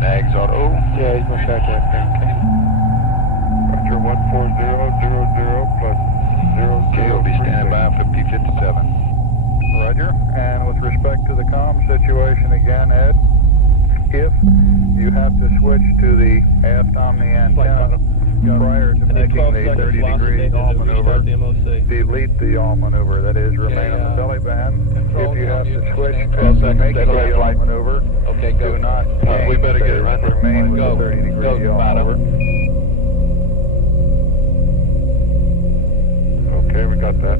and Ag's auto. Yeah, he's most likely up there. Roger, 14000 plus 0. Okay, we'll be standing by for P57. Roger. And with respect to the comm situation again, Ed, if you have to switch to the aft omni antenna prior to making the 30-degree yaw maneuver, delete the yaw maneuver. That is, remain on the belly band. If you have to switch to making the yaw maneuver, okay, go. do not We better get it right. remain with Go. the 30-degree Go, yaw Spider. maneuver. Okay, we got that.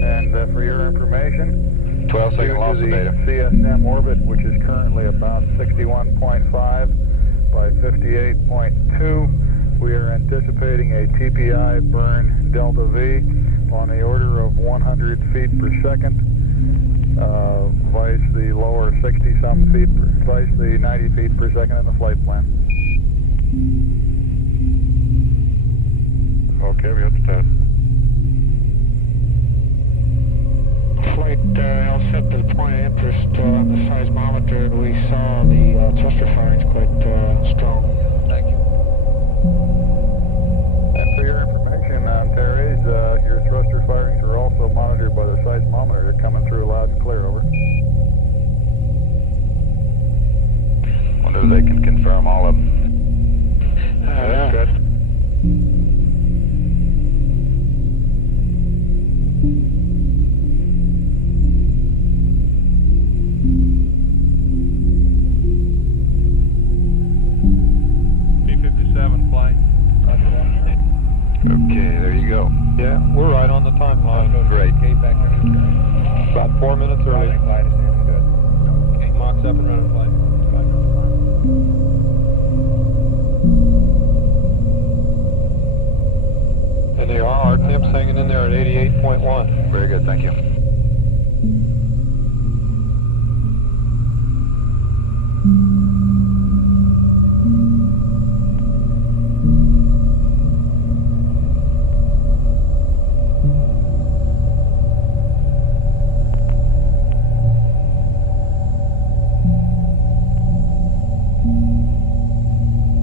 And for your information, 12-second loss of data. CSM orbit, which is currently about 61.5 by 58.2, we are anticipating a TPI burn delta V on the order of 100 feet per second, vice the lower 60-some feet, vice the 90 feet per second in the flight plan. Okay, we have to test. Flight L set to the point of interest on the seismometer. We saw the thruster firings quite strong. Thank you. And for your information, Antares, your thruster firings are also monitored by the seismometer. They're coming through loud and clear, over. Wonder if they can confirm all of them. That's good. P57 flight. Okay, there you go. Yeah, we're right on the timeline. Great. About 4 minutes early. Okay. Mach 7 running flight. And they are. Our temp's hanging in there at 88.1. Very good, thank you.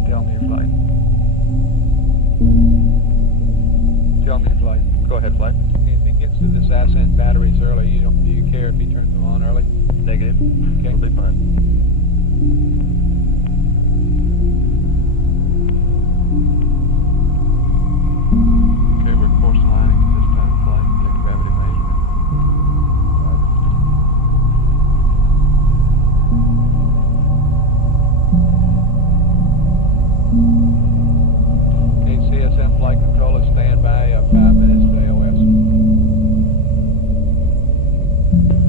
Tell me your flight. Tell me your flight. Go ahead, flight. If he gets to this ascent batteries early, do you care if he turns them on early? Negative. Okay. We'll be fine. Okay, we're course lining at this time, flight. Take gravity measurement. Okay, CSM flight controller, stand by 5 minutes to AOS.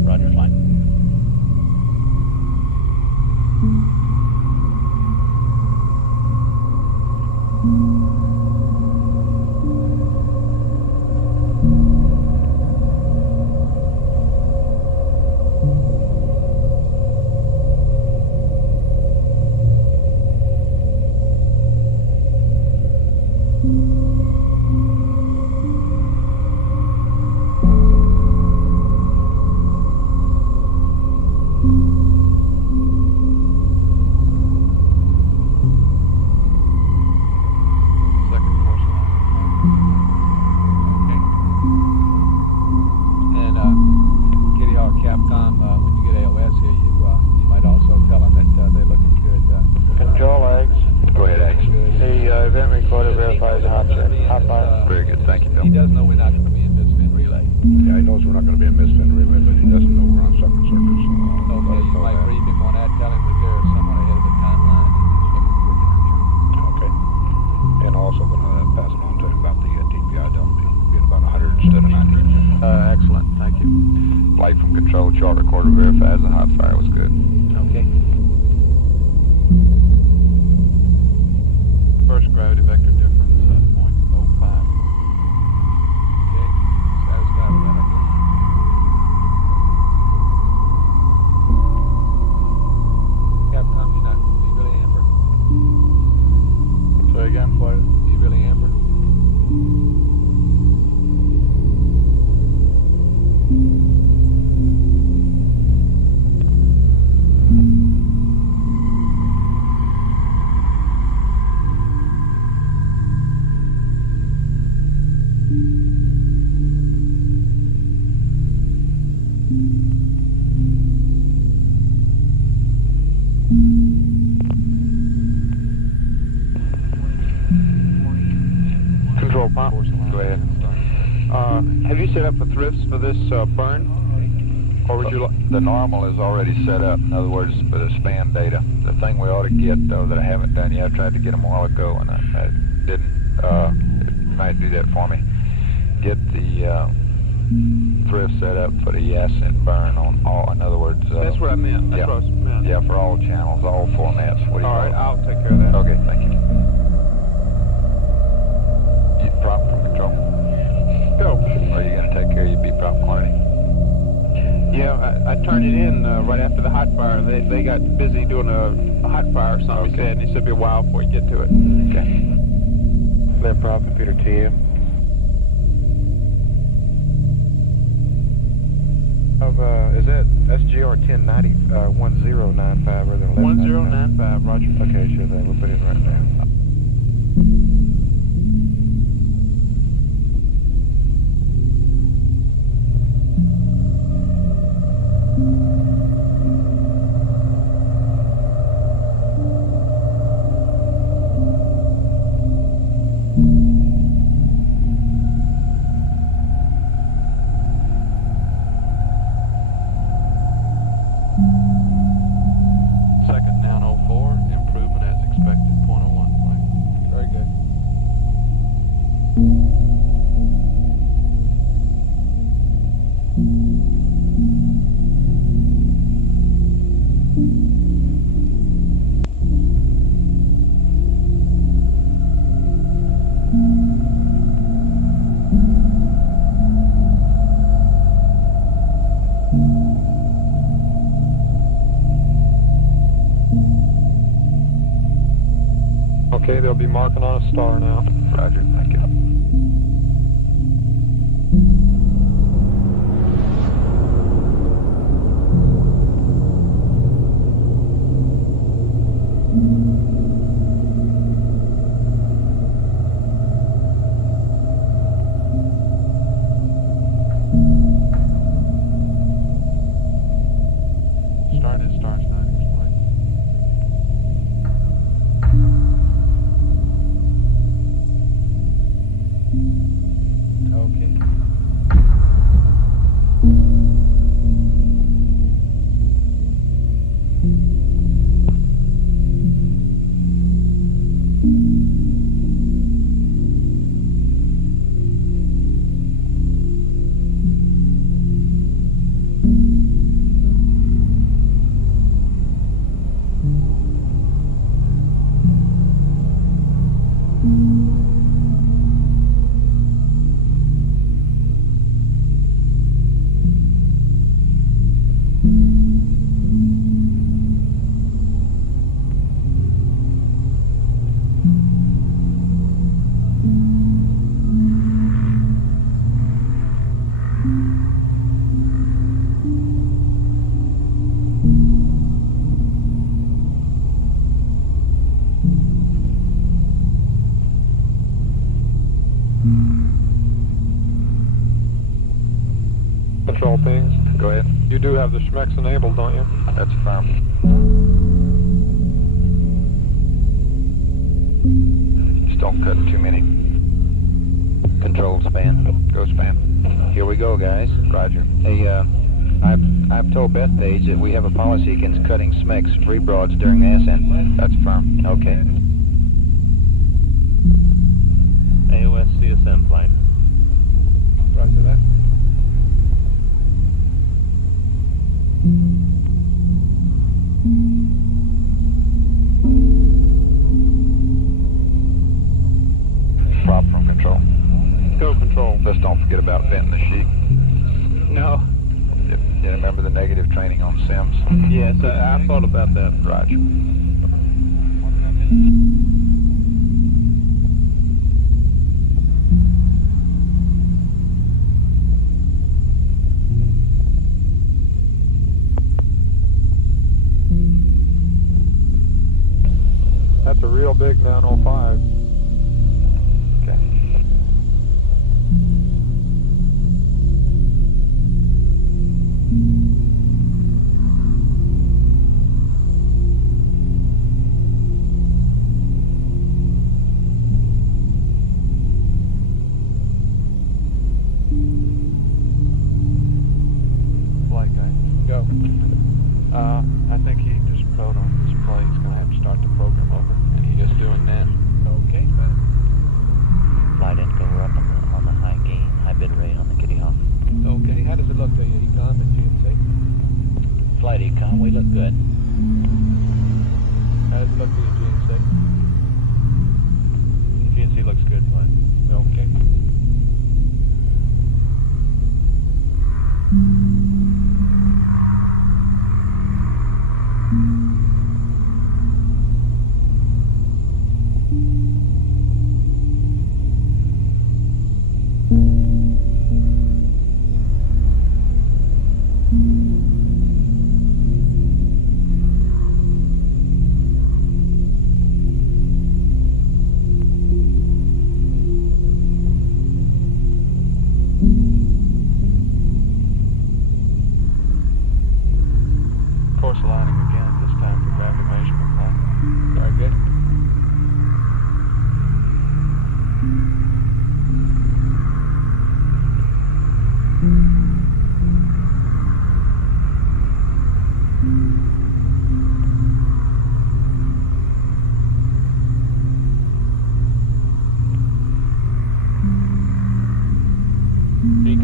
Roger, fine. Second course line. Okay. And Kitty Hawk Capcom, when you get AOS here, you might also tell them that they're looking good. Control eggs. Go ahead, Ags. The event recorder verifies the hot fire. Very good, thank you, Bill. He does know we're not going to be in misfin relay. Yeah, he knows we're not going to be a misfin relay, but he doesn't know we're on second circuit, so Okay, you might brief him on that. Tell him that they're somewhat ahead of the timeline and he's looking good down here. okay. And also going to pass it on to him about the TPI delta being about 100 instead of 90. Excellent, thank you. Flight from control, chart recorder verifies the hot fire was good. Okay. First gravity vector difference, 0.05. Okay. Satisfied with that, I guess. Capcom, you really amber? Say again, flight. You really amber? pilot. Go ahead. Have you set up for thrifts for this burn? Or would you like... The normal is already set up. In other words, for the span data. The thing we ought to get, though, that I haven't done yet, I tried to get them a while ago, and I didn't. You might do that for me. Get the thrift set up for the ascent burn on all. In other words... That's what I meant. That's yeah. what I meant. Yeah, for all channels, all formats. What do you All right, call it? I'll take care of that. Okay, thank you. Prop from control. Go. Are you going to take care of your B prop quantity? Yeah, I turned it in right after the hot fire. They got busy doing a hot fire or something, he said, and it should be a while before you get to it. Okay. Left prop computer TM. Is that SGR 1090 1095 rather than 1095, Roger. Okay, sure thing. We'll put it right now. Second down 04, improvement as expected, 0.01 flight. Very good. Okay, they'll be marking on a star now. Roger, thank you. Starting at star Snyder's flight. Okay. Control pings. Go ahead. You do have the Schmecks enabled, don't you? That's firm. Just don't cut too many. Control span. Go span. Here we go, guys. Roger. Hey, I've told Bethpage that we have a policy against cutting SMECs, free broads, during the ascent. That's firm. Okay. AOS CSM flight. Roger that. Prop from control. Go control. Let's don't forget about venting the sheet. No. You remember the negative training on Sims? Yes, I thought about that. Roger. That's a real big 905. Okay.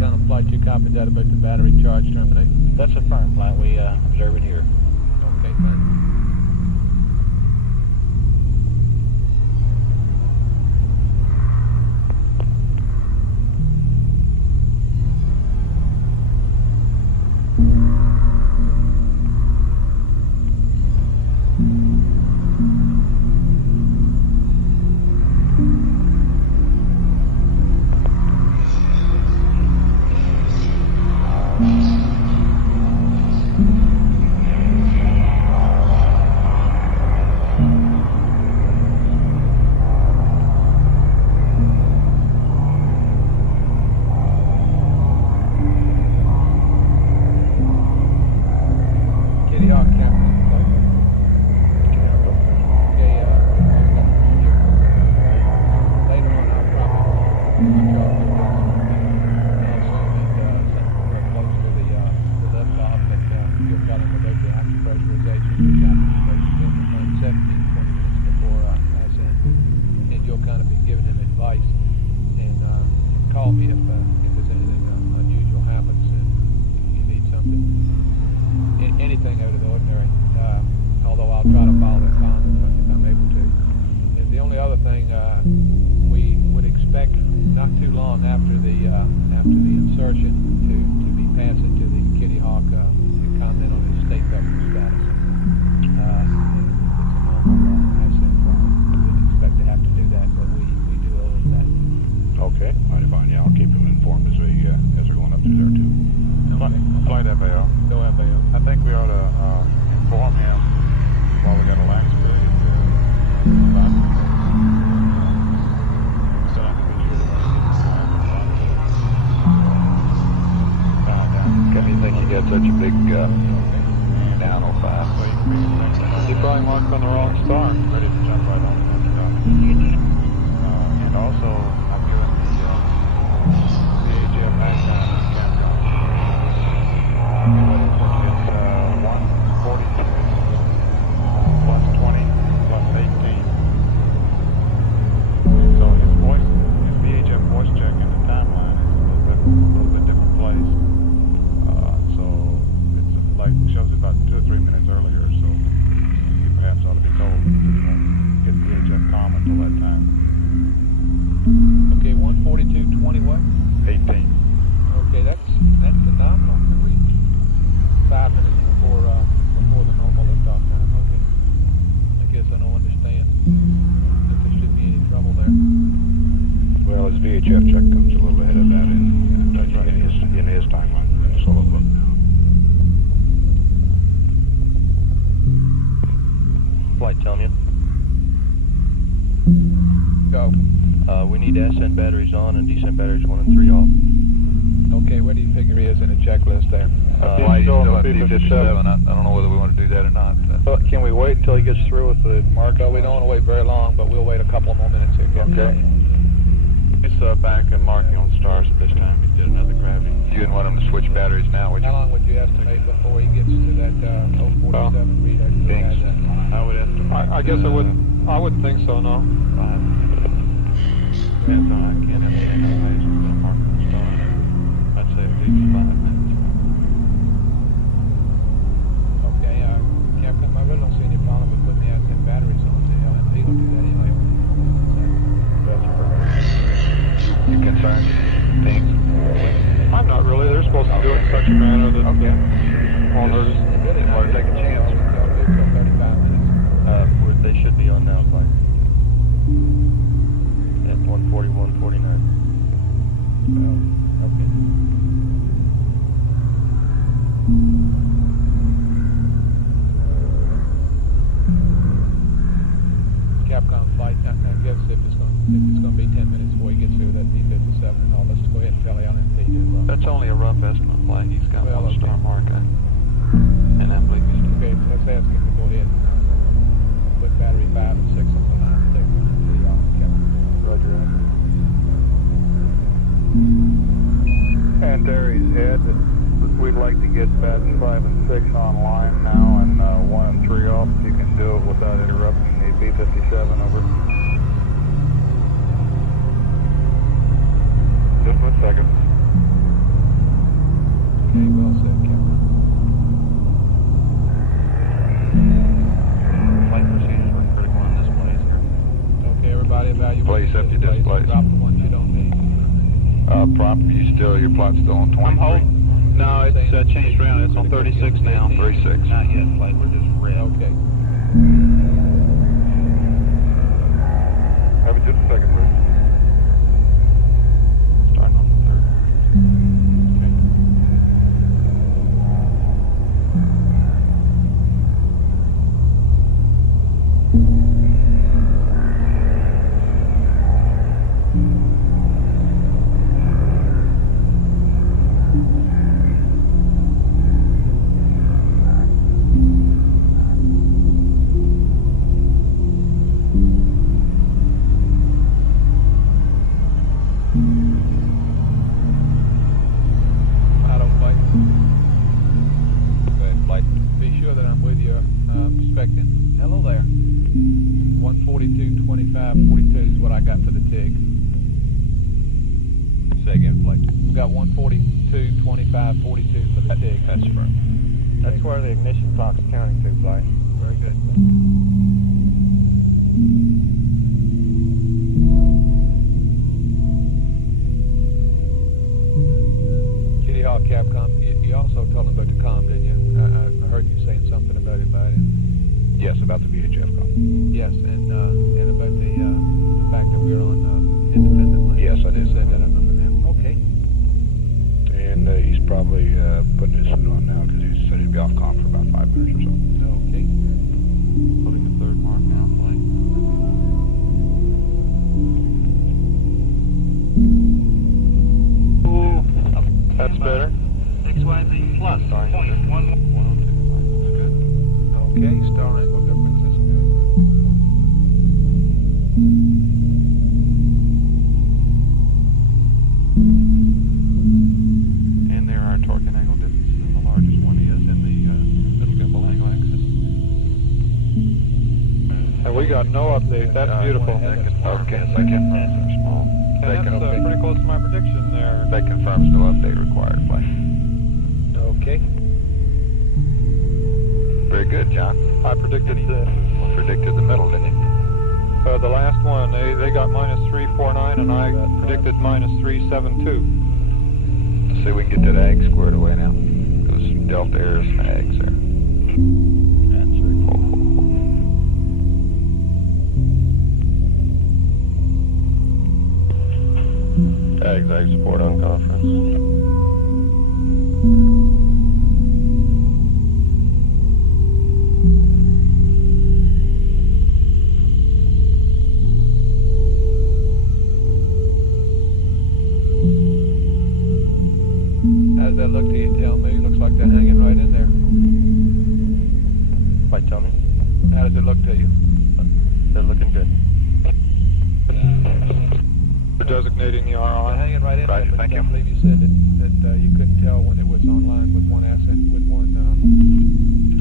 Capcom Flight 2, copy that about the battery charge terminate. That's affirmed, flight. We observe it here. Okay, thanks. We need ascent batteries on and descent batteries 1 and 3 off. Okay, where do you figure he is in the checklist there? Why he's still at P57. I don't know whether we want to do that or not. Can we wait until he gets through with the mark? No, we don't want to wait very long, but we'll wait a couple more minutes here. Okay. He's back and marking on stars at this time. He did another gravity. You didn't want him to switch batteries now, would you? How long would you estimate before he gets to that 047 reader? I would estimate. I guess I wouldn't think so, no. Depends on, I can't estimate how high he's going to mark on stars. I'd say at least 5 minutes. Okay, Capcom, I really don't see any problem with putting the ascent batteries on the LMP. We'll do that anyway. That's perfect. You concerned? Think? I'm not really. They're supposed to do it in such a manner that won't hurt us. Really Didn't want to take a chance. They'll do it till 35 minutes. They should be on now, flight. At 141.49. Okay. Capcom flight, I guess if it's going to be 10 minutes before he gets through that P57 and all, let's go ahead and tell the LMP to... That's only a rough estimate, flight. He's got Well, one okay. star mark on. And I believe he's Okay, let's ask him to go ahead and put battery 5 and 6 on the line. Take 1 and 3 off. Roger that. And Terry's Ed, we'd like to get batteries 5 and 6 online now and 1 and 3 off. If you can do it without interrupting the B-57, over. Just 1 second. except you displaced. Drop the ones you don't need. Prop, your plot's still on 23? I'm holding. No, it's changed around. It's on 36 now. 36. Not yet, flight. We're just red. Okay. Have just a second, please. Starting on the third. Hello there. 142.25.42 is what I got for the TIG. Say again, flight. I've got 142.25.42 for the TIG. That's right. That's where the ignition clock's counting to, flight. Very good. Kitty Hawk Capcom, you also told them about the comm, didn't you? I heard you saying something about it, but Yes, about the VHF call. yes, and about the fact that we're on independently. Yes, I did. You said that, I remember now. Okay. And he's probably putting his suit on now because he said he'd be off comm for about 5 minutes or so. Okay. Putting a third mark now, flight. Ooh, that's better. XYZ plus 0.11. Okay, star angle difference is good. And there are torque and angle differences, and the largest one is in the middle gimbal angle axis. And we got no update. That's beautiful. Okay, thank you. Small. And that's pretty close to my prediction there. That confirms no update required, flight. Okay. Very good, John. I predicted the middle, didn't you? the last one. They got -349, and I predicted -372. Let's see if we can get that ag squared away now. Those delta errors and ags there. That's right. Ag support on conference. How does that look to you, tell me? Looks like they're hanging right in there. Flight, tell me. How does it look to you? They're looking good. We're designating the They're RI. hanging right in Roger, there, but thank I you. believe you said that you couldn't tell when it was online with one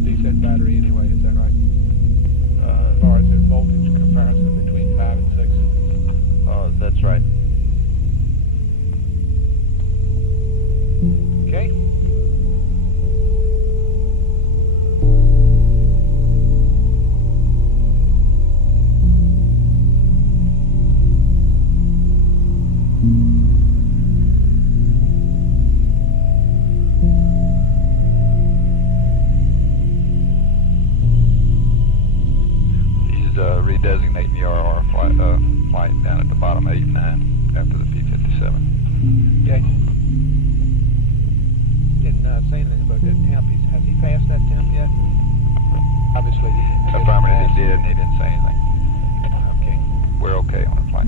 descent battery anyway, is that right? As far as the voltage comparison between 5 and 6? That's right. Okay. He's redesignating the RR flight down at the bottom, 8 and 9, after the P-57. Okay. Didn't say anything about that temp. Has he passed that temp yet? Obviously, he didn't. Affirmative, he did, and he didn't say anything. Okay. We're okay on the flight.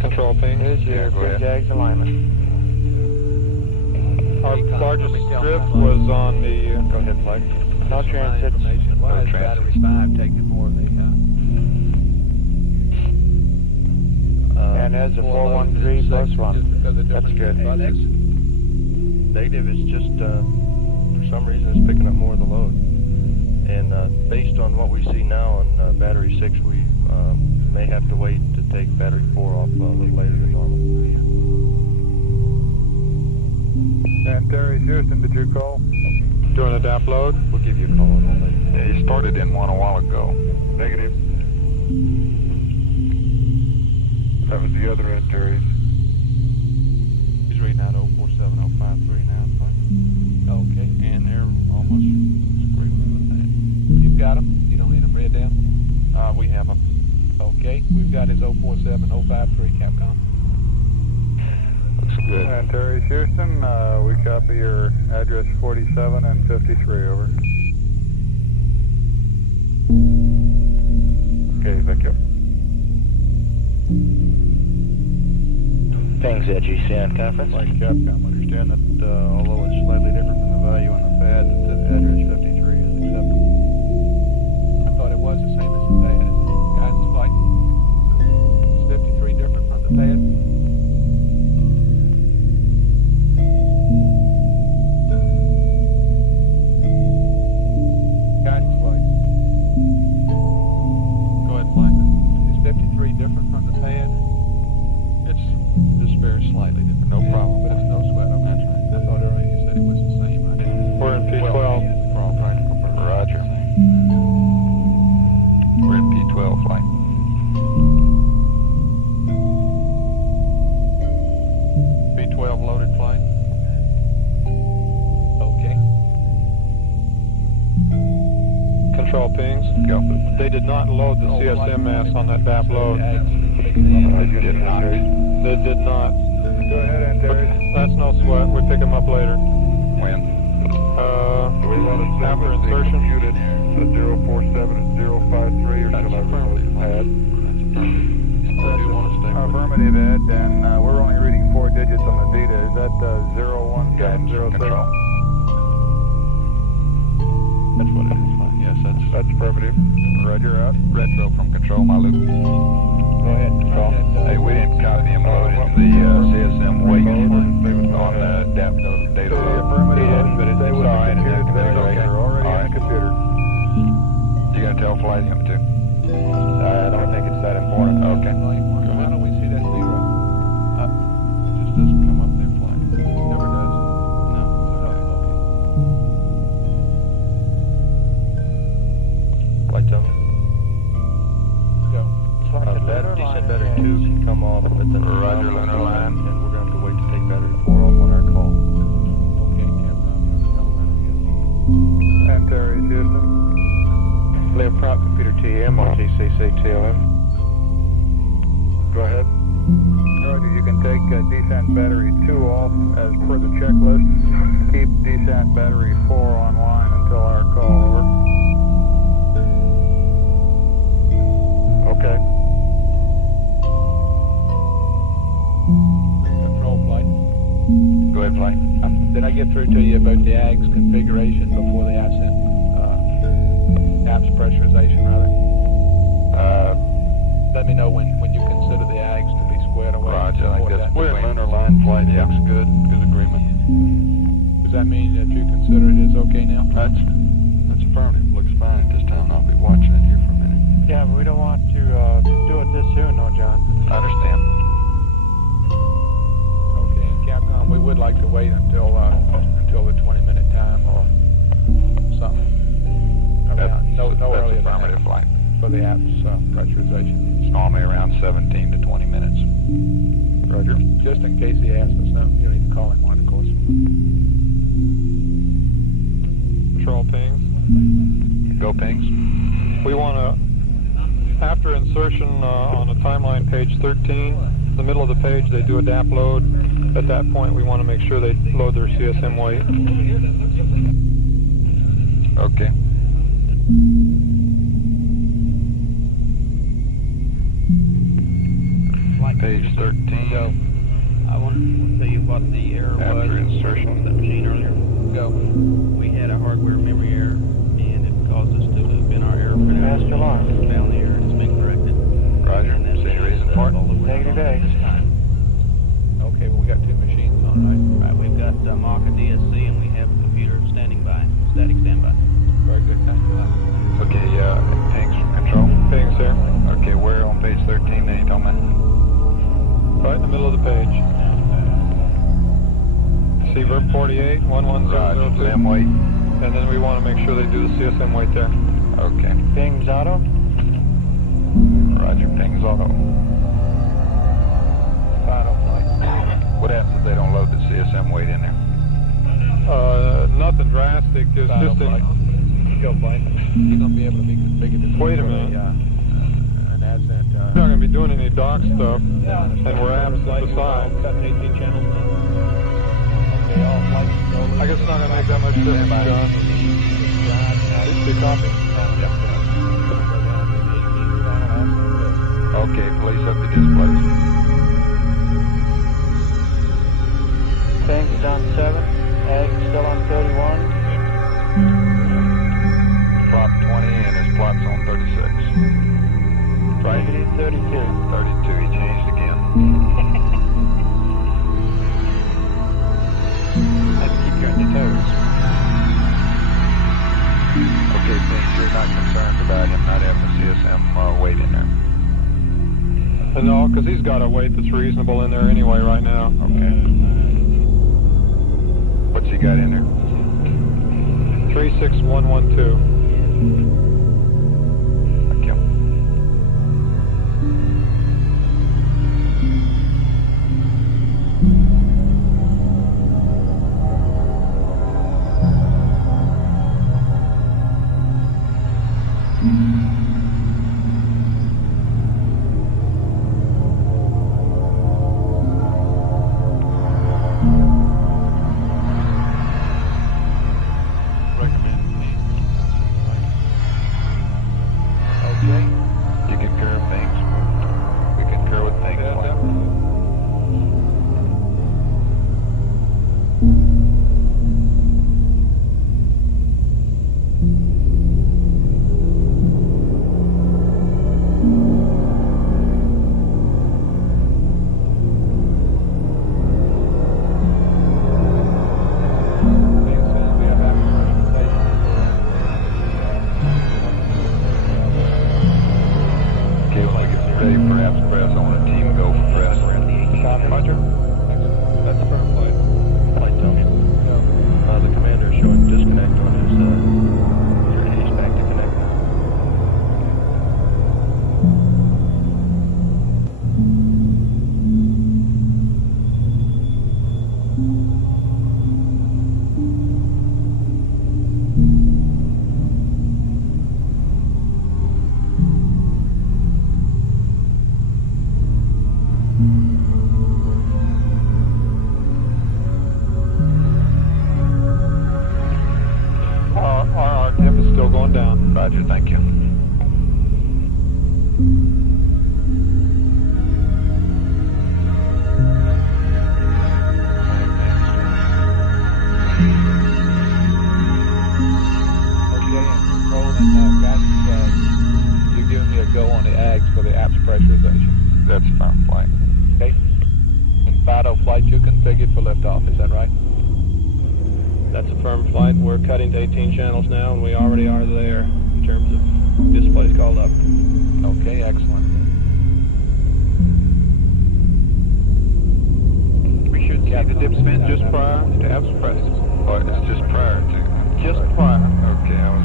Control ping. Here's Yeah, your go ahead. JAGS alignment. Our largest drift was on the... Go ahead, flight. No transits. Why is transits. battery 5 taking more of the... And there's a 413 plus 1. Just because of That's different good. buses? Negative is just, for some reason, it's picking up more of the load. 6, we may have to wait to take battery 4 off a little later than normal. Antares, Houston, did you call? Doing a DAP load? We'll give you a call on that later. Yeah, you started in one a while ago. Negative. That was the other Antares. He's reading out 047053 now, fine. Okay. And they're almost screaming with that. You've got them? You don't need them read down? We have them. Okay. We've got his 047053 Capcom. Looks good. Antares, Houston, we copy your address 47 and 53, over. Okay, thank you. Pings at GCN conference. Like Capcom, understand that although it's slightly different from the value on the pad, that the address 53 is acceptable. I thought it was the same as the pad. Guidance flight. Is 53 different from the pad? Guidance flight. Go ahead, Mike. Is 53 different from the pad? It's just very slightly different. No problem. But it's no sweat. Okay. That's right. I thought earlier you said it was the same. I didn't. We're in P12. For all practical purposes. Roger. We're in P12 flight. B12 loaded flight. Okay. Control pings. Go. They did not load the CSM mass on that DAP load. You did not. They did not. Go ahead, Antares. That's no sweat. We pick them up later. When? We want to send After the insertion. computed the 047 and 053, or That's shall I affirmative. pad? That's affirmative. We do want to stay with it. Affirmative, Ed, and we're only reading 4 digits on the data. Is that 01703? Control. That's what it is, fine. Yes, That's affirmative. Roger, out. Retro from control, my loop. Go ahead. Control. Hey, we didn't copy him loading the CSM weight on the DAP data load. Affirmative, but It's all right. computed It's today. okay. You're already All on right. the computer. You gonna tell flight him to? I don't think it's that important. Okay. Why don't we see that zero? It just doesn't come up there flight. Never does? No. Flight tell me. Go. Descent battery 2 can come off, but then Roger, lunar line. and we're going to have to wait to take battery 4 off on our call. Okay, Capcom, you're on Antares, Houston. Live prop computer TM on TCC TLM. Go ahead. Roger, you can take descent battery 2 off as per the checklist. Keep descent battery 4 online until our call, over. Okay. Control flight. Go ahead, flight. Did I get through to you about the AGS configuration before the absent, apps pressurization, rather? Let me know when you consider the AGS to be squared away. Roger, I Before guess that. We're in lunar line flight. Yeah. Looks good. Good agreement. Does that mean that you consider it is okay now? That's affirmative. Looks fine at this time. I'll be watching it here for a minute. Yeah, but we don't want to do it this soon, no, John. I understand. Okay, and Capcom, we would like to wait until the 20-minute time or something. Around, no That's earlier than affirmative that flight. for the apps pressurization. It's normally around 17 to 20 minutes. Roger. Just in case he asks us something, you need to call him on, of course. Control pings. Go pings. We want to, after insertion on the timeline page 13, the middle of the page, they do a DAP load. At that point, we want to make sure they load their CSM weight. Okay. Page 13. Go. I wanted to tell you what the error was After insertion. on that machine earlier. Go. We had a hardware memory error, and it caused us to loop in our error printer. Passed alarm. Found the error, and it's been corrected. Roger. And that's See any reason for it? all that we're Negative on A. this time. Okay, well, we got two machines on, right? Right, we've got Maka DSC, and we have a computer standing by, static standby. Very good. Thank you. Okay, pings from control. Pings here. 13 that you told me? Right in the middle of the page. See verb 48, 11002. CSM weight. And then we want to make sure they do the CSM weight there. Okay. Pings auto. Roger, pings auto. Final flight. What happens if they don't load the CSM weight in there? Nothing drastic. It's Final just flight. Go flight. You're going to be able to configure this. Wait a minute. An ascent. We're not going to be doing any dock stuff, and we're absent beside. Cut 18 channels now. Okay, all flights over. I guess it's not going to make that much difference, John. Did you copy? Okay, police up the displays. Pings is on 7. Ag still on 31. Plot 20 and his plot's on 36. Right? Negative 32. 32, he changed again. Have to keep you on your toes. Okay, Pink, you're not concerned about him not having the CSM weight in there? No, because he's got a weight that's reasonable in there anyway right now. Okay. What's he got in there? 36112. Thank you. You concur with things? We concur with things. Okay, when I get ready for apps press, I want a team go for press. Roger. That's a firm flight. Flight tell me. The commander is showing disconnect on his, he's back to connect now. Our temp is still going down. Roger, thank you. Okay, and control and guidance, you're giving me a go on the AGs for the apps pressurization. That's firm flight. Okay? In FIDO flight, you're configured for liftoff, is that right? That's a firm flight. We're cutting to 18 channels now, and we already are there in terms of displays called up. Okay, excellent. We should see the dip spin Just prior to apps press. Oh, it's just prior to. Just prior. Okay, I was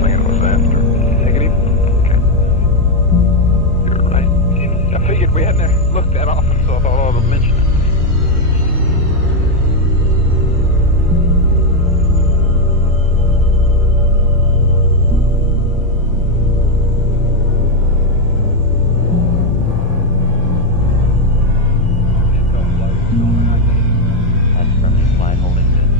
thinking it was after. Negative. Okay. You're right. I figured we hadn't looked that often, so I thought I ought to mention it. That's from flight holding good.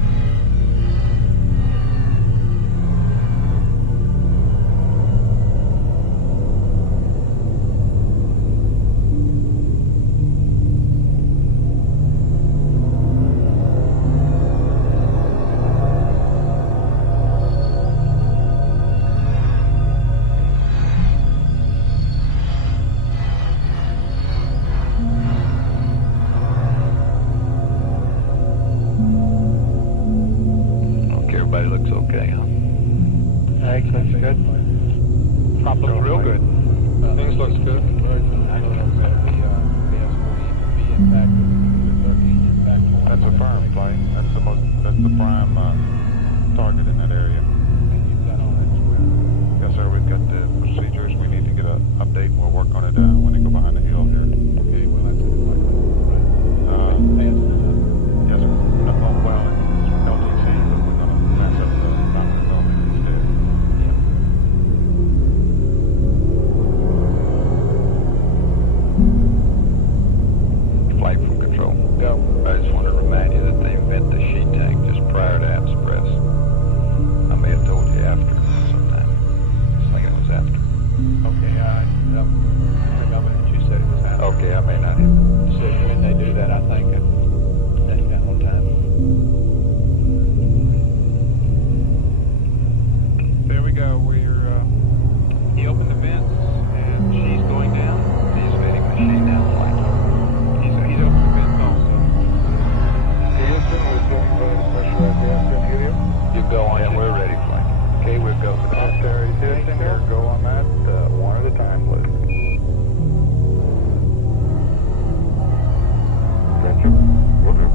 Okay, everybody looks okay, huh? Ag looks good. Top looks real good. Things looks good. That's a firm flight. That's the prime target in that area. Yes, sir. We've got the procedures. We need to get an update. We'll work on it when they go behind the hill here. Okay, well that's it. Yes, sir. Well, it's LTC, but we're going to mess up the dominant building instead. Flight from control. Go. I just want to remind you that they invent the sheet tank just prior to apps press. I may have told you after sometime. I was thinking it was after. Okay, I remember that you said it was after. Okay, I may not have. So when they do that, I think that general time. There we go. He opened the vents, and she's going down. He's letting the sheet down like He's opened the vents also. Houston, we're doing pressurized gas in Helium. you go on. Yeah, we're ready, flight. Okay, we'll go for that. Terry Houston, here, go on that one at a time, please. Gotcha. Will do.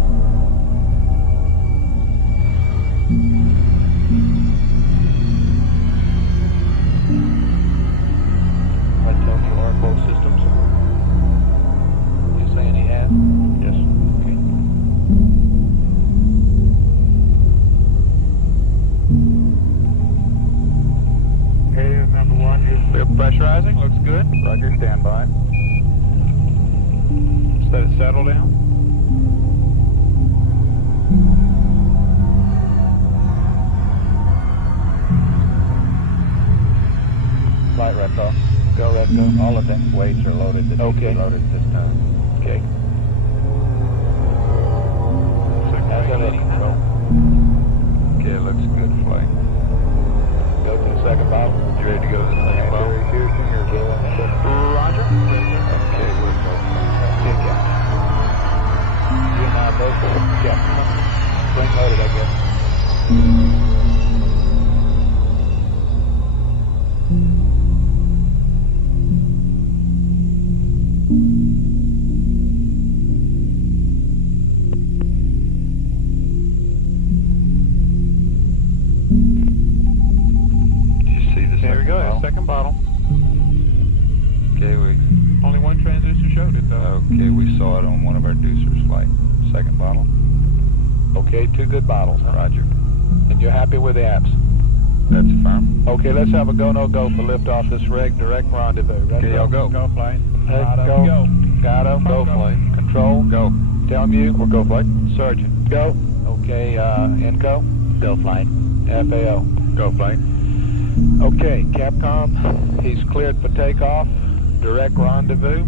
I told you our both systems. You saying he has? Yes. Okay. Hey, number one, We're pressurizing. Looks good. Roger, stand by. Just let it settle down. Flight Redco. Go Redco. All of them weights are loaded. Okay. Loaded this time. Okay. How's that looking? Go. Okay, it looks good, flight. Go to the second bottle. You ready to go to the second bottle? Terry Houston, you're going Roger. Okay, we'll go. Okay, Captain. You and I both. Yeah. Spring loaded, I guess. Did you see the There we second go. bottle? Second bottle. Okay, Only one transducer showed it though. okay, we saw it on one of our deucers, flight. Second bottle. Okay, two good bottles, huh? Roger. And you're happy with the apps? That's firm. Okay, let's have a go-no-go for liftoff this rig, direct rendezvous. Ready? Okay, I'll go. Go flight. Hey, Got go. go. Got him. Go, Go. flight. Control. Go. Tell you. We'll go, flight. Surgeon. Go. Okay, Inco. Go flight. FAO. Go, flight. Okay, Capcom, he's cleared for takeoff, direct rendezvous,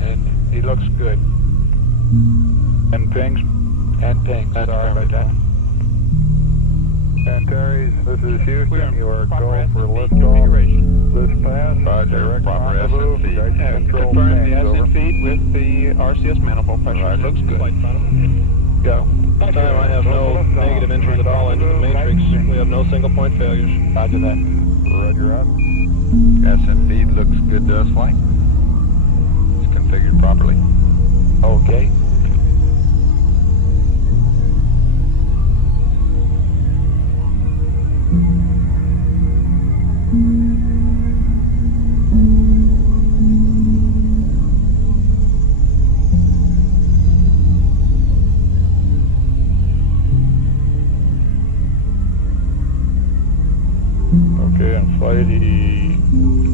and he looks good. And pings. And ping. That's Sorry about that. And Terry, this is Houston. You are Proper go ascent for feed liftoff. configuration. This pass. Roger. Direct Proper rendezvous. ascent feed. Guidance control Confirm the stands, over. ascent feed with the RCS manifold pressure. Roger. Looks good. Go. This time I have no negative entries at all into the matrix. We have no single point failures. Roger that. Roger up. Ascent feed looks good to us, flight. It's configured properly. Okay. Okay, and flight, he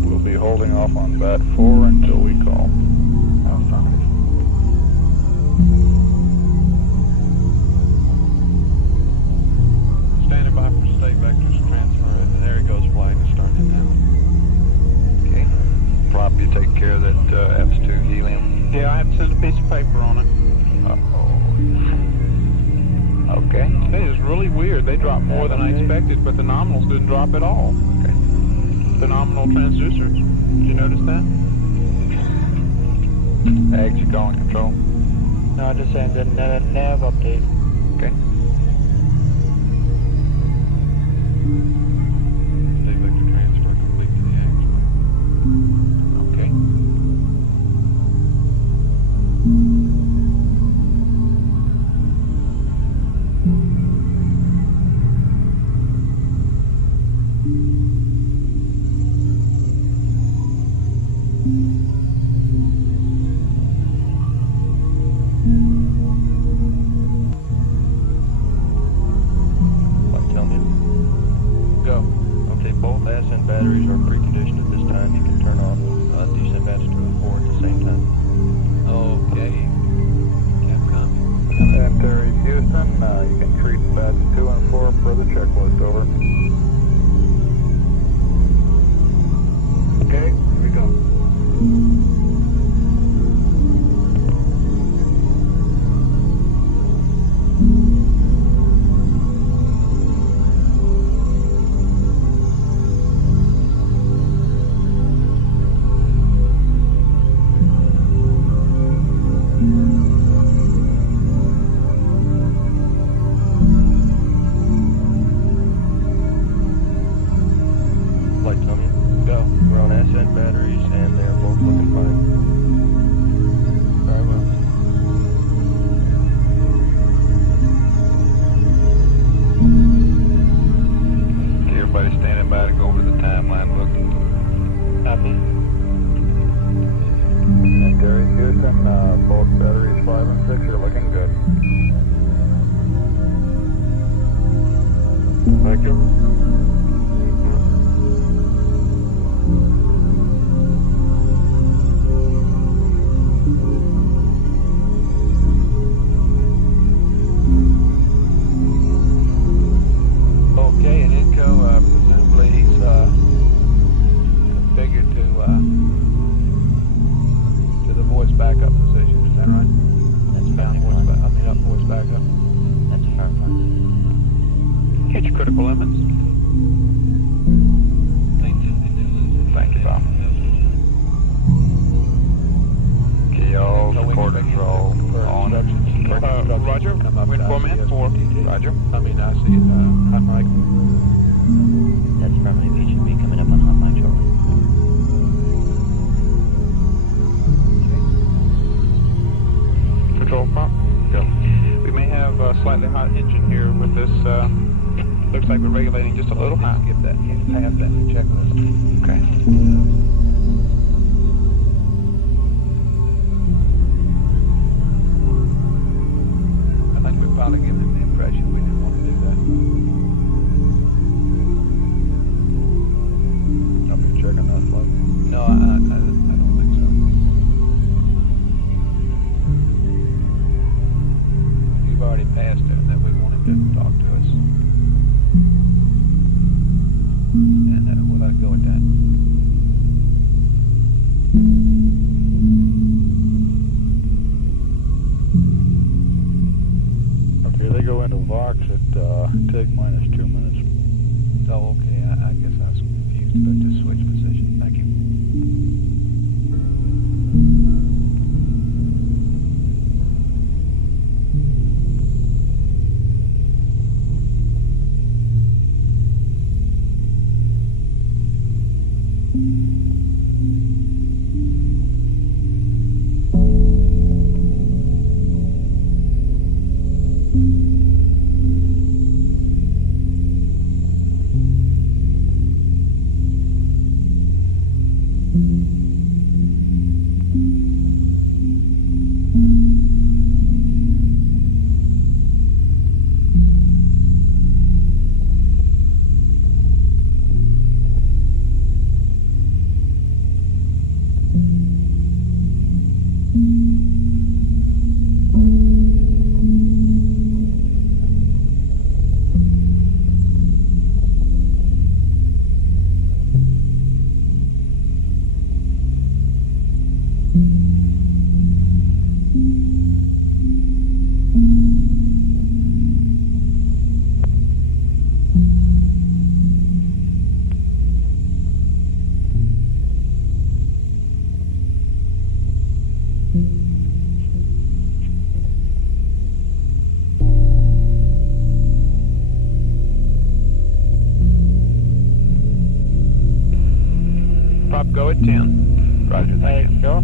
will be holding off on bat 4 until we call. Affirmative. Standing by for state vectors transfer. And there he goes flight. He's starting now. Okay. Prop, you take care of that F2 helium. Yeah, I have to send a piece of paper on it. Uh-oh. Okay. It is really weird. They dropped more than I expected, but the nominals didn't drop at all. Okay. The nominal transducers. Did you notice that? Ags, you calling control? No, I just sent a nav update. Okay. State vector transfer complete to the ascent batteries are preconditioned at this time. You can turn off descent batch 2 and 4 at the same time. Okay. Capcom. And Terry Houston, you can treat batch 2 and 4 per the checklist, over. Okay, here we go. Flight Tommy, go. We're on ascent batteries and they're both looking fine. Very well. Okay, everybody standing by to go over the timeline book. Copy. And Terry Houston, both batteries 5 and 6 are looking good. Thank you. Okay, and Inco, presumably he's configured to the voice backup position. Is that right? That's Down perfect voice fine. up voice backup. That's affirmative. Hit your critical limits. Thank you, Bob. Okay, all recordings are all on. Roger. Wait format for. Roger. I mean, I see hot mic. That's affirmative. He should be coming up on hot mic shortly. Control prompt. Go. We may have a slightly hot engine here with this. Looks like we're regulating just a little high. Skip that. Pass that checklist. Okay. I think we're probably giving him the impression we didn't want to do that. I'll be checking that flight. No, I don't think so. You've already passed him that we wanted to talk to us. And we'll let it go at that. Okay, they go into Vox at TIG minus 2 minutes. Oh, okay. I guess I was confused about this switch position. Thank you. Prop go at 10. Roger, thank you. Go.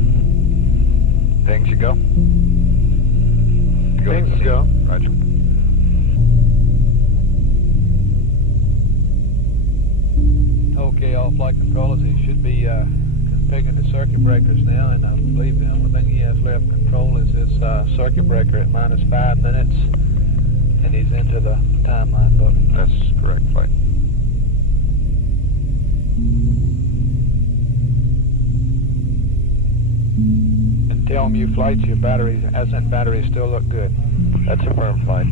Things you go. Things go. Roger. Okay, all flight controllers, he should be configuring the circuit breakers now, and I believe the only thing he has left control is his circuit breaker at minus 5 minutes, 5 minutes, and he's into the timeline book. That's correct, flight. And tell me, flights, your batteries, ascent batteries still look good. That's a firm flight.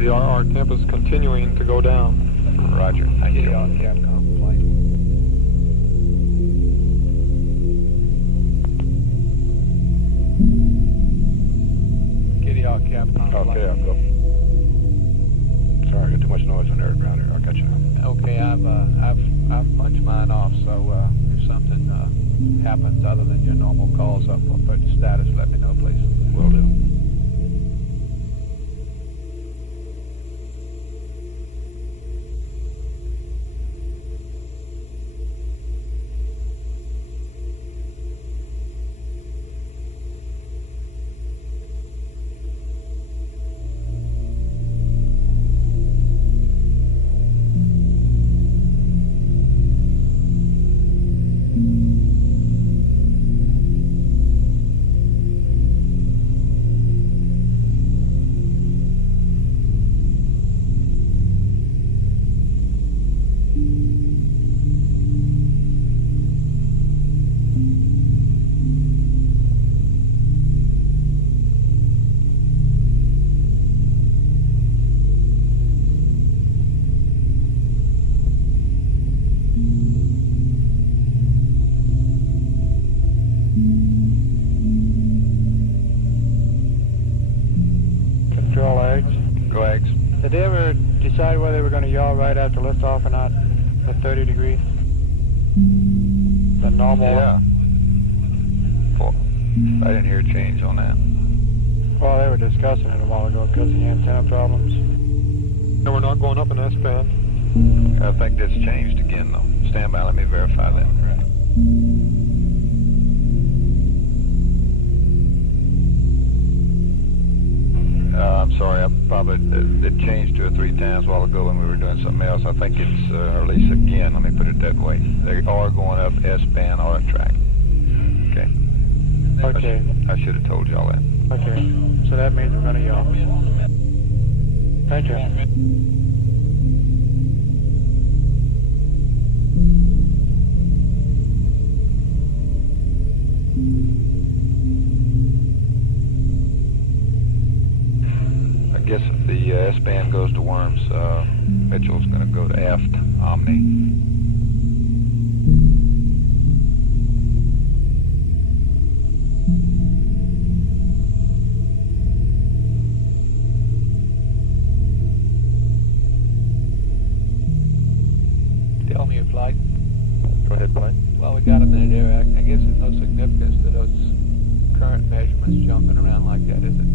The RR temp is continuing to go down. Roger. Thank you. On Capcom flight. Kitty Hawk Capcom flight. Okay, I'll go. Sorry, I got too much noise on there around here. I'll catch you now. Okay, I've punched mine off, so if something happens other than your normal calls up or put status, let me know, please. Will do. Control eggs. Go eggs. Did they ever decide whether they were going to yaw right after liftoff or not at 30 degrees? The normal Yeah. Well, I didn't hear a change on that. Well, they were discussing it a while ago because of the antenna problems. And we're not going up in S-band. I think that's changed again, though. Stand by, let me verify that. I'm sorry, it changed 2 or 3 times a while ago when we were doing something else. I think it's, or at least again, let me put it that way. They are going up S-band auto track. Okay. Okay. I should have told y'all that. Okay. So that means we're going to yaw. Thank you. I guess if the S-band goes to Worms, Mitchell's going to go to aft Omni. Tell me your flight. Go ahead, flight. Well, we got a minute here. I guess there's no significance to those current measurements jumping around like that, is it?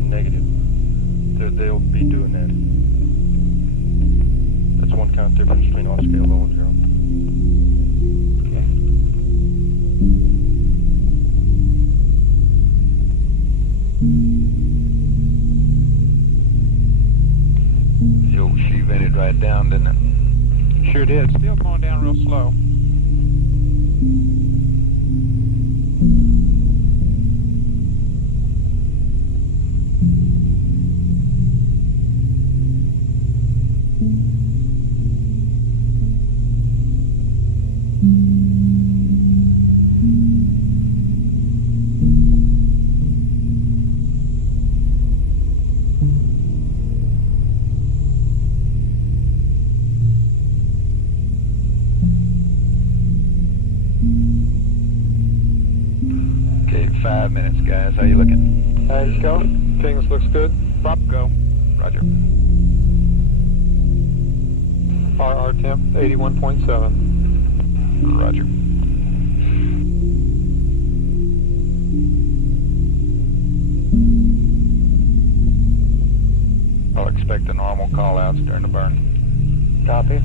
Negative. They'll be doing that. That's one count difference between off scale low and 0. Okay. The old she vented right down, didn't it? Sure did. Still going down real slow. Okay, 5 minutes, guys. How you looking? Let's go. Things looks good. Prop go. Roger. RR temp 81.7. Roger. I'll expect the normal call-outs during the burn. Copy.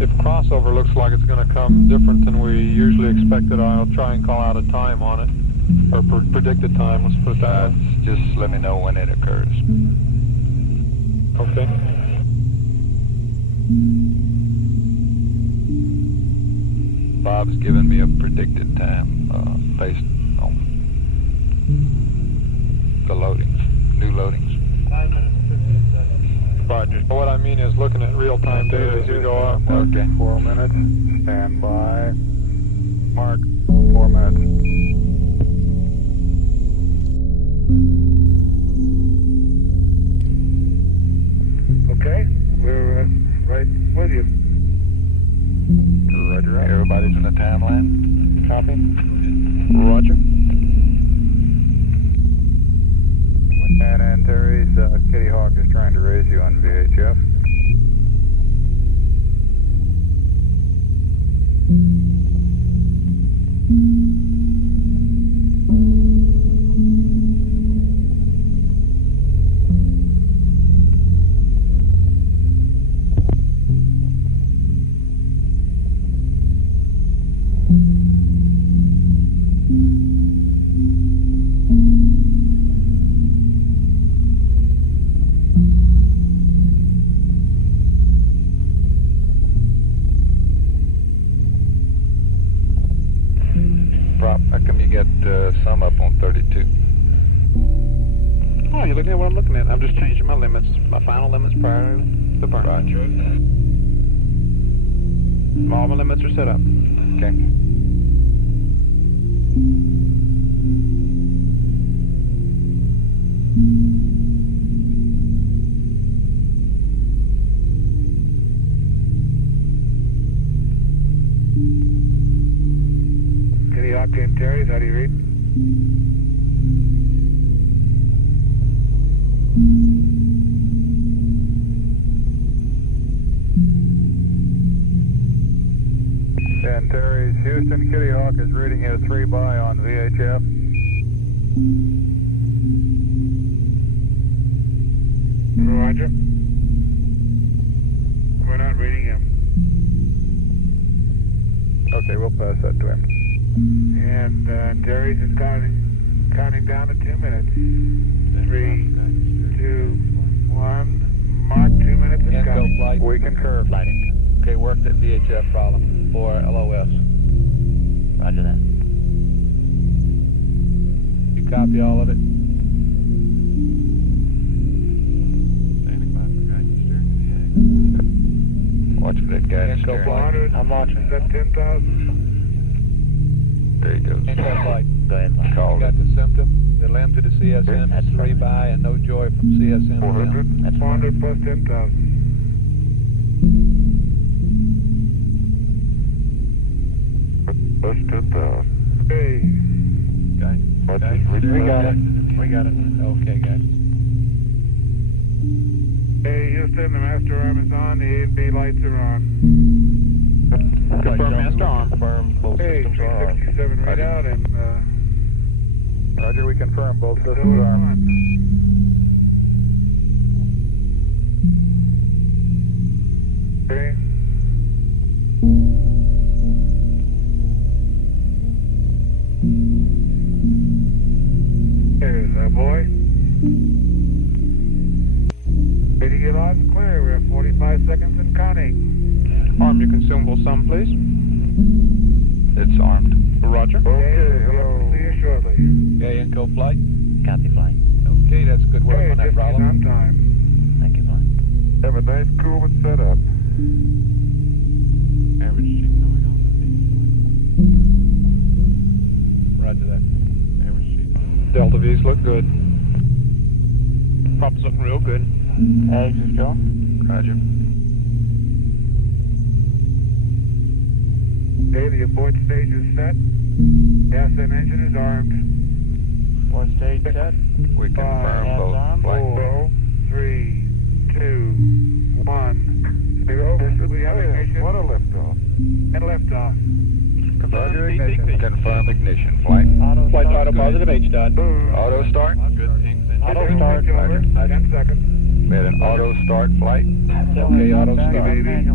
If crossover looks like it's going to come different than we usually expected, I'll try and call out a time on it, or predicted time, let's put it that way. Just let me know when it occurs. Okay. Bob's given me a predicted time based on the loadings, new loadings. 9 minutes and 15 seconds. Roger. What I mean is looking at real-time data as we go up. Okay. 4 minutes. Stand by. Mark. 4 minutes. Okay, we're right with you. Roger. Everybody's in the timeline? Copy. Roger. And Antares, Kitty Hawk is trying to raise you on VHF. How come you get some up on 32? Oh, you're looking at what I'm looking at. I'm just changing my limits, my final limits prior to the burn. Roger. All my limits are set up. Okay. Kitty Hawk to Antares, how do you read? Antares, Houston, Kitty Hawk is reading you 3 by on VHF. Roger. We're not reading him. Okay, we'll pass that to him. And Antares is counting down to 2 minutes. 3, 2, 1. Mark, 2 minutes and Echo counting. flight. We concur. Flighting. Okay, worked at VHF problem for LOS. Roger that. You copy all of it? Standing by for guidance steering to the Watch for that guidance Echo steering. flight. I'm watching. Is that 10,000? There he goes. Echo flight. Go ahead, Mike. Called Got it. the symptom. The limb to the CSM That's is 3 fine. by and no joy from CSM. 400? That's 400 plus 10,000. Plus 10,000. Hey. We got it. We got it. Okay, guys. Hey, Houston, the master arm is on, the A and B lights are on. Confirm master arm. Confirm both Hey, systems are on. 367 readout and Roger, we confirm both systems still are on. on. Okay. There's that boy. Ready to get loud and clear. We're at 45 seconds and counting. Arm your consumable sum, please. It's armed. Roger. Okay, hello. See you shortly. Okay, Echo flight. Copy, flight. Okay, that's good work Hey, on that just problem. on time. Thank you, flight. Have a nice cool and set up. average sheet coming on. Roger that. Average sheet. Delta V's look good. Prop's looking real good. Eggs is going. Roger. Okay, the abort stage is set. Gas and engine is armed. One stage set. We confirm both flight. 4, 3, 2, 1, 0. We have ignition. What a liftoff. And liftoff. Roger, ignition. Confirm ignition. Flight. Flight auto positive H dot. Auto start. Good things in Auto start. Over. 10 seconds. We had an auto start flight. Okay, auto start. Baby.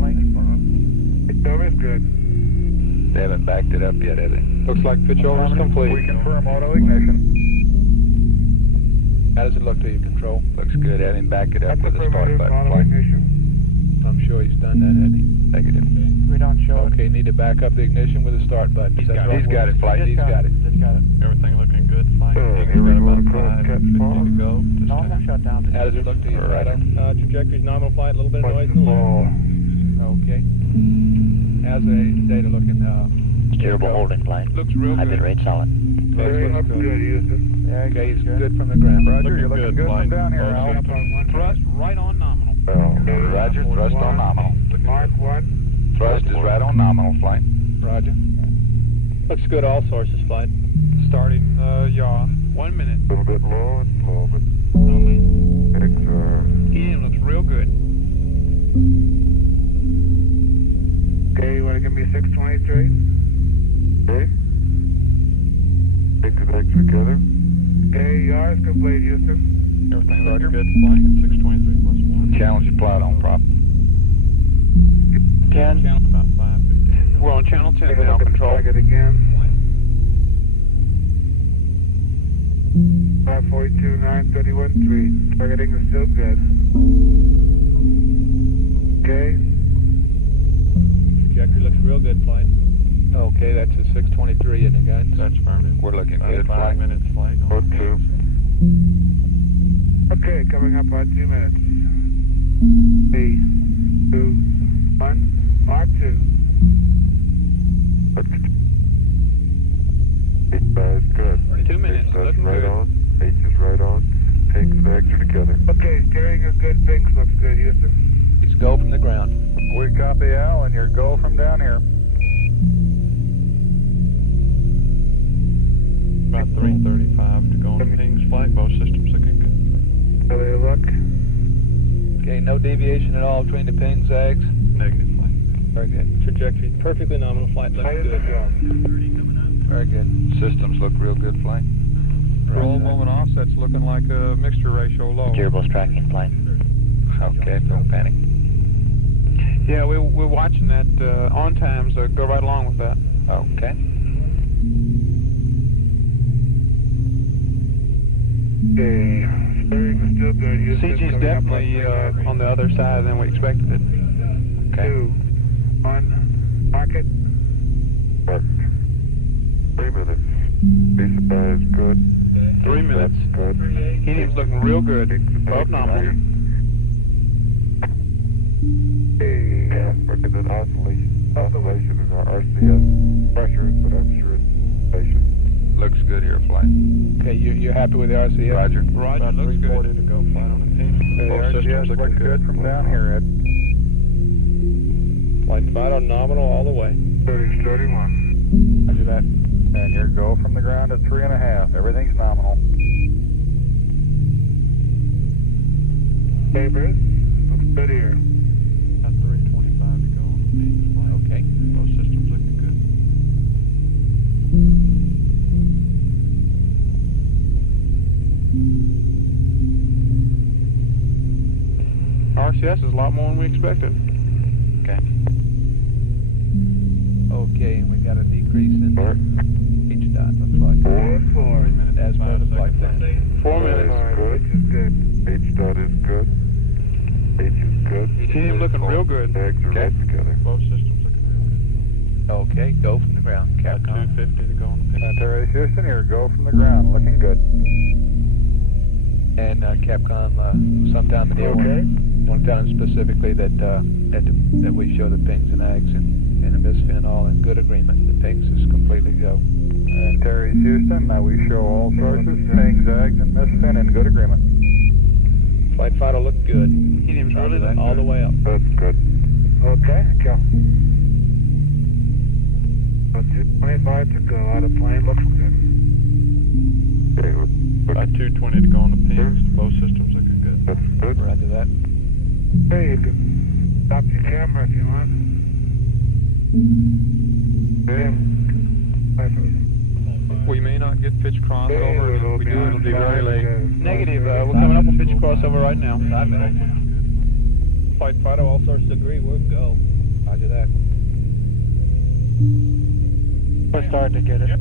Pitchover is good. They haven't backed it up yet, have they? Looks like pitchover is complete. We confirm auto ignition. How does it look to you, Control? Looks good. Have him back it up with the start button. Auto Flight. ignition. I'm sure he's done that, hasn't he? Negative. We don't show Okay, need to back up the ignition with the start button. Is that right? He's got it, Flight. He's got it. Just got it. Everything looking good, flight. Here we go, across Cat 50 Farm. to go. Just No, I'm not shut down. How does it look to you, Right. Rado? Trajectory's nominal flight, a little bit of noise What's in the the ball? Okay. How's the data looking? Steerable holding plane. Looks real High bit good. rate solid. Very Looks up good. good, Houston. Yeah, Okay, he's good from the ground. Roger, you're Looking looking good, good from flight. down here, Both Al. Up on one. Thrust right on nominal. Roger, thrust on nominal. Mark 1. Thrust is right on nominal, Flight. Roger. Looks good, all sources flight. Starting yaw. 1 minute. A little bit low and slow, but Helium looks real good. Okay, you want to give me 623? Okay. Take the legs together. Okay, yours complete, Houston. Everything looking good, flight. 623 plus 1. Challenge your flight on prop. 10. About 5:15. We're on channel 10 Take a now, look at the Control. target again. 542, 931, 3. Targeting is still good. Okay. Trajectory looks real good, flight. Okay, that's a 623 in it, guys. That's affirmative. We're looking About good, 5 Flight. minutes, flight. On Road 2. pings. Okay, coming up on 2 minutes. 3, 2, 1. Mark 2. H is good. 2 minutes. Looking right good. on. H is right on. Pings and legs are together. Okay, steering is good. Pings looks good, Houston. He's go from the ground. We copy, Al, and your go from down here. About 3:35 to go on the pings, flight. Both systems looking good. How they look? Okay, no deviation at all between the pins, zags. Negative, flight. Very good. Trajectory perfectly nominal flight, looks How is good. it going? Very good. Systems look real good, Flight. Roll moment offset's looking like a mixture ratio low. Steerable's tracking plane. Okay, don't panic. Yeah, we're watching that on times. Go right along with that. Okay. Okay, steering is still good, Houston. CG's Coming up definitely on the other side than we expected it. Okay. 2, 1, mark it. 3 minutes. Visa is good. 3 minutes. Good. Helium's looking real good. Above nominal. Okay, working an oscillation in our RCS pressures, but I'm sure it's station. Looks good here, Flight. Okay, you're happy with the RCS? Roger. Roger, About looks 340 good. to go, flight on the pings. The Both systems RCS looking looks good from down here, Ed. Flight fight on nominal all the way. 3031. Roger that. And your go from the ground at 3.5. Everything's nominal. Papers, looks good here. About 3:25 to go on the pings, flight. Okay. Both systems looking good. RCS is a lot more than we expected. Okay. Okay, and we got a decrease in H dot, looks like. 4. 3 minutes. As per the flight plan. 4 minutes. H is good. H dot is good. H is good. Helium looking real good. Legs are right together. Both systems looking real good. Okay, go from the ground. About Capcom. 250 to go on the pings. Antares Houston, your go from the ground. Looking good. And Capcom, sometime in the Okay. one time specifically that we show the pings and ags and the misfin all in good agreement. The pings is completely go. Antares Houston, we show all sources, pings, zags, and misfin in good agreement. Flight fighter looked good. Helium's really looking All the way up. That's good. Okay, go. 225 to go. Out of plane looks good. About 220 to go on the pings. Both systems looking good. That's good. Roger that. Hey, you can stop your camera if you want. We may not get pitch crossover. If we do, it'll be very late. Negative. We're coming up on pitch crossover right now. 5 minutes. Flight fighter, all sources agree, we're go. Roger that. We're starting to get it.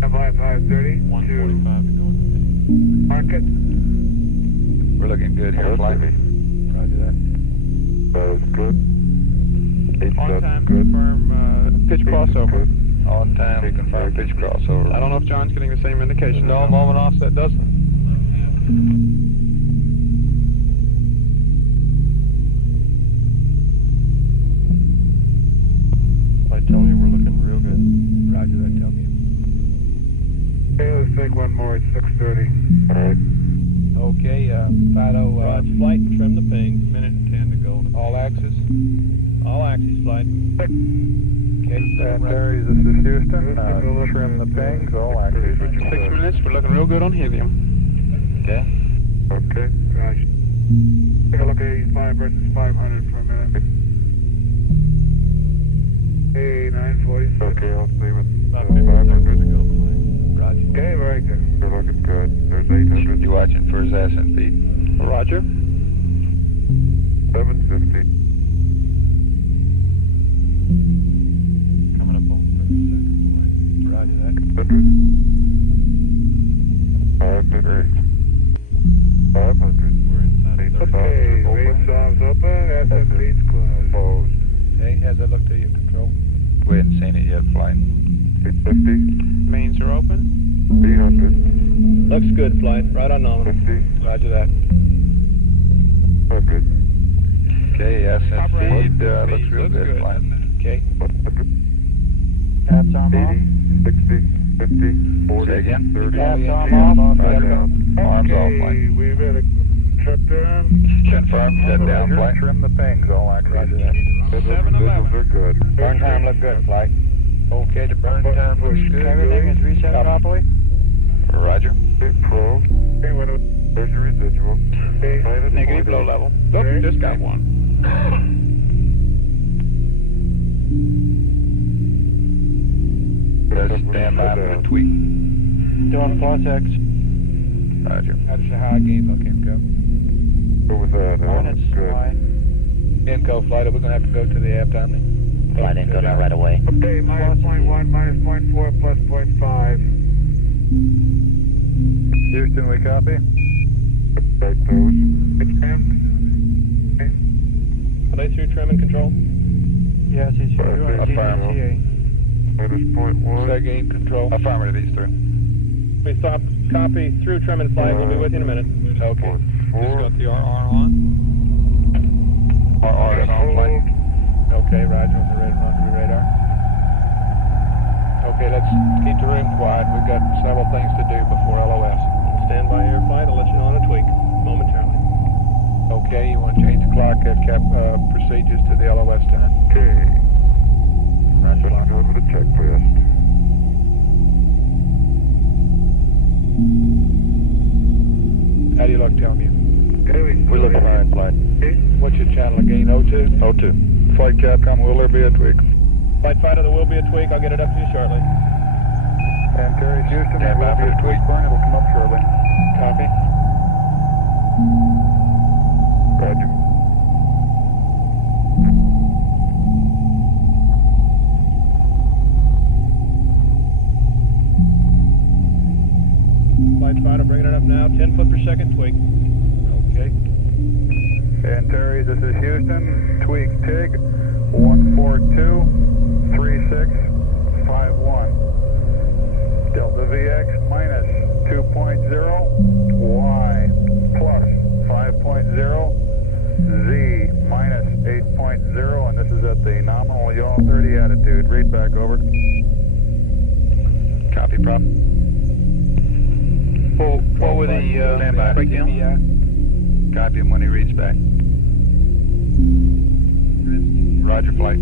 Flight 530. 145 to go with the ping. Mark it. We're looking good here, flight. Roger that. That's good. On time, confirm pitch crossover. On time, confirm pitch crossover. I don't know if John's getting the same indication. No, moment offset doesn't. Flight, tell me we're looking real good. Roger that, tell me. Okay, let's take one more at 6:30. All right. Okay, Fido, Roger, flight, trim the ping. Minute and 10 to go. all axis. All axis, flight. Okay, Terry, this is Houston. Trim the pings, all axes. 6 minutes, we're looking real good on helium. Okay. Okay. Roger. Take a look at 85 versus 500 for a minute. Hey, 946. Okay, I'll see with About 50 seconds to go. Roger. Okay, very good. You're looking good. There's 800. You watching for his ascent speed? Roger. 750. Coming up on 30 seconds away. Roger that. 600. 500. 500. We're inside of 30. Okay, range arms open, ascent speed's closed. Closed. Okay, how's that look to you, control? We hadn't seen it yet, flight. 850. Mains are open. 300. Looks good, flight. Right on nominal. 50. Roger that. 100. Okay, ascent Operating speed looks speed real looks good, good, flight. doesn't it? Okay. 100. Half arm 80. 60. 50. 40. Say again? 30. Half Yeah, arm yeah, off. Roger out. Arms off, Okay, flight. we've had a shut down. Confirm, shut down, Roger. flight. Trim the pings, all axes. Roger that. Visuals are good. Burn time look good, flight. Okay, the burn time looks good. Everything is reset properly? Roger. Big pro. Okay, what do There's your residual. okay. Negative low level. Look, Okay. just got one. Let's stand by for the tweak. Doing Closeout. Roger. How does the high gain look, Inco? Go with that. That's good. Inco, flight, we're going to have to go to the aft only. Flight Inco now right away. Okay, minus 0.1, minus 0.4, plus 0.5. Houston, we copy. Right those. It's trimmed. Are they through trim and control? Yes, he's doing Affirm. Minus 0.1. Star gain control. Affirmative, he's through. We stop, copy, through trim and flight. We'll be with you in a minute. Okay. Just got the RR on. RR is on, flight. Okay, Roger, on the radar. Okay, let's keep the room quiet. We've got several things to do before LOS. Stand by air flight. I'll let you know on a tweak momentarily. Okay, you want to change the clock procedures to the LOS time. Okay. Roger, Let's go to the checklist. How do you look, tell me? We look fine, flight. What's your channel again, O2? O2. Flight Capcom, will there be a tweak? Flight fighter, there will be a tweak. I'll get it up to you shortly. And Terry, Houston, Stand there by will be for a the tweak tweak. burn. It'll come up shortly. Copy. Roger. Flight fighter, bringing it up now. 10 foot per second tweak. Okay. And Terry, this is Houston. Tweak TIG 1423651. Delta VX minus 2.0, Y plus 5.0, Z minus 8.0, and this is at the nominal yaw 30 attitude. Read back over. Copy, prop. What were the Stand by. breakdown? Copy him when he reads back. Roger, flight.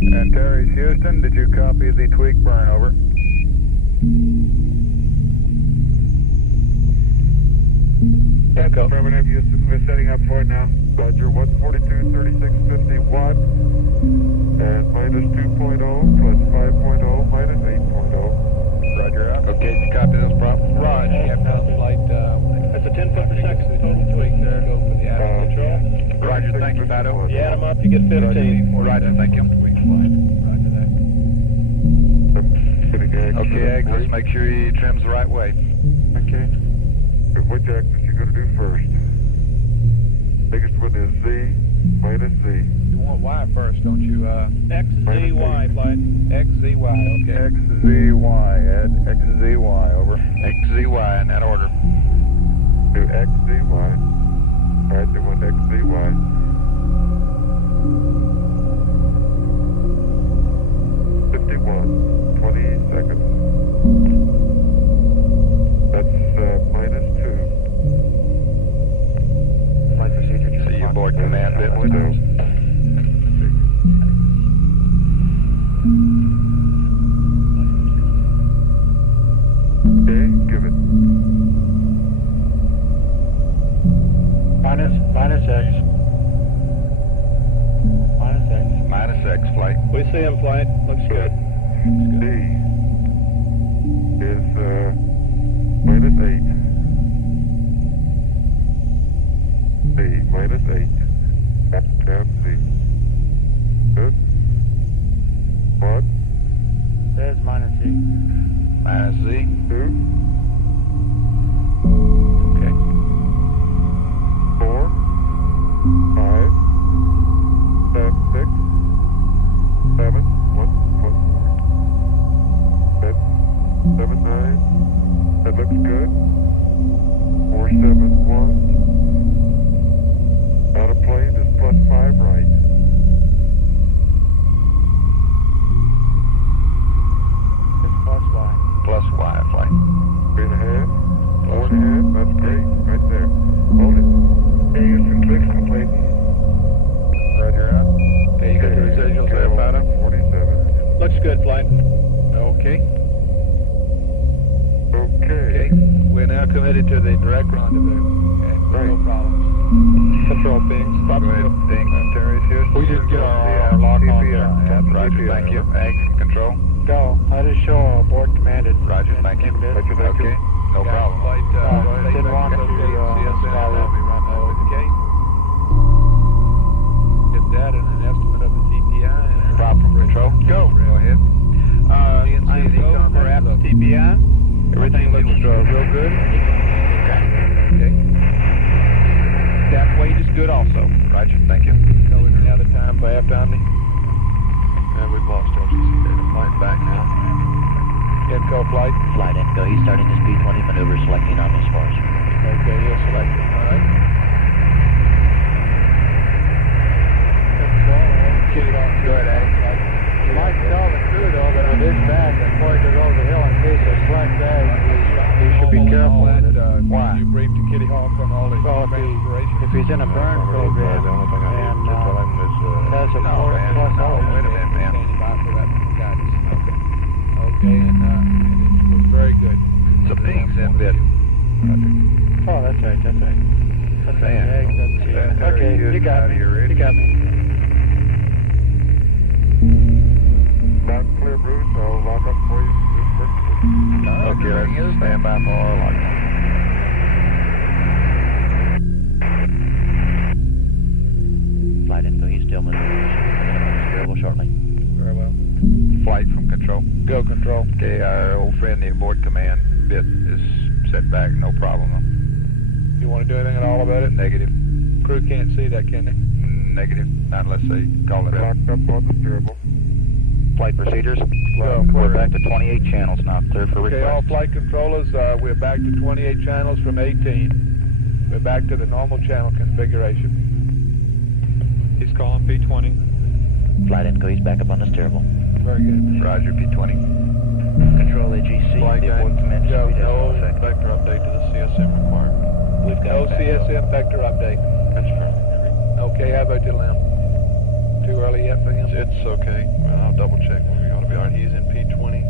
And Terry, Houston, did you copy the tweak burn over? Echo. Affirmative, Houston. We're setting up for it now. Roger, 1423651 and minus 2.0 plus 5.0 minus 8.0. Roger out. Okay, copy. Fido. You add them up, you get 15. Roger, thank you. Roger that. Okay, Egg, let's make sure he trims the right way. Okay. Which axis you going to do first? Biggest one is Z minus Z. You want Y first, don't you? X, Z, Y, flight. X, Z, Y, okay. X, Z, Y, Ed. X, Z, Y, over. X, Z, Y in that order. Do X, Z, Y. Alright, they want X, Z, Y. Seconds. That's minus 2. Flight procedure. See your board command bit. Okay, give it. Minus X. Minus X. Minus X, flight. We see him, flight. Looks good. D is minus 8. D minus 8. Down C. Good. What? There's minus Z. Minus Z. 2. Okay. 4. 5. 6. 7. 7, 9. That looks good. 4, 7, 1. Out of plane is plus 5 right. It's plus Y. Plus Y, flight. 3.5. 4.5. That's great. Right there. Hold it. Okay, Houston, clicks complete. Roger out. Okay, you got the residuals there, Fido? 47. Looks good, flight. Okay. Okay. We're now committed to the direct rendezvous. Okay. Right. No problems. Control pings. Go ahead, Ding. Terry's here. We didn't get our lock on there. Roger, thank you. Egg from control. Go. I just show board commanded. Roger, thank you. Okay. No problem. Flight, didn't want to, CSN, fly that'll be right now. Okay. Get that and an estimate of the TPI. Prop from control. Go. Go ahead. We're at the TPI. Everything looks real good. Okay. That weight is good also. Roger, thank you. No, we don't have the time for after Omni. And we've lost LGC data. Flight back now. Inco flight. Flight Inco, he's starting his P-20 maneuver, selecting on his course. Okay, he'll select it. All right. Go ahead, Ag. You might tell the crew, though, that it is bad that before he goes over the hill in case of slack bag, you should be careful. Why? You briefed to Kitty Hawk on all the inspiration. If he's in a burn program, The only thing I need to tell him is... that's a No, 4 man. plus No, hours. wait a minute, man. Okay. Okay, and it was very good. So pings in bit. Oh, that's right, that's right. That's right. Okay, you got me. You got me. Not clear, Bruce. I'll lock up for you. Okay, let's stand by for our lock. Flight Info, he's still maneuvering. Steerable shortly. Very well. Flight from control. Go control. Okay, our old friend, the aboard command bit is set back, no problem. You want to do anything at all about it? Negative. Crew can't see that, can they? Negative. Not unless they call it out. Locked up on the steerable. Flight procedures. Go. We're back to 28 channels now, clear for Okay, all request. flight controllers, we're back to 28 channels from 18. We're back to the normal channel configuration. He's calling P20. Flight Info, he's back up on the steerable. Very good. Roger, P20. Control AGC, Flight the aboard command Joe, speed no has no vector update to the CSM requirement. We've got No it back. CSM vector update. That's fair. Okay, how about your limb? Too early yet for him? It's okay. Well, I'll double check. We're going to be all right. He's in P20.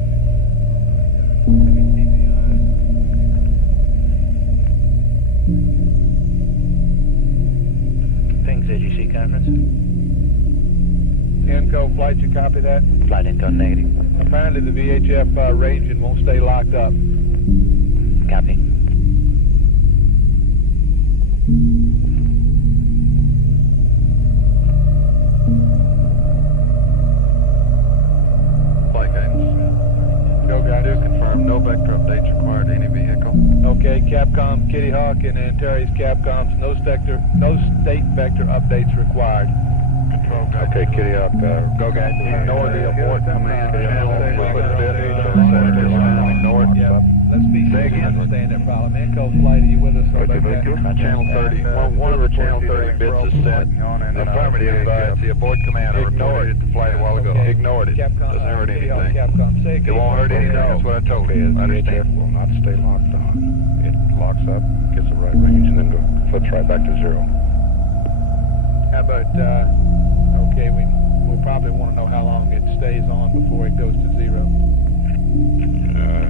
Pings AGC conference. Inco flight, you copy that? Flight Info negative. Apparently the VHF ranging won't stay locked up. Copy. Okay, Capcom, Kitty Hawk, and Antares Capcoms, no state vector updates required. Control, guys. Okay, Kitty Hawk, go guys. Ignore the abort command. Ignore it. Yeah. Let's be sure to understand that problem. Echo Flight, are you with us? Channel 30. One of the Channel 30 bits is set. Affirmative. It's the abort command. I reported it to flight a while ago. Ignored it. Capcom, Doesn't hurt anything. Capcom, say It won't hurt anything. That's what I told you. I understand. Will not stay locked on. It locks up, gets the right range, and then flips right back to 0. How about, okay, we probably want to know how long it stays on before it goes to 0.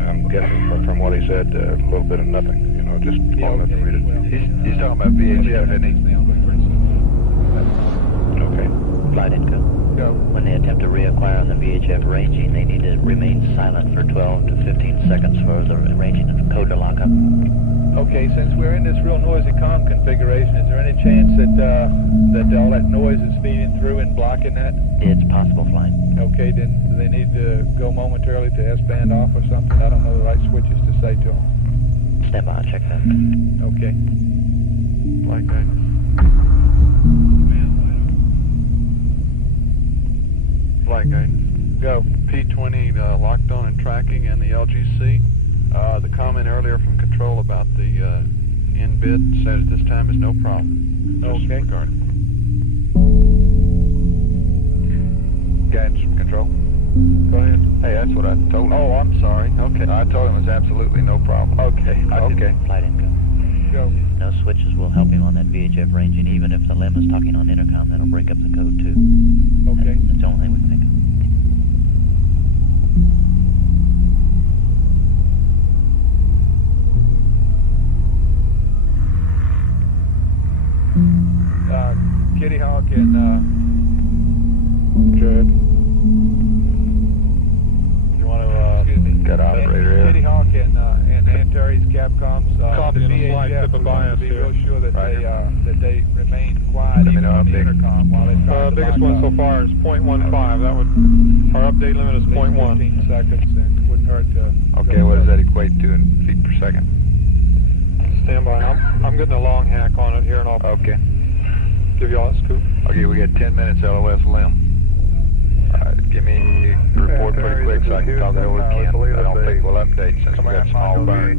I'm guessing from what he said, a little bit of nothing. You know, just long enough for me to. He's talking about VHF, isn't he? Okay. Flight Inco. Go. When they attempt to reacquire on the VHF ranging, they need to remain silent for 12 to 15 seconds for the ranging and code to lock up. Okay, since we're in this real noisy comm configuration, is there any chance that all that noise is feeding through and blocking that? It's possible, Flight. Okay, then do they need to go momentarily to S-band off or something? I don't know the right switches to say to them. Stand by, I'll check that. Okay. Flight guidance. Flight guidance. Go. P20 locked on and tracking and the LGC. The comment earlier from control about the in bit said at this time is no problem. Okay. Disregard it. Guidance from control. Go ahead. Hey, that's what I told him. Oh, I'm sorry. Okay. I told him it was absolutely no problem. Okay. Okay. Flight Inco. Go. No switches will help him on that VHF ranging. Even if the LEM is talking on intercom, that'll break up the code too. Okay. That's the only thing we can think of. Kitty Hawk and Good. you want to excuse me. Got operator here. Kitty Hawk and Antares Capcoms. Copy The on the flight, VHF, tip of we want bias to be here. real sure that Roger. they remain quiet Let me even know on the how big. intercom while they're trying to Biggest lock one up. so far is 0.15. That would, our update limit is 0.1. 15 seconds, and it wouldn't hurt to. Okay, what does that equate to in feet per second? Stand by. I'm getting a long hack on it here, and I'll Okay. give you all a scoop. Okay, we got 10 minutes LOS LEM. Give me the report pretty quick so I can talk it over with Ken. I don't think we'll update since we got small burn.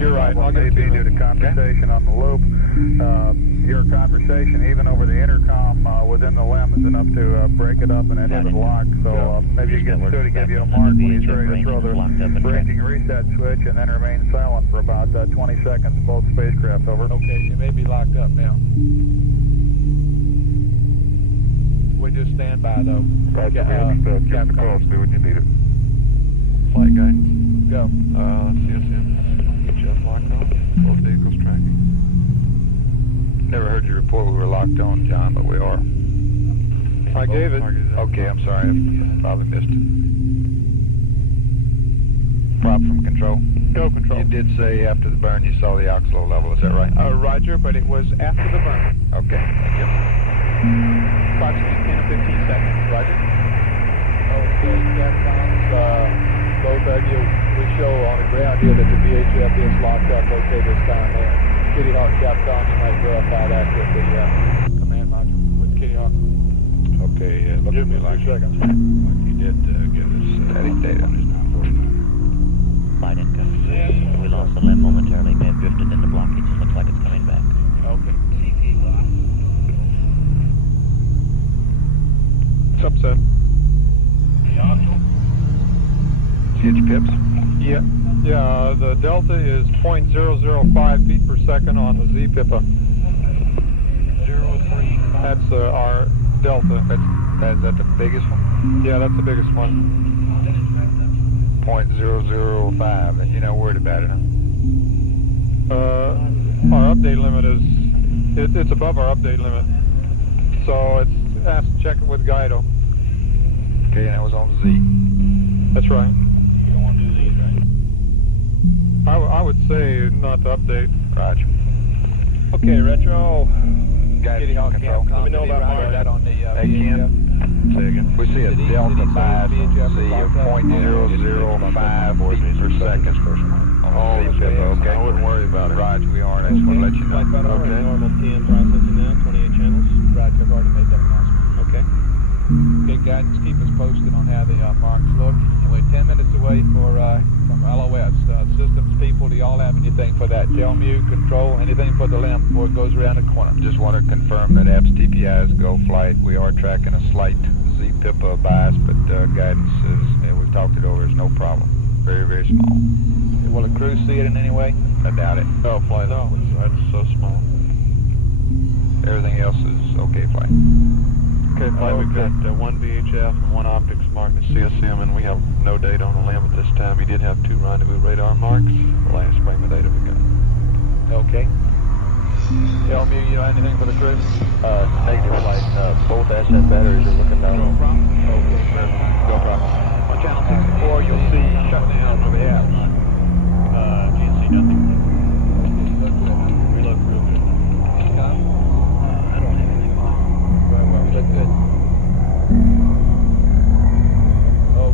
You're right. I'll get Maybe to due to conversation on the loop. Your conversation, even over the intercom within the LEM, is enough to break it up and inhibit lock. So maybe you get Stu to give you a mark when he's ready to throw the ranging reset switch and then remain silent for about 20 seconds, both spacecraft. Over. Okay, it may be locked up now. We just stand by though. Roger, Capcom. call, Stu, when you need it. Flight guidance. Go. CSM, jet locked on, both vehicles tracking. Never heard you report we were locked on, John, but we are. I gave it. Okay, I'm sorry. I probably missed it. Prop from control. Go control. You did say after the burn you saw the oxlow level, is that right? Roger, but it was after the burn. Okay, thank you. Approximately 10 to 15 seconds. Roger. Okay, Capcoms, both of you, we show on the ground here that the VHF is locked up okay this time. Kitty Hawk Capcom, you might verify that with the command module with Kitty Hawk. Okay, look at me like he did give us Static data. on his 949. Flight Inco. We lost the LEM momentarily. May have drifted into blockage. It looks like it's coming back. Okay. Subset. Get your pips? Yeah, the delta is 0.005 feet per second on the Z-PIPA. 03. That's our delta. Is that the biggest one? Yeah, that's the biggest one. 0.005, and you're not worried about it, huh? Our update limit is, it's above our update limit. So it's asked to check it with Guido. Okay, and that was on Z. That's right. You don't want to do these, right? I would say not to update. Roger. Okay, Retro. Guys, Kitty Hawk control. Capcom. Let me know about that on the Hey, Ken. Say again. We see a Did he delta say bias VHF on Z was of locked up? 0.005. 0.05 feet per second. All the okay. okay. I wouldn't worry about it. Roger, we are. I just want to let you know. Okay. Normal TM processing now, 28 channels. Roger, I've already made that announcement. Okay. Okay, guidance, keep us posted on how the marks look. And we're 10 minutes away from LOS. Systems people, do y'all have anything for that telmute control, anything for the limb before it goes around the corner? Just want to confirm that APS TPI is go flight. We are tracking a slight Z-PIPA bias, but guidance is, we've talked it over, is no problem. Very, very small. Will the crew see it in any way? I doubt it. Oh, flight off. That's so small. Everything else is okay flight. Okay, flight, we've got one VHF and one optics mark at CSM, and we have no data on the limb at this time. He did have 2 rendezvous radar marks. The last frame of data we got. Okay. Telmute, you know anything for the crew? Negative flight. Both asset batteries are looking down. No problem. Okay, go problem. On channel 64, you'll see shutdown over here. Can't see nothing. Look good. We look real good. Income? I don't have anything. Well, we look good.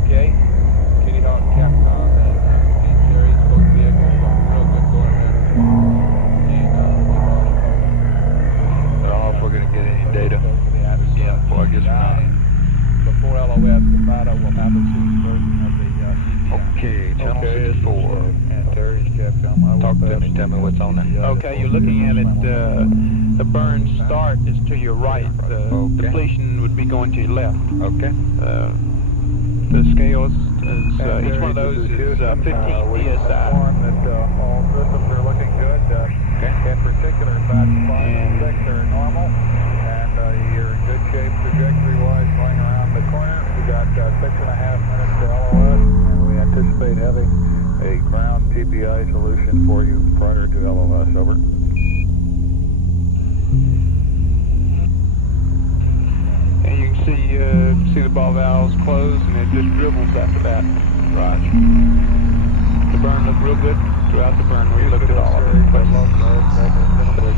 Okay. Kitty Hawk, Capcom, and Jerry's both vehicles are real good going around. I don't know if we're going to get any data again before I get some. Before LOS, the FIDO will have a soon version of the Okay, channel 64. And Terry's Capcom. Talk to me, tell me what's on there. Okay, you're looking at it, the burn start is to your right. The depletion would be going to your left. Okay. The scales is, each one of those is 15 PSI. That all systems are looking good. In particular, batch 5 and 6 are normal. And you're in good shape trajectory-wise going around the corner. We got 6.5 minutes to LOS, and we anticipate having a ground TPI solution for you prior to LOS. Over. And you can see the ball valves close, and it just dribbles after that. Roger. The burn looked real good throughout the burn. We looked at all of it.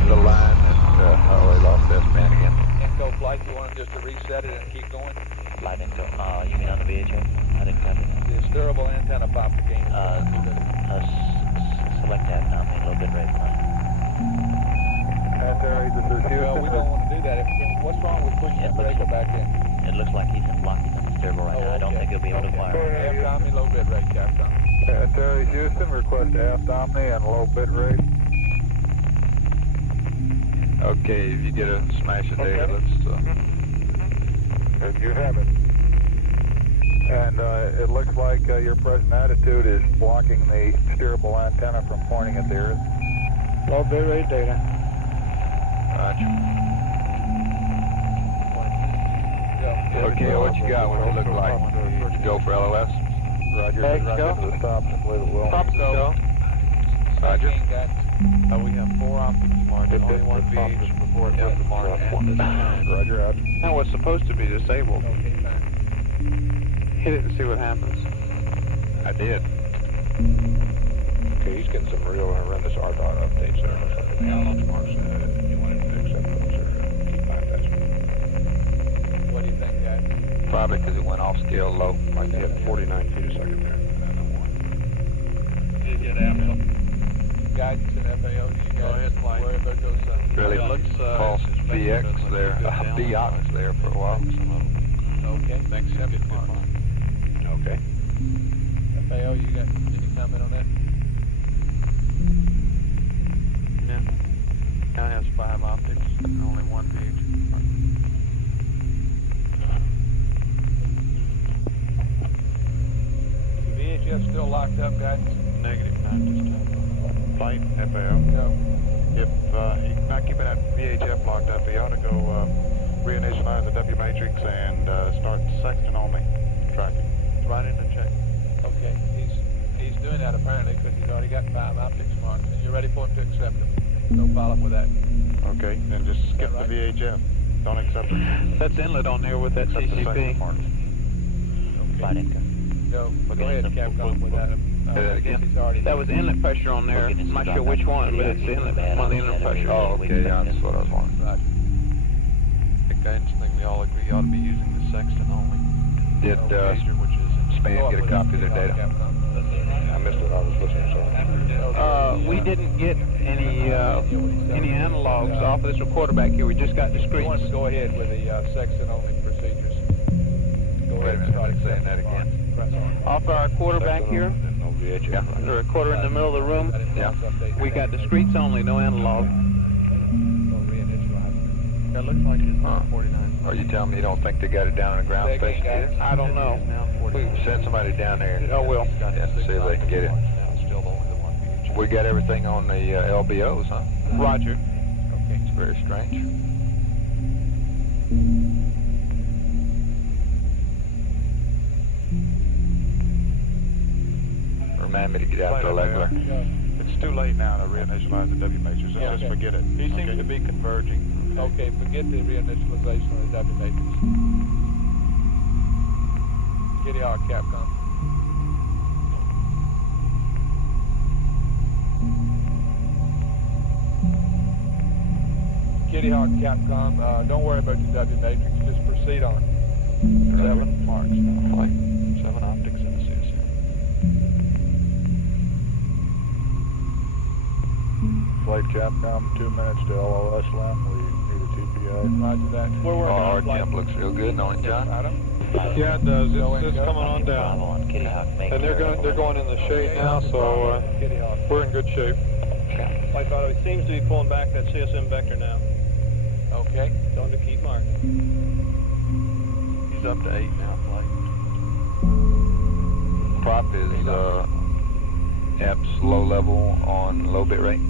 The line, and we lost that span again. Info flight, you want just to reset it and keep going? Flight info. You mean on the VHF? I didn't copy that. The steerable antenna popped again. Select that now. Low bit rate flight. And Terry, this is Houston. Well, we don't want to do that. What's wrong with pushing the breaker back in? It looks like he's in block. He's on the steerable right now. I don't think he'll be able to fire. Half Omni, low bit rate, Capcom. And Terry, Houston, request aft Omni and low bit rate. Okay, if you get a smash of data, let's... You have it. And it looks like your present attitude is blocking the steerable antenna from pointing at the Earth. Low bit rate data. Roger. Okay, what you got? What does it look like? You go for LOS? Roger. Roger. To the stop, I believe it will. Stop go. Roger. We have 4 optics marked, and only one VH before it left the mark at this time. Roger, out. That was supposed to be disabled. Okay, fine. Hit it and see what happens. I did. Okay, he's getting some real horrendous RDOT updates there. Looks like the launch marks, you want him to accept those or keep bypassing. What do you think, guys? Probably because it went off scale low. Like you had 49 feet a second there. Did you get AML? Guidance and FAO, do you guys worry about those? Really false VX there, VOX there for a while. Okay, thanks. Okay. FAO, you got any comment on that? No. Now it has 5 optics, only one VH. The VHF still locked up, guidance? Negative, not this time. Flight, FAO. No. If he's not keeping that VHF locked up, he ought to go reinitialize the W matrix and start sextant only tracking. Right in the check. Okay, he's doing that apparently because he's already got 5 optics marks, and you're ready for him to accept them. No problem with that. Okay, then just skip the VHF. Don't accept it. That's inlet on there with that Accept the second CCP. mark. Flight income. Go ahead, Capcom, with that. He's already That was inlet pressure on there. I'm not sure which one, but it's the inlet, one of the inlet pressure. Oh, okay, yeah, that's what I was wondering. Roger. I think we all agree you ought to be using the sextant only. Did Pager, which is span get a copy of their data? I missed it. I was listening, sorry. We didn't get any analogs off of this recorder back here. We just got discretes. You want to go ahead with the sextant-only procedures. Go ahead and start saying that again. Press on. Off our recorder back here, No VHF. the recorder in the middle of the room, Yeah. we got discretes only, no analog. That looks like it's 49. Are you telling me you don't think they got it down in the ground station either? I don't know. Send somebody down there. I will. Yeah, see if they can get it. We got everything on the LBOs, huh? Roger. Okay. It's very strange. Remind me to get out the regular. It's too late now to reinitialize the W matrix. Let's just forget it. He seems to be converging. Okay, forget the reinitialization of the W matrix. Kitty Hawk, Capcom. Kitty Hawk, Capcom, don't worry about the W matrix, just proceed on. 7 marks now. Flight 7 optics in the CSM. Flight Capcom, 2 minutes to LOS LEM. We need a TPI. Roger that. We're working Our on flight. temp looks real good, don't it, John? Yeah, it does. It's coming on Bravo down. on Kitty Hawk, make And they're going in the shade now, so Kitty Hawk. we're in good shape. Flight Fido, he seems to be pulling back that CSM vector now. Okay. Tell him to keep marking. He's up to 8 now, flight. Prop is EPS low level on low bit rate.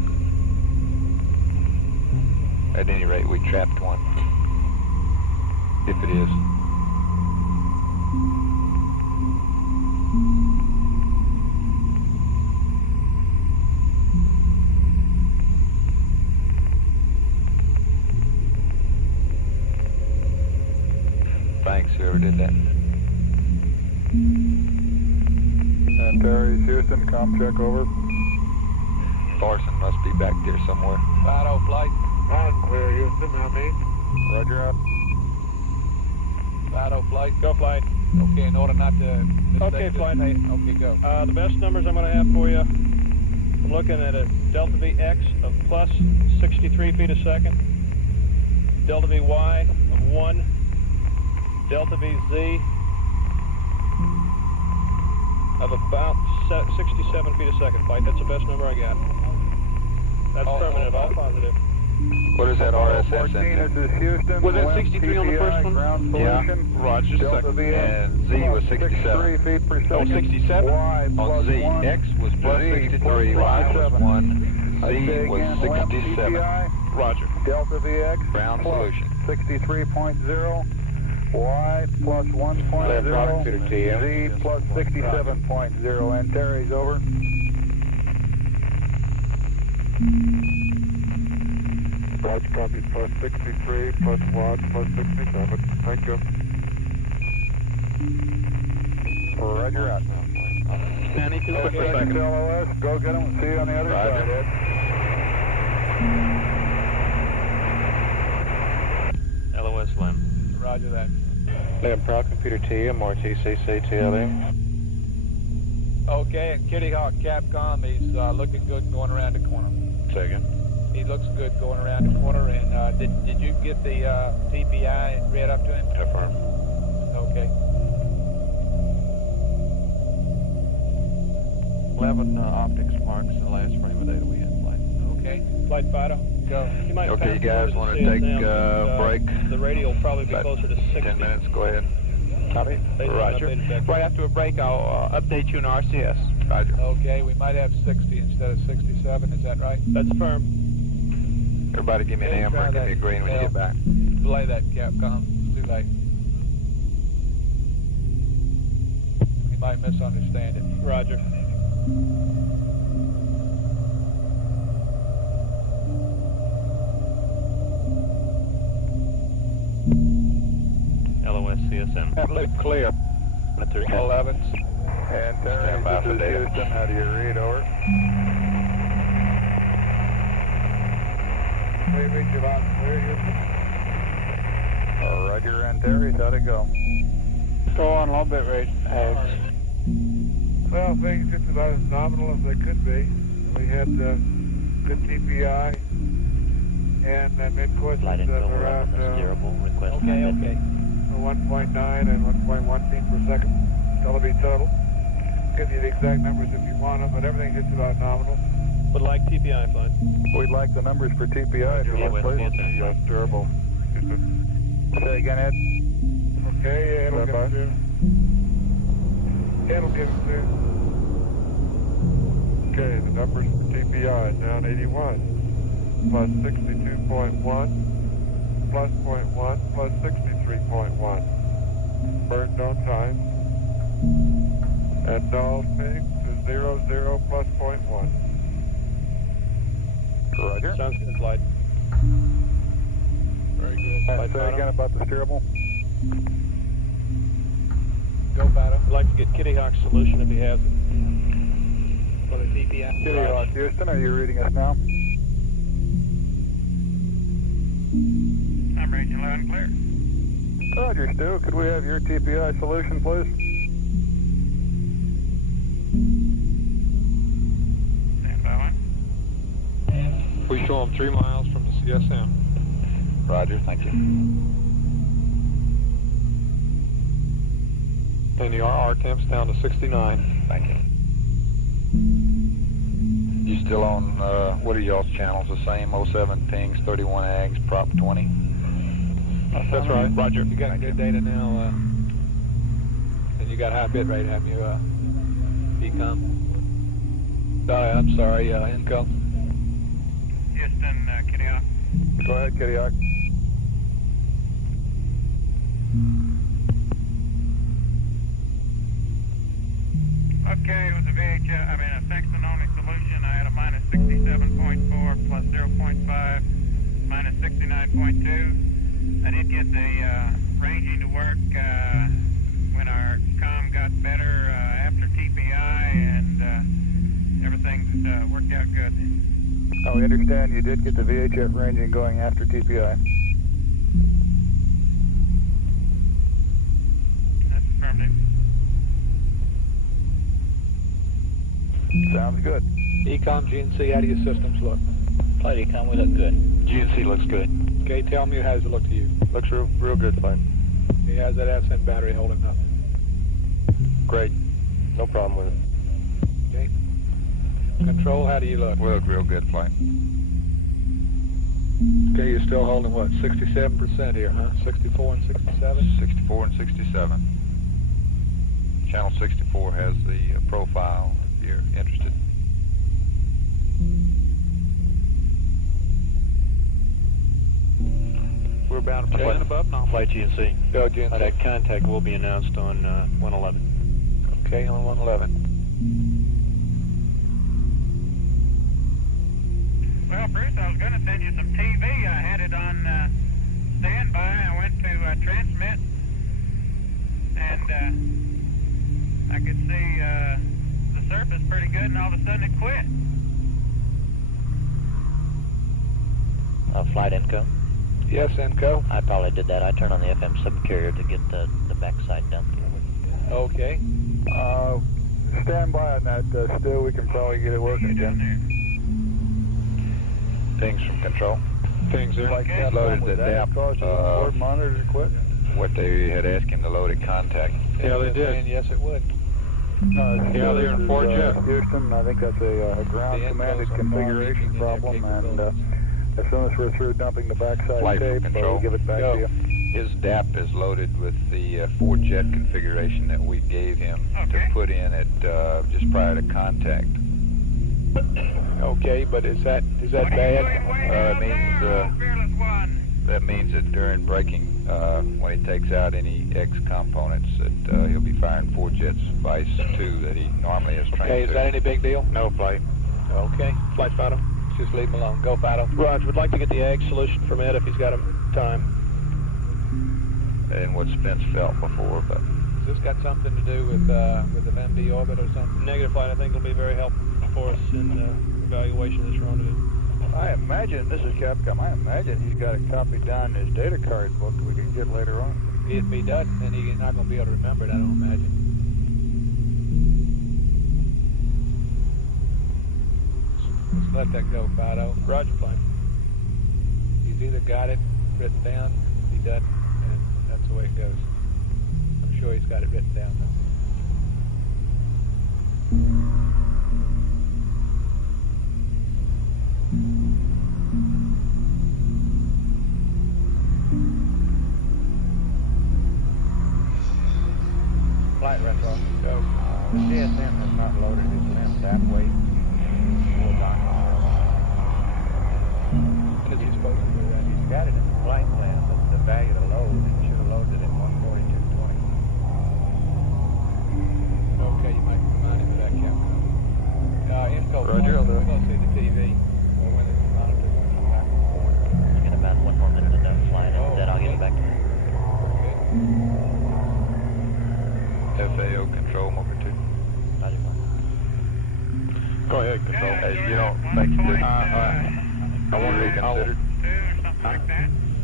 At any rate, we trapped one. If it is. Thanks, whoever did that. Antares, Houston, com check over. Thorson must be back there somewhere. Fido flight. Loud and clear, Houston, how me? Roger out. Fido flight. Go flight. Okay, in order not to mistake Okay, this flight. date. Okay, go. The best numbers I'm going to have for you, I'm looking at a delta VX of plus 63 feet a second, delta VY of 1, delta VZ of about 67 feet a second, flight. That's the best number I got. That's permanent, all positive. What is that RSS 14, in? this is Houston. Was it LEM 63 on the TPI, first one? Ground Yeah. solution. Roger, just a Delta second. VX And Z was 67. 63 feet per second. Oh, 67? Y On plus Z. 1. X was plus Z 63, plus Y was 57. 1, I Z say was again, LEM 67. TPI, Roger. Delta VX Ground plus solution. 63.0. Y plus 1.0. Z plus 67.0. Antares, over. Roger, copy, plus 63, plus 1, plus 67. Thank you. Roger out. Danny, can you put Second a second? LOS, go get them. See you on the other Roger. side, Ed. LOS LEM. Roger that. LEM Pro Computer TM or TCC TLM. Okay, and Kitty Hawk, Capcom, he's looking good going around the corner. Second. He looks good going around the corner. And did you get the TPI read up to him? Affirm. Okay. 11 optics marks the last frame of data we had flight. Okay. Flight Fido, Go. you might Okay, you pass guys over want the to take CSM, a break? The radio will probably be About closer to 60. 10 minutes, go ahead. Copy. Based on Roger. updated vector. Right after a break, I'll update you in RCS. Roger. Okay, we might have 60 instead of 67, is that right? That's firm. Everybody give me an amber and give me a green when you get back. Delay that, Capcom. It's too late. He might misunderstand it. Roger. LOS CSM. That looked clear. 11s. Antares, Stand by this for is data. Houston. How do you read, over? We reach you loud and clear, Houston. Roger, Antares, how'd it go? Go on low bit rate. everything's just about as nominal as they could be. We had good TPI and mid-course Flight info around the steerable. Request Okay, okay. 1.9 and 1.1 feet per second. Telemetry total. Give you the exact numbers if you want them, but everything's just about nominal. Would like TPI flight. We'd like the numbers for TPI if you would, please. Durable. Say again, Ed. Okay, yeah, it'll give it to you. It'll give it to you. Okay, the numbers for TPI down 81, plus 62.1, plus 0.1, plus 63.1. Burned on time. And null ping to 00 plus 0.1. Roger. Sounds good, flight. Very good. And Flight say bottom. again about the steerable. Go, Pato. I'd like to get Kitty Hawk's solution if he has it. For the TPI. Kitty Hawk, Houston, are you reading us now? I'm reading loud and clear. Roger, Stu. Could we have your TPI solution, please? Stand by one. We show them 3 miles from the CSM. Roger, thank you. And the RR temp's down to 69. Thank you. You still on, what are y'all's channels? The same 07 pings, 31 ags, prop 20? That's right. Roger. You got good data now, and you got high bit rate, haven't you, Ecom? I'm sorry, Inco. Houston, Kitty Hawk. Go ahead, Kitty Hawk. Okay, it was a Sexton only solution. I had a minus 67.4 plus 0.5 minus 69.2. I did get the ranging to work when our comm got better after TPI, and everything worked out good. Oh, we understand you did get the VHF ranging going after TPI. That's affirmative. Sounds good. Ecom, GNC, how do your systems look? Flight Ecom, we look good. GNC looks good. Okay, tell me how does it look to you? Looks real good, fine. He has that ascent battery holding up. Great. No problem with it. Okay. Control, how do you look? We look real good, flight. Okay, you're still holding what, 67% here, huh? 64 and 67? 64 and 67. Channel 64 has the profile if you're interested. We're bound to play above nominal. Flight GNC. Go, GNC. That contact will be announced on 111. Okay, on 111. Well, Bruce, I was going to send you some TV. I had it on standby. I went to transmit, and I could see the surface pretty good, and all of a sudden it quit. Flight Inco. Yes, Enco. I probably did that. I turned on the FM subcarrier to get the backside done. Okay. Stand by on that, Stu. We can probably get it working again. Pings from control. Pings there. Like that loaded the DAP, board monitor to quit? What they had asked him to load at contact. Yeah, they did. And yes, it would. Yeah, they're in 4Jet. Houston, I think that's a ground The commanded Encos are configuration far reaching in their problem, and capabilities. as soon as we're through dumping the backside Flight tape, control. we'll give it back to you. His DAP is loaded with the 4Jet configuration that we gave him to put in at just prior to contact. Okay, but is that bad? That means that during braking, when he takes out any X components, that he'll be firing 4Jet's vice 2 that he normally is trained Okay, is to. that any big deal? No, flight. Okay. Flight Fido. Just leave him alone. Go, Fido. Raj, would like to get the ag solution from Ed if he's got time. And what Spence felt before, but Has this got something to do with an MD orbit or something? Negative, Flight. I think it'll be very helpful for us in evaluation of this rendezvous. I imagine, this is Capcom, I imagine he's got it copied down in his data card book we can get later on. If he doesn't, then he's not going to be able to remember it, I don't imagine. Let that go, Fido. Roger, fine. He's either got it written down, he doesn't, and that's the way it goes. I'm sure he's got it written down, though. Flight retro. Go. The CSM has not loaded its LEM that way. Is he supposed to do that? He's got it in the flight plan, but the value to load, he should have loaded it at 142.20. Okay, you might remind him of that, Captain. Info Roger, point, we're going to see the TV. Or when it's monitored, we'll come back. You got about 1 more minute enough flying, and then I'll get it back to you. FAO control number 2. Roger, fine. Go ahead, control. Hey, you don't think that, I want to reconsider?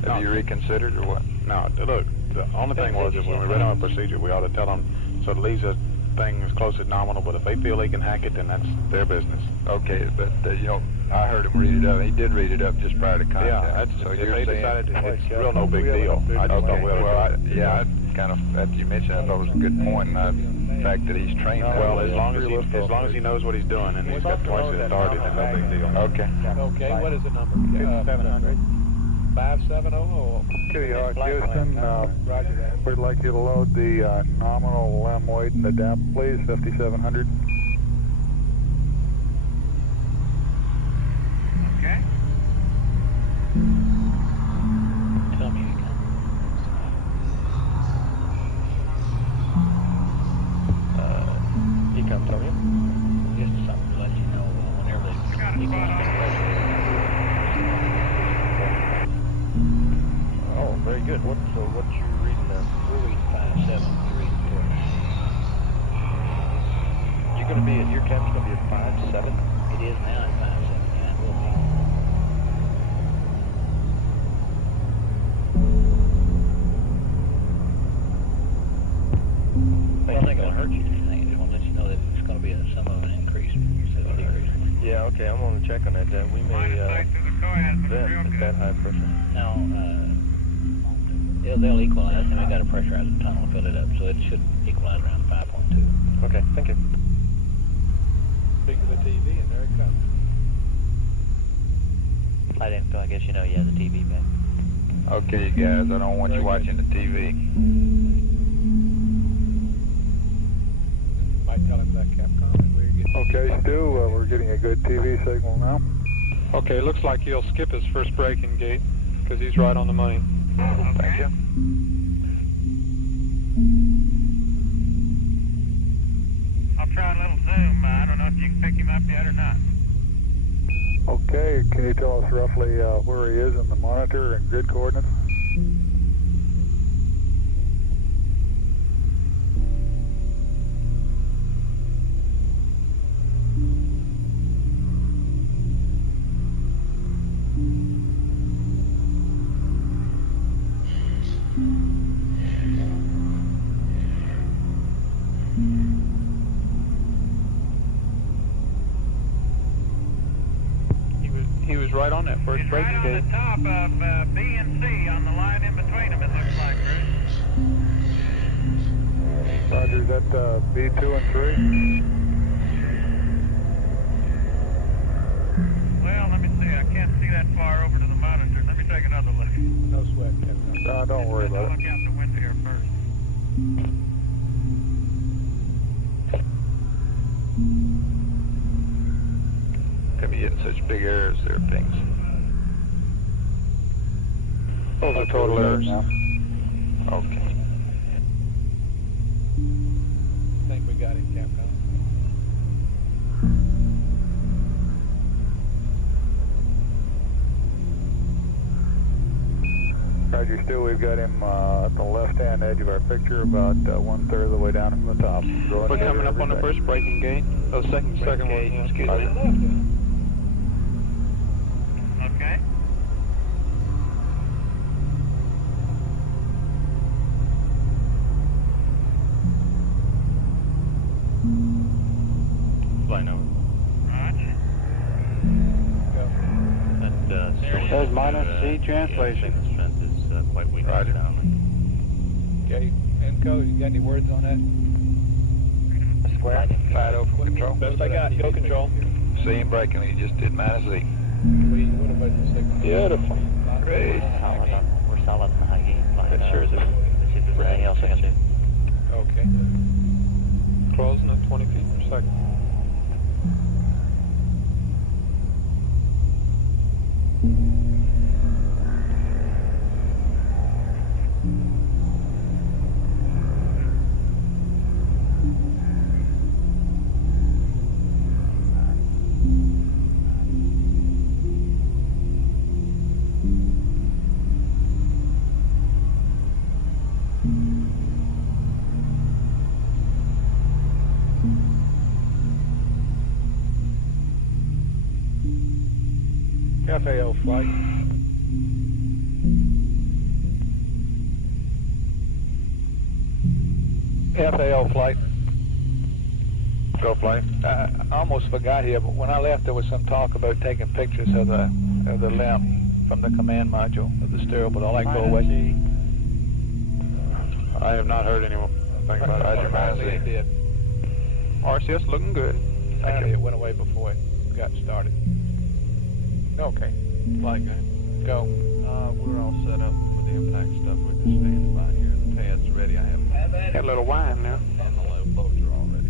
Have you reconsidered or what? No, look, the only thing was if when we read our procedure, we ought to tell them, so it leaves us things close to nominal, but if they feel they can hack it, then that's their business. Okay, but you know, I heard him read it up. He did read it up just prior to contact. Yeah, that's, so if you're they saying, decided it's real no big deal. I just thought, I kind of, after you mentioned it, I thought it was a good point, and the fact that he's trained that well, way. as long as he knows what he's doing and he's got twice his authority, then no big deal. Okay. Okay, what is the number? 700. 570? Kitty Hawk, Houston, Roger that. we'd like you to load the nominal LEM weight and the DAP, please, 5,700. Okay. Tell me again. Ecom, tell you. Just something to let you know whenever they equals Oh, very good. What's you reading there? we're reading 573. You're going to be at, your cap's going to be at 5.7? It is now at 570, and it will be. Well, I think it'll hurt you anything. I just want to let you know that it's going to be some of an increase instead of a decrease. Yeah, okay, I'm going to check on that. We may vent at that high pressure. Now, they'll equalize, and we've got to pressurize the tunnel to fill it up, so it should equalize around 5.2. Okay, thank you. Speak of the TV, and there it comes. Flight info, I guess you know you have the TV back. Okay, you guys, I don't want you watching the TV. Might tell him that, Capcom, that we're getting... Okay, Stu, we're getting a good TV signal now. Okay, looks like he'll skip his first braking gate because he's right on the money. Thank you. I'll try a little zoom. I don't know if you can pick him up yet or not. Okay, can you tell us roughly where he is in the monitor and grid coordinates? He was right on that first He's braking right gate. on the top of B and C on the line in between them, it looks like, Bruce. Roger, is that B2 and 3? Well, let me see. I can't see that far over to the monitor. Let me take another look. No sweat, Capcom. No, don't worry I'll about look it. out the window here first. Can be getting such big errors there, things. Those are total errors. Okay. I think we got him, Capcom. Roger, Stu, we've got him at the left-hand edge of our picture, about 1/3 of the way down from the top. We're coming up on the first braking gate. Oh, second one, yeah. Excuse me. Okay. Fly now. Roger. There's minus C translation. Strength is quite weak. Roger. Okay, Enco, you got any words on that? Square. Fido for control. Best I got. Go control. See him braking, he just did minus Z. What about the signal? Beautiful. Great. We're solid in the high gain. That sure is it. Let's see if there's anything else I can do. Okay. Closing at 20 feet per second. FAO flight. FAO flight. Go flight. I almost forgot here, but when I left, there was some talk about taking pictures of the limb from the command module of the steerable. Will all that go away? I have not heard anything about Roger, minus Apparently it Z. did. RCS looking good. Apparently it went away before it got started. Okay. Flight guy. Go. We're all set up for the impact stuff. We're just standing by here. The pad's ready. I have Got a little wine now. and the low boats are all ready.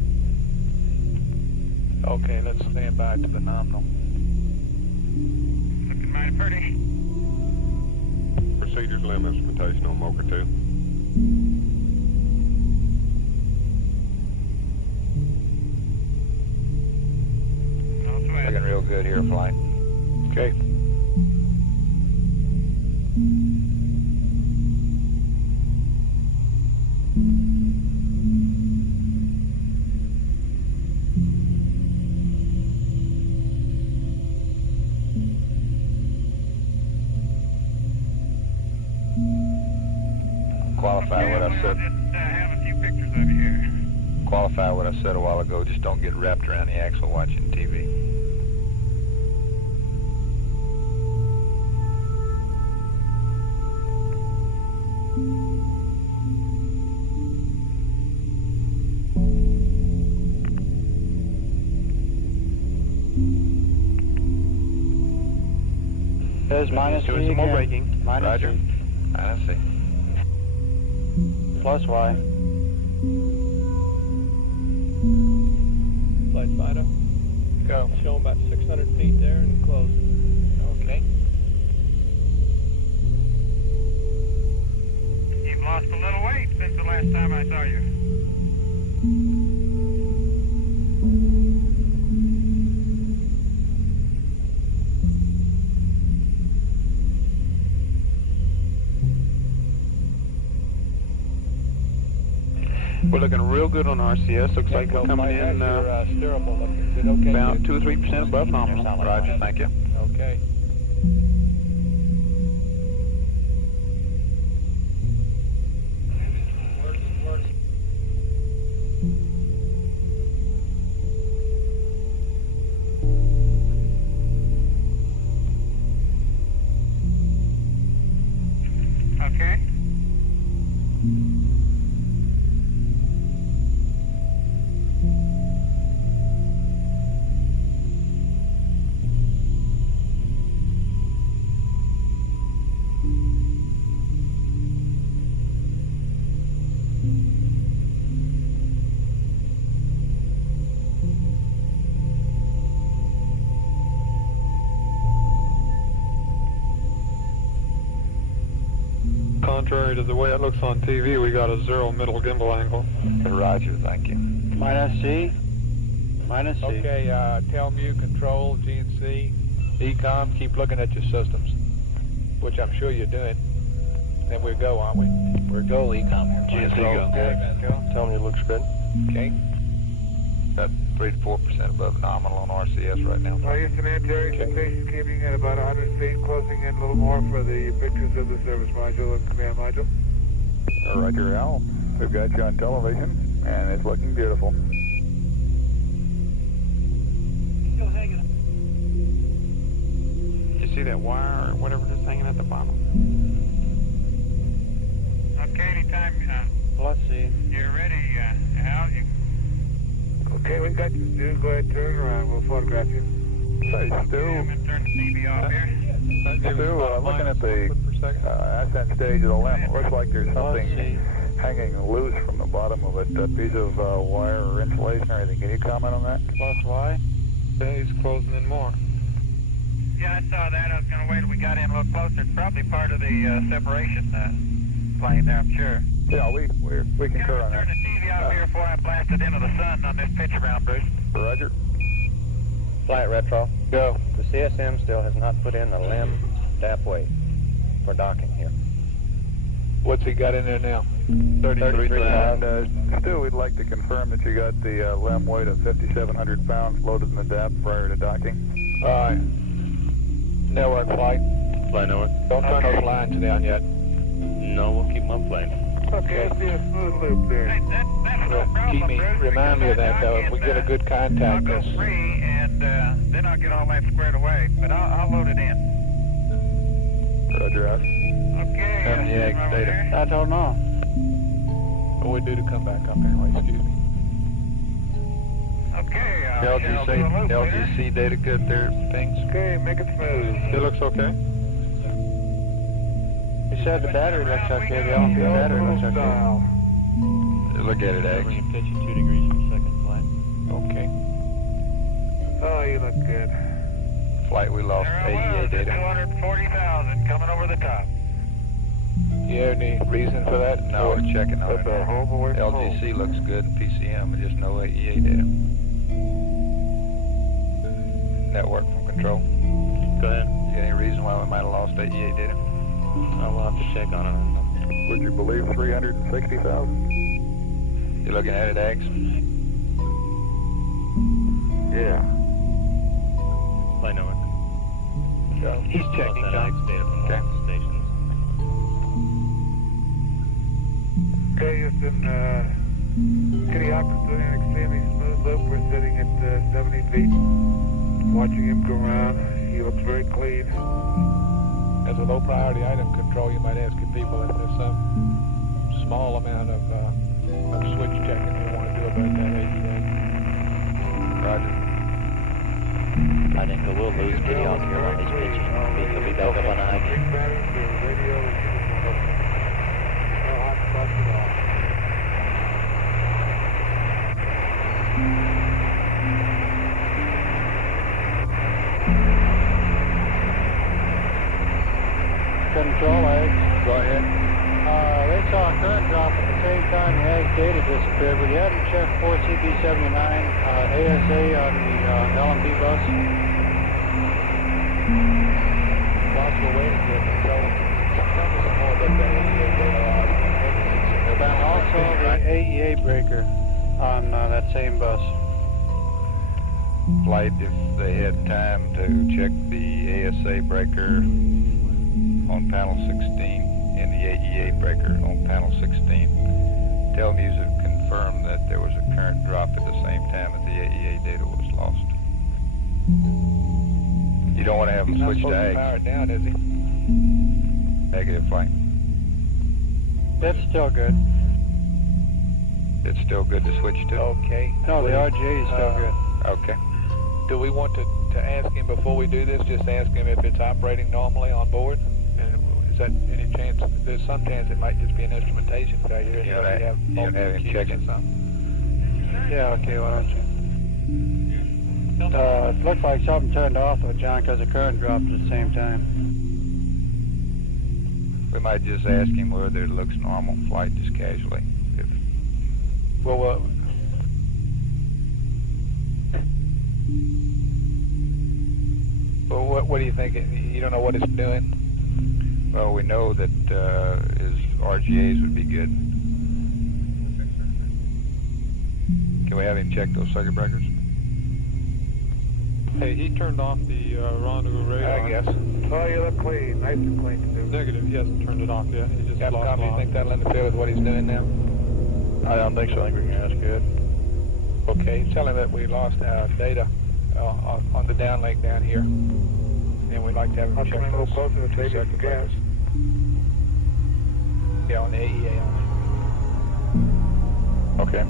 Okay, let's stand by to the nominal. Looking mighty pretty. Procedures limb instrumentation on Mocha 2. No sweat. Looking real good here, flight. Okay. Qualify what I We'll said. just have a few pictures of you here. Qualify what I said a while ago. Just don't get wrapped around the axle watching TV. There's minus C Doing some more again. braking. Minus Roger. C. Minus Z. Plus Y. Flight Fido. Go. Show them about 600 feet there and close. Okay. You've lost a little weight since the last time I saw you. We're looking real good on RCS. Looks like we're coming in Your steerable looking good. Okay. about good. 2 or 3% above nominal. Roger, thank you. Okay. Okay. Contrary to the way it looks on TV, we got a 0 middle gimbal angle. Roger, thank you. Minus C. Minus C. Okay, Telmu, Control, GNC, Ecom, keep looking at your systems, which I'm sure you're doing. Then we'll go, aren't we? We're go, Ecom here. GNC go. Good. Go. Tell me it looks good. Okay. About 3 to 4% above nominal on RCS right now. Houston and Terry, station keeping at about 100 feet, closing in a little more for the pictures of the service module and command module. Roger, Al. We've got you on television, and it's looking beautiful. You see that that wire or whatever that's hanging at the bottom. Okay, anytime Plus C. you're ready, Al, you... Okay, we've got you, Stu. Go ahead, turn around. We'll photograph you. Say, I'm Stu, going to turn the TV off here. looking at the ascent stage of the limb, it looks like there's something hanging loose from the bottom of it, a piece of wire or insulation or anything. Can you comment on that? Plus Y. He's closing in more. Yeah, I saw that. I was going to wait till we got in a little closer. It's probably part of the separation plane there, I'm sure. Yeah, we concur on Turn that. the TV off here before I blast it into the sun on this pitch around, Bruce. Roger. Flight retro. Go. The CSM still has not put in the limb DAP weight for docking here. What's he got in there now? 33 And Stu, we'd like to confirm that you got the limb weight of 5,700 pounds loaded in the DAP prior to docking. Network flight. Fly network. Don't turn those lines down yet. No, we'll keep them on plane. Okay, I see a smooth loop there. Hey, that's no problem, Keep me, Bruce, remind me of because that though. If we get a good I'll contact, go this. free, and then I'll get all that squared away. But I'll load it in. Roger out. Okay. And the egg over data. there. I don't know. What we do to come back up anyway, excuse me. Okay. I'll do a loop later. LGC data good there, things? Okay, make it smooth. It looks okay. He said the battery looks okay. The LMP battery looks okay. Style. Look at it, X. Pitch at 2 degrees per second flight. Okay. Oh, you look good. Flight we lost There I AEA was, data. 240,000 coming over the top. You have any reason for that? No, we're checking on That's it. our home away from home. LGC looks good and PCM, and just no AEA data. Network from control. Go ahead. You got any reason why we might have lost AEA data? I'll have to check on it. Would you believe 360,000? You looking at it, X? Yeah. Flight network. He's checking, That John. X data from Okay. all the stations. Okay, Houston, Kitty Hawk is doing an extremely smooth loop. We're sitting at 70 feet. Watching him go around. He looks very clean. As a low priority item control, you might ask your people if there's some small amount of switch checking you want to do about that AEA. Roger. I think we'll lose Kitty Hawk here while he's pitching. He'll be back up on the high Big patterns, the radio is no hot spots at all. Control eggs. Go ahead. They saw a current drop at the same time the egg data disappeared, but you hadn't checked 4CB79 ASA on the LMP bus. Whilst we're waiting here, tell me some more about that AEA data. And also the AEA breaker on that same bus. Flight, if they had time to check the ASA breaker on panel 16 and the AEA breaker on panel 16. Telmews have confirmed that there was a current drop at the same time that the AEA data was lost. You don't want to have them He's not switch to supposed to eggs. power it down, is he? Negative, flight. It's still good. It's still good to switch to? Okay. No, the RGA is still good. Okay. Do we want to ask him before we do this, just ask him if it's operating normally on board? And is that any chance, there's some chance it might just be an instrumentation failure. And Yeah, you have you multiple have him keys check or it. something. Yeah, okay, why don't you? It looks like something turned off though, John, because the current dropped at the same time. We might just ask him whether it looks normal flight just casually. If Well, what do you think? You don't know what it's doing? Well, we know that his RGAs would be good. Can we have him check those circuit breakers? Hey, he turned off the rendezvous radar. I guess. Oh, you look clean. Nice and clean, Stu. Negative, he hasn't turned it off yet. He just lost Tom, do you think that'll interfere with what he's doing now? I don't think so. I think we can ask good. Okay, tell him that we lost our data on the downlink down here. And we'd like to have him I'll check come in a those little closer and two maybe circuit some gas. breakers. Yeah, on the AEA only. Okay.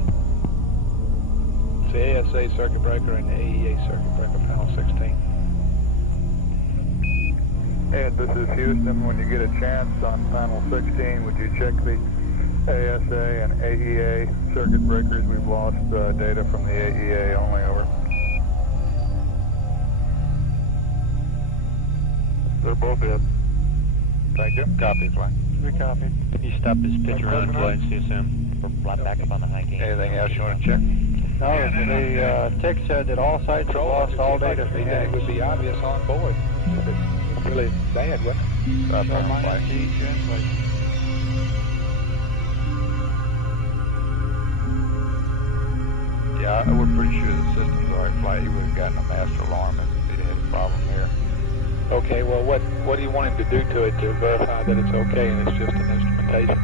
It's the ASA circuit breaker and the AEA circuit breaker, panel 16. Ed, this is Houston. When you get a chance on panel 16, would you check the ASA and AEA circuit breakers? We've lost data from the AEA only, over. They're both in. Thank you. Copy, fly. We copied. He stopped his pitcher on flight, see assume. We're back up on the high gain. Anything else you want to check? No, the TIC said that all sites have lost all data from the It eggs. would be obvious on board if it's really bad, wouldn't it? Stop on flight. T translation. Yeah, we're pretty sure the system's all right. Flight, he would have gotten a master alarm if he'd had a problem there. Okay, well, what do you want him to do to it to verify that it's okay and it's just an instrumentation?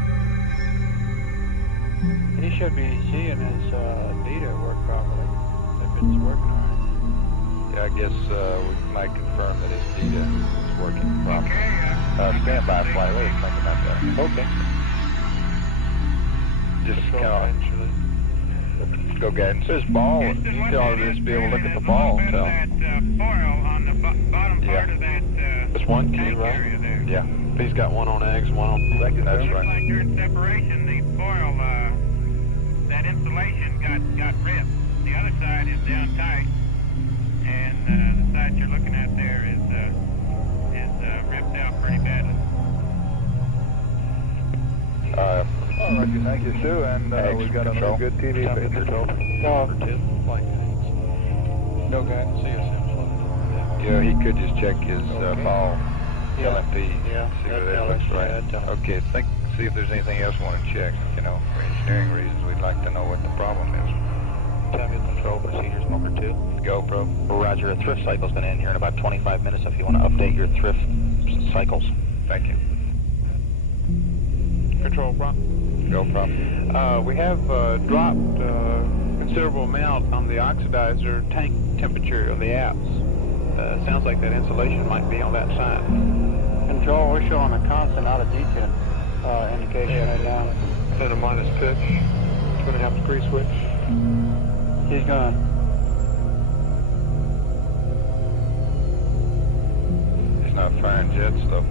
He should be seeing his data work properly, if it's working all right. Yeah, I guess we might confirm that his data is working properly. Stand by, flight. What do you think about that? Okay. Just kind of go get it. This ball, you ought to just be able to look at the ball and tell. That foil on the bottom part of that It's one key, tank right? area there. Yeah, He's got one on eggs, one on... that's Looks right. like during separation, the foil, that insulation got ripped. The other side is down tight, and the side you're looking at there is ripped out pretty badly. All right, thank you, Stu, and we've got another good TV picture. No guidance, see assume. Yeah, he could just check his ball LMP, Yeah, see whether that that looks tells- right. yeah, that tells. Okay, see if there's anything else we want to check. You know, for engineering reasons, we'd like to know what the problem is. Tablet control procedures number 2. GoPro. Roger, a thrift cycle is going to end here in about 25 minutes if you want to update your thrift cycles. Thank you. Control prop. GoPro. We have dropped considerable amount on the oxidizer tank temperature of the apps. Sounds like that insulation might be on that side. Control, we're showing a constant out of detent indication right now. And a minus pitch. 2.5 degree switch. He's gonna. He's not firing jets, though.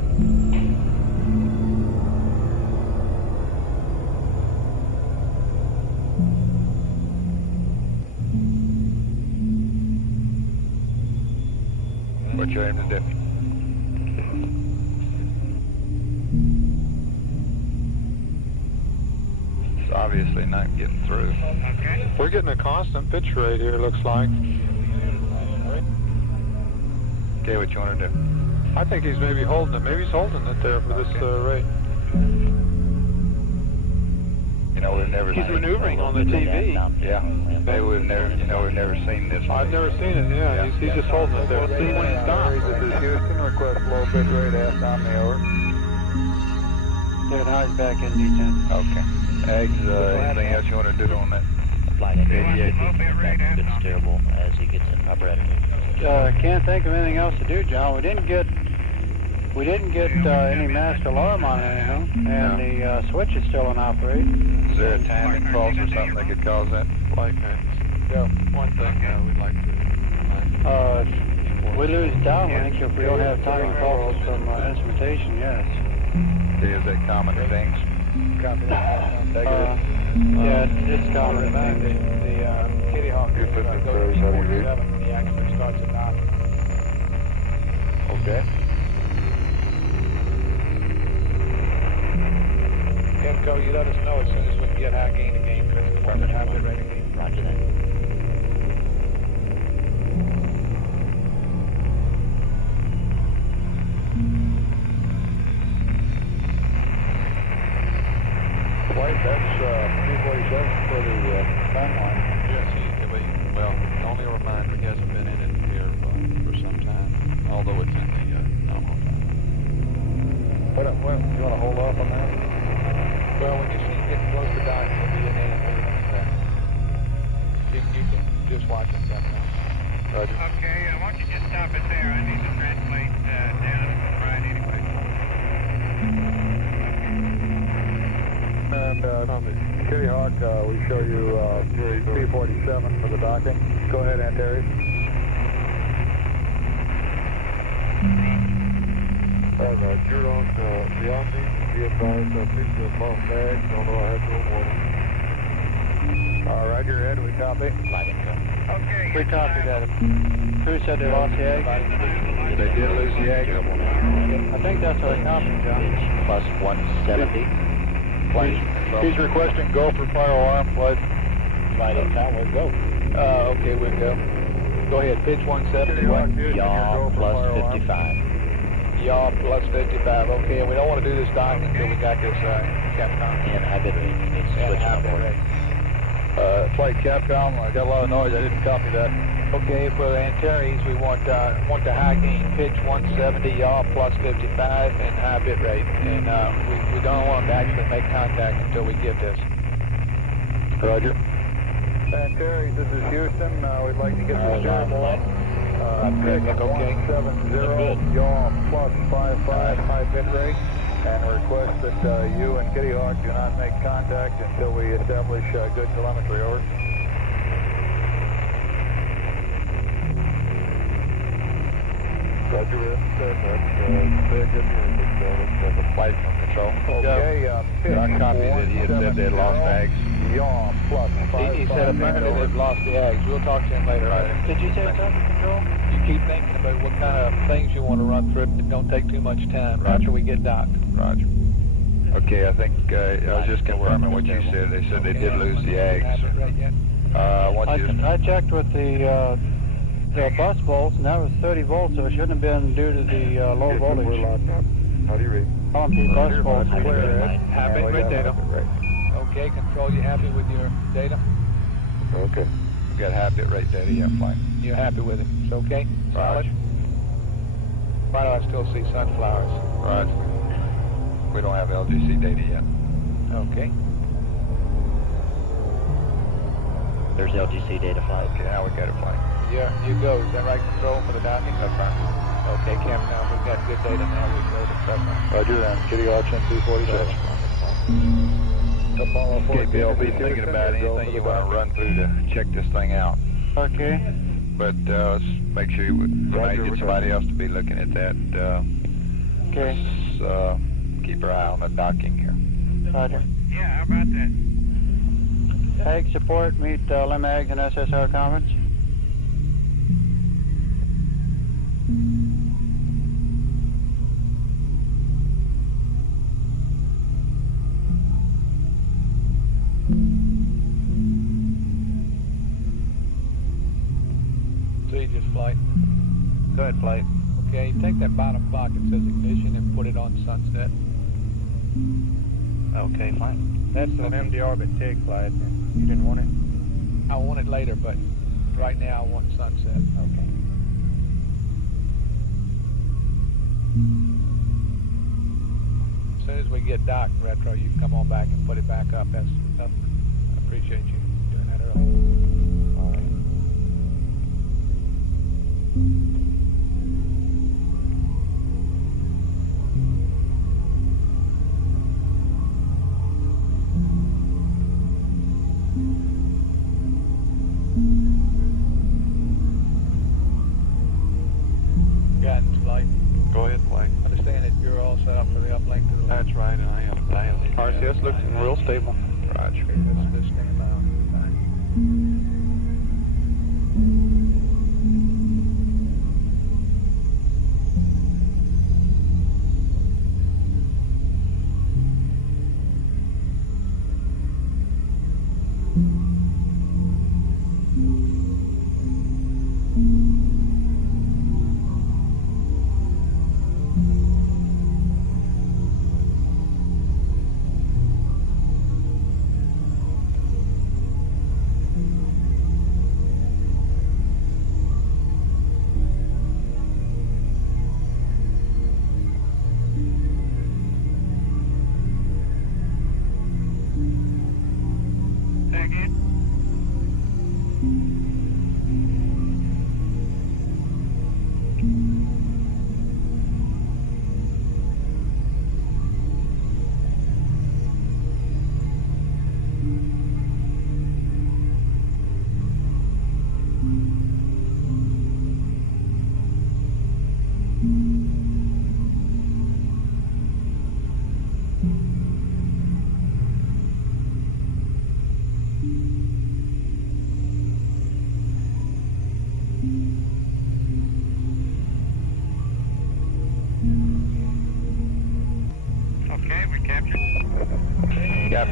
What you aiming to do? It's obviously not getting through. Okay. We're getting a constant pitch rate here, looks like. Okay, what you want to do? I think he's maybe holding it. Maybe he's holding it there for this rate. You know, we've never He's seen maneuvering on the TV. Yeah, maybe we've never seen this. I've never seen it, yeah. He's just holding it there. See when he stops. This is Houston, request low bit rate, ask Omni, over. Yeah, now he's back in detent. Okay. Eggs, anything else you want to do on that? Flight engineer back to good steerable as he gets in operator. Can't think of anything else to do, John. We didn't get any master alarm on anything, and the switch is still in operate. Is there a timing fault or something that could cause that? Flight guidance. Yeah, one thing we'd like to... We lose downlink if we don't have timing faults from instrumentation, yes. Is that common to things? Yeah, it's common. The Kitty Hawk goes to 47 when the actuator starts at 9. Okay. Enco, you let us know as soon as we can get high gain again, because we want to have it ready. Roger that. Flight, that's 247 for the timeline. Yes, well, only a reminder, he hasn't been in it here for some time, although it's in the nominal time. You want to hold off on that? Well, when you see him getting close to dying, he'll be in there. You can just watch him come down. Roger. Okay, why don't you just stop it there? I need to translate down and right anyway. And Kitty Hawk, we show you P-47 for the docking. Go ahead, Antares. You're on beyond me. Be advised, I think the lost bags, although I have no warning. Roger, Ed, we copy. Okay. We copied that. Crew said they lost the egg. They did lose the egg. I think that's what I copied, John. Plus 170. He's requesting go for fire alarm, flight. Flight in time, we'll go. Okay, we'll go. Go ahead, pitch 170. Yaw plus 55. Yaw plus 55. Okay, and we don't want to do this docking until we got this Capcom. And high bit rate needs to switch on board. Flight Capcom, I got a lot of noise, I didn't copy that. Okay, for the Antares, we want the high gain pitch 170, yaw plus 55, and high bit rate. And we don't want them to actually make contact until we get this. Roger. Antares, this is Houston. We'd like to get the steerable up. Pitch 170, yaw plus 55, high bit rate. And request that you and Kitty Hawk do not make contact until we establish good telemetry, over. Roger, that's big in the flight from control. Okay, I copied it. He had said they had lost bags. Yaw plus 55. He said apparently they've lost the eggs. We'll talk to him later. Did you say something, Control? You keep thinking about what kind of things you want to run through. It don't take too much time after we get docked. Roger. Okay, I think I was just confirming what you said. They said they did lose the eggs. I want you to... I checked with the bus volts, and that was 30 volts, so it shouldn't have been due to the low voltage. We're locked up. How do you read? LMP bus volts. Happy with data. Okay, Control, you happy with your data? Okay. We got high bit rate data, yeah, flight. You're happy with it? It's okay? Solid? Why do I still see sunflowers? Roger. We don't have LGC data yet. Okay. There's LGC data flight. Okay, now we got it flying. Yeah, you go. Is that right, Control, for the docking? That's right. Okay, Cam, now we've got good data now. We can go to the Roger, and Kitty Hawk in 247. Okay, Bill, be thinking about anything you want to run through to check this thing out. Okay. But let's make sure we might get somebody else to be looking at that. Okay. Let's keep our eye on the docking here. Roger. Yeah, how about that? Ag support, meet LMAGs and SSR conference. procedures, flight. Go ahead, flight. Okay, take that bottom clock that says ignition and put it on sunset. Okay, fine. That's an empty orbit take, flight. You didn't want it? I want it later, but right now I want sunset. Okay. As soon as we get docked, Retro, you come on back and put it back up. That's nothing. I appreciate you doing that early. All right. Guidance flight. Go ahead, flight. Understand that you're all set up for the uplink to the left. That's right, I am. RCS looks real stable. Roger. Let's stand by. Fine.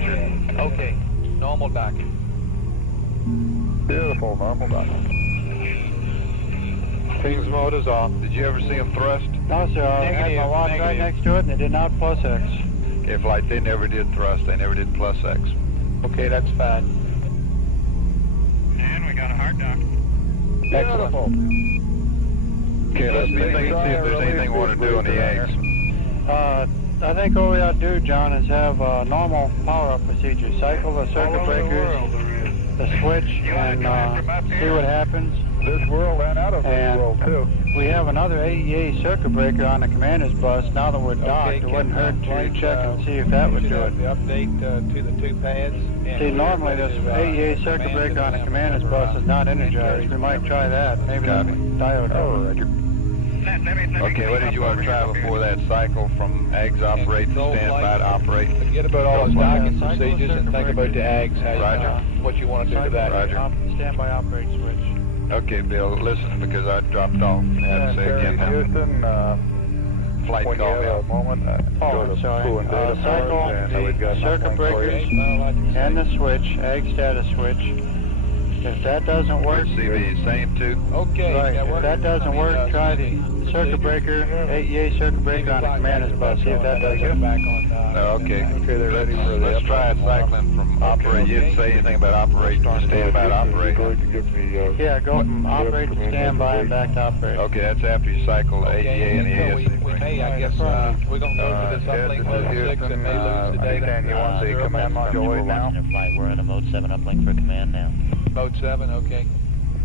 captured. Okay, normal dock. Beautiful, normal dock. Team's mode is off. Did you ever see them thrust? No, sir. I had my watch right next to it, and it did not plus X. If like they never did thrust, they never did plus X. Okay, that's fine. And we got a hard dock. Beautiful. Okay, let's see if there's anything we want to do on the eggs. I think what we ought to do, John, is have a normal power-up procedure. Cycle the circuit breakers, the switch, and see what happens. This world and out of this world, too. We have another AEA circuit breaker on the commander's bus. Now that we're docked, it wouldn't hurt to check and see if that would do it. The update to the 2 pads. See, normally this AEA circuit breaker on the commander's bus is not energized. We might try that. Maybe the diode. Oh, Roger. Okay, what did you want to try before that cycle from AGS operate to standby to operate? Forget about all the docking procedures and think about the AGS. Roger. What you want to do to that. Roger. Standby operate switch. Okay, Bill, listen, because I dropped off. I have to say again now. Houston, Flight when you call have me a up. moment, go to sorry. and data Cycle and we've got the circuit nothing for breakers you. and the switch, AG status switch. If that doesn't work, CV, same two. Okay. right. If that doesn't work, try the circuit breaker, AEA circuit breaker on the commander's bus. See if that does it. Okay. Okay, they're ready for the Let's try it cycling from operate. You didn't say anything about operate to standby to operate. Yeah, go from operate to standby and back to operate. Okay, that's after you cycle the Okay, AEA and the AS. we may, I guess, we're going to go to this uplink mode 6 and may lose the data. Understand you want the command module 8 now? We're in a mode 7 uplink for command now. Mode 7, okay.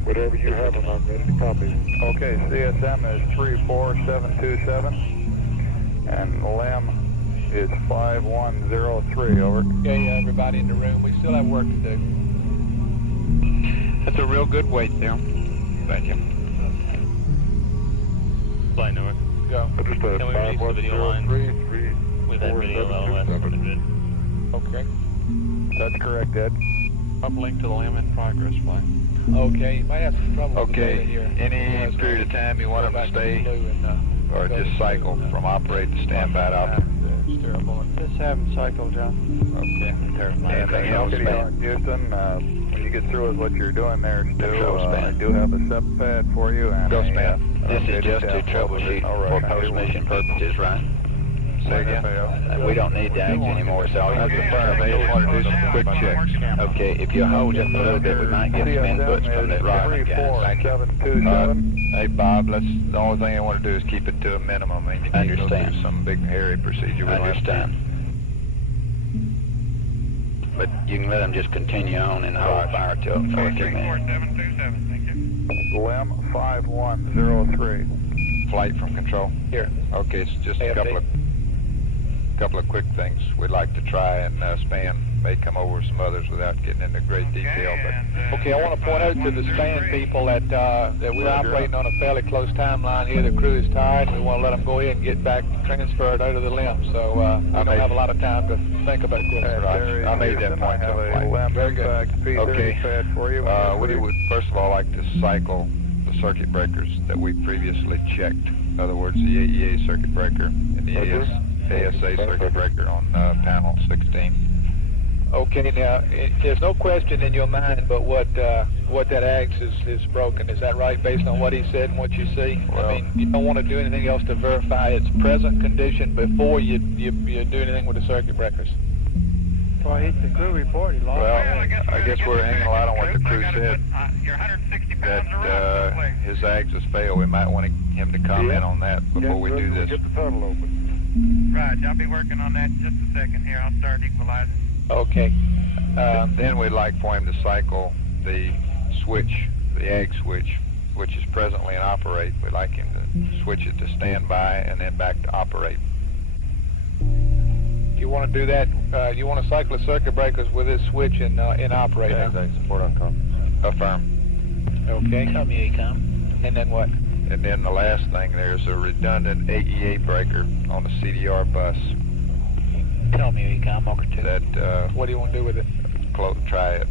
Whatever you have, I'm ready to copy. Okay, CSM is 34727, and LEM is 5103, over. Okay, everybody in the room, we still have work to do. That's a real good weight there. Thank you. Fly north. Go. Understood. Can we release the video line? 513 With that video LOS. Okay. That's correct, Ed. Uplink to the LEM in progress flight. Okay, you might have some trouble with the data Okay, here. any period of time you want them to stay, or just cycle from operate to standby to operate? Just have them cycle, John. Okay. Anything else, man? Houston, when you get through with what you're doing there, Stu, I do have a SEP pad for you. And Go, Span. This is just to troubleshoot for post-mission purposes, right? Say again? We don't need the AGS anymore, so I'll That's the fire. They just want to do some quick checks. okay, if you'll hold just a little bit, we might get some inputs from the driver guys. Thank you. 3727. Hey, Bob, the only thing I want to do is keep it to a minimum. And you can't go Understand. through some big hairy procedure. We don't have Understand. But you can let them just continue on and hold fire till for a few minutes. 34727, thank you. LEM 5103. Flight from control. Here. Okay, it's just a AFD. couple of quick things we'd like to try, and Span may come over some others without getting into great detail. But Okay, I want to point out to the span people that we're operating on a fairly close timeline here. The crew is tired, and we want to let them go ahead and get back transferred out of the LEM. So we don't have a lot of time to think about this. Roger. I made that point. I have a Flight. LEM Very good. Impact P30 Okay. pad for you. We would first of all like to cycle the circuit breakers that we previously checked. In other words, the AEA circuit breaker and the ASA circuit breaker on panel 16. Okay, now there's no question in your mind but what that AGS is broken. Is that right, based on what he said and what you see? Well, I mean, you don't want to do anything else to verify its present condition before you do anything with the circuit breakers. Well, the crew report, he lost. Well, I guess we're hanging a lot on what the crew said, You're 160 pounds that his AGS has failed. We might want him to comment on that before we do this. Get the tunnel open. Right, I'll be working on that in just a second here. I'll start equalizing. Okay. Then we'd like for him to cycle the switch, the AG switch, which is presently in operate. We'd like him to switch it to standby and then back to operate. You want to do that? You want to cycle the circuit breakers with this switch in operate? Support on com. Affirm. Okay. Tell me, ACOM. And then what? And then the last thing, there's a redundant AEA breaker on the CDR bus Tell me, ACOM. Walker 2. that What do you want to do with it? try it.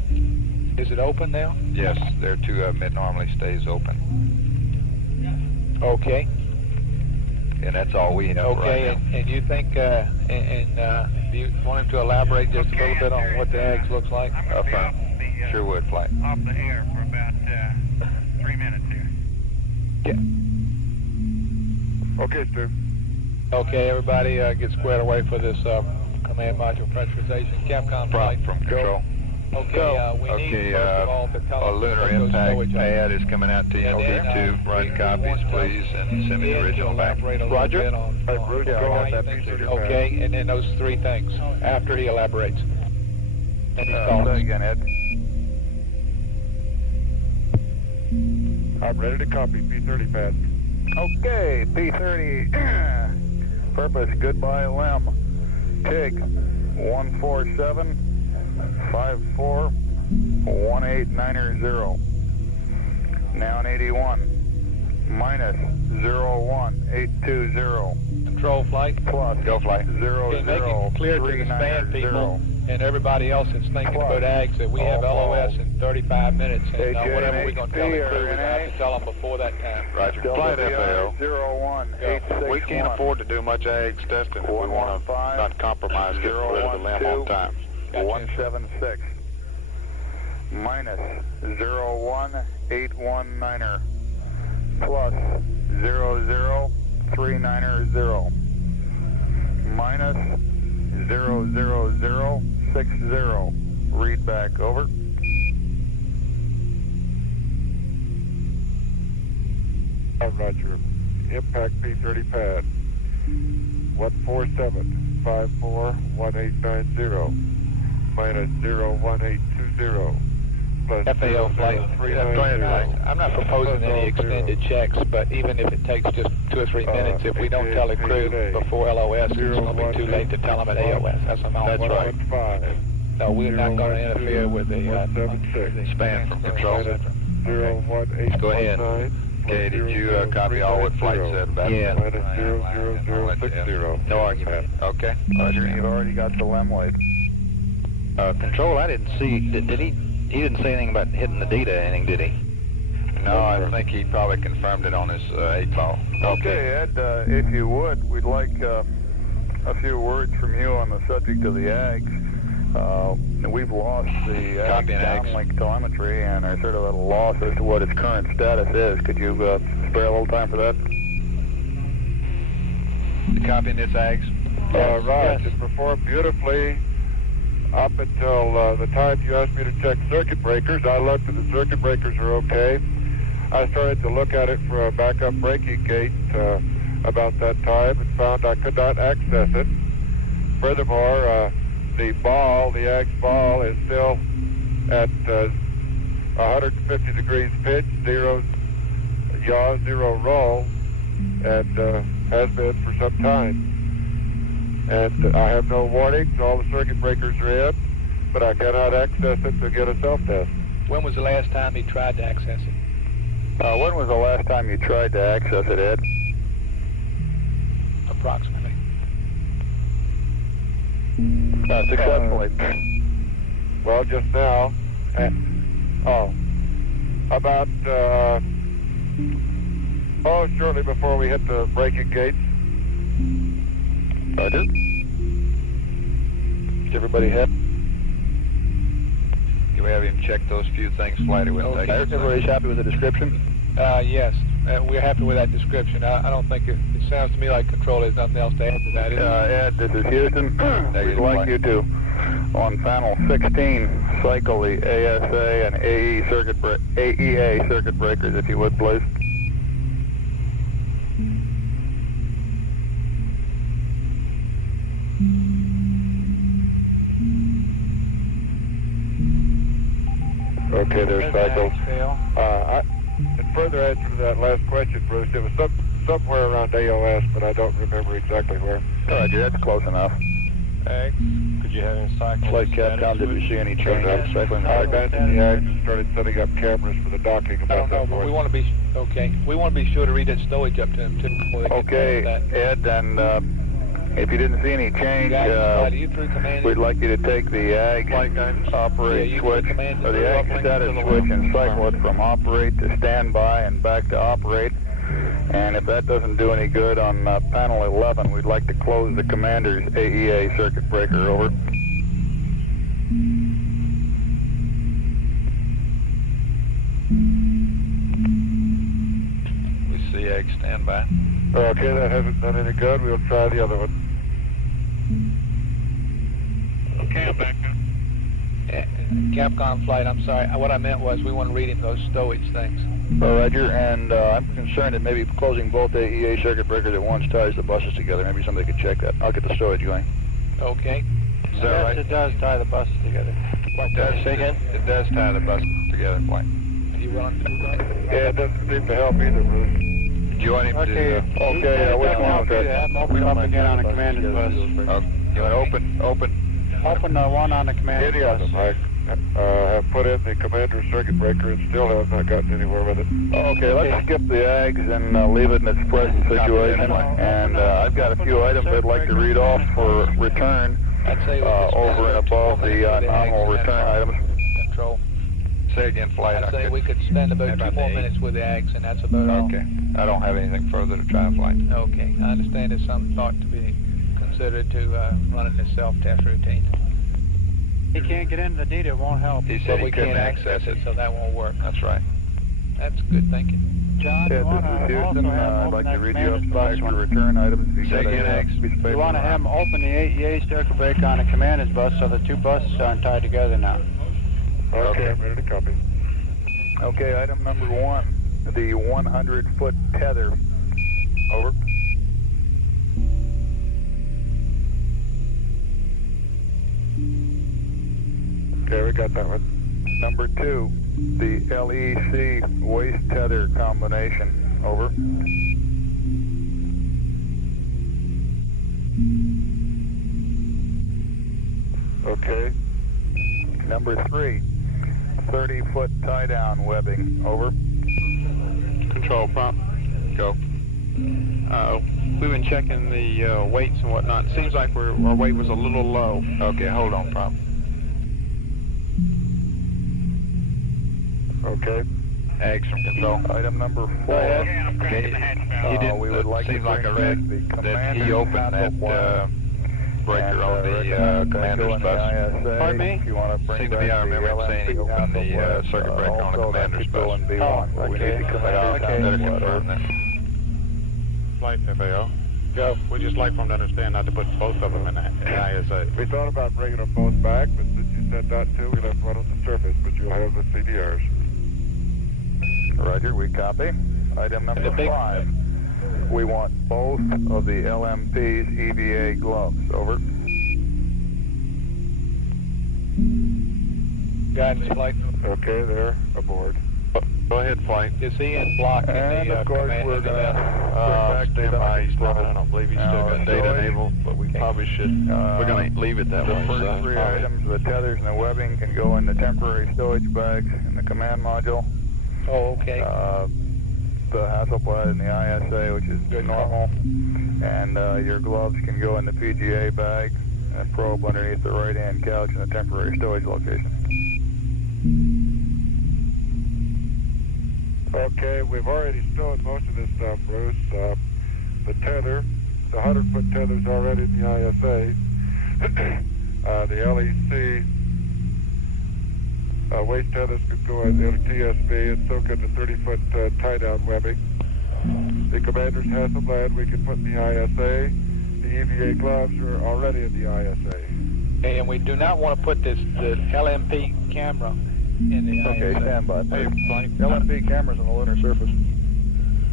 Is it open now? Yes, there are two of them. It normally stays open. Okay. and that's all we have Okay, right now. and you think, do you want him to elaborate just a little bit on what the AGS looks like? Affirm. Sure would, flight. Off the air for about 3 minutes here. Okay, Stu. Okay, everybody get squared away for this command module pressurization. Capcom flight. From control. Okay, we need first of all to tell a lunar impact pad is coming out to you. D2, run copies, please, and send me the original back. Roger. Okay, and then those 3 things after he elaborates. And he calls. Again, Ed. I'm ready to copy. P30 pad. Okay, P30. Purpose, goodbye, LEM. TIG, 147541890. Now in 81. Minus 01820. Control flight. Plus. Go flight. 00 Okay, make it clear to the span people and everybody else that's thinking about AGS that we have LOS in 35 minutes, and whatever we're going to tell the crew, we're going to have to tell them before that time. Roger. Flight FAO. 01861. We can't afford to do much AGS testing if we want to not compromise getting rid of the LEM on time. 176. Minus 01819. Plus 00390. Minus 00060. Read back, over. Roger. Impact P30 pad. 147541890. Minus 01820. FAO flight. I'm not proposing any extended checks, but even if it takes just 2 or 3 minutes, if we don't tell the crew before LOS, it's going to be too late to tell them at AOS. That's right. No, we're not going to interfere with the span from control center. Go ahead. Okay, did you copy all what flight said about Yeah. Minus 00060. No argument. Okay. Roger. You've already got the LEM lead. Control, I didn't see, did he didn't say anything about hitting the data or anything, did he? No, I think he probably confirmed it on his ACAL. Okay, Ed, if you would, we'd like a few words from you on the subject of the AGS. We've lost the AGS downlink telemetry and are sort of at a loss as to what its current status is. Could you spare a little time for that? You copying this, AGS? Right, it performed beautifully up until the time you asked me to check circuit breakers. I looked and the circuit breakers are okay. I started to look at it for a backup braking gate about that time and found I could not access it. Furthermore, the AGS ball is still at 150 degrees pitch, 0 yaw, 0 roll, and has been for some time. And I have no warnings. All the circuit breakers are in, but I cannot access it to get a self-test. When was the last time he tried to access it? When was the last time you tried to access it, Ed? Approximately. Successfully. Well, just now. About, shortly before we hit the braking gates. Roger. Is everybody happy? Can we have him check those few things, flight? Everybody's happy with the description? Yes, we're happy with that description. I don't think it sounds to me like control has nothing else to add to that. Ed, this is Houston. We'd like you to, on panel 16, cycle the ASA and AEA circuit breakers, if you would, please. Okay, they're cycled. In further answer to that last question, Bruce, it was somewhere around AOS, but I don't remember exactly where. Roger, that's close enough. AGS, could you have any cycles? Flight Capcom, did we see any change up cycling? I abandoned the AGS and started setting up cameras for the docking about I don't know, but we want to be We want to be sure to read that stowage up to them too before they get okay, that. Ed, and if you didn't see any change, we'd like you to take the AGS operate switch, or the AGS status switch, and cycle it from operate to standby and back to operate. And if that doesn't do any good on panel 11, we'd like to close the commander's AEA circuit breaker. Over. We see egg standby. Okay, that hasn't done any good. We'll try the other one. Okay, I'm back now. Capcom flight, I'm sorry. What I meant was we want to read him those stowage things. Roger, and I'm concerned that maybe closing both AEA circuit breakers at once ties the buses together. Maybe somebody could check that. I'll get the stowage going. Okay. Is that right? Yes, it does tie the buses together. It does. It does tie the bus together. Why? Are you willing to do that? Yeah, it doesn't seem to help either, Bruce. Do you want him to? Okay, which one was that? Open up again on the commander's bus. You want open? Open the one on the commander's Any of bus. them. I have put in the commander's circuit breaker and still have not gotten anywhere with it. Okay, let's skip the AGs and leave it in its present situation. And I've got a few items I'd like to read off for return over and above the nominal return items. Control. Say again, flight. I'd say we could spend about 2 more minutes with the AGs, and that's about all. Okay. I don't have anything further to try, flight. Okay. I understand there's some thought to be considered to running this self-test routine. He can't get into the data, it won't help. He said But he we couldn't can't access it, so that won't work. That's right. That's good thinking. John, Yeah, you want this is to Houston. also have I'd him like open to that read you up commander's some bus extra one. return items. If you Say got again, a X. piece of paper You want to around. have him open the AEA circuit breaker on the commander's bus so the two buses aren't tied together now. Okay, I'm ready to copy. Okay, item number 1, the 100-foot tether. Over. Okay, we got that one. Number 2, the LEC waist tether combination. Over. Okay. Number 3, 30-foot tie-down webbing. Over. Control prompt. Go. We've been checking the weights and whatnot. It seems like our weight was a little low. Okay, hold on, prompt. Okay. Eggs from control. Item number 4. Okay. We would like to seems like I bring read back the that he commander's opened that hasselblad. breaker on the Go commander's in the bus. ISA. Pardon me? If you want to bring Seemed to back be, I remember the saying he LMP opened the hasselblad, circuit breaker on the also that commander's could bus. go in B1, but we need to come out Okay. Better on confirm that. Flight FAO. Go. We just like for them to understand not to put both of them in the ISA. We thought about bringing them both back, but since you said not to, we left one on the surface, but you'll have the CDRs. Roger, we copy. Item number 5. We want both of the LMP's EVA gloves. Over. Guidance flight. Okay, they're aboard. Go ahead, flight. Is he in block in And the of course, command? we're going to Stand by. I don't believe he's still got data enabled, but we probably should. We're going to leave it that The way. first 3 items, the tethers and the webbing, can go in the temporary stowage bags in the command module. Oh, okay. The Hasselblad in the ISA, which is Good normal, and your gloves can go in the PGA bag and probe underneath the right-hand couch in the temporary stowage location. Okay, we've already stowed most of this stuff, Bruce. The tether, the 100-foot tether's already in the ISA. The LEC waist tethers could go in the TSB, and so could the 30-foot tie-down webbing. The commander's Hasselblad we can put in the ISA. The EVA gloves are already in the ISA. Okay, and we do not want to put the LMP camera in the Okay, ISA. stand by. LMP cameras on the lunar surface.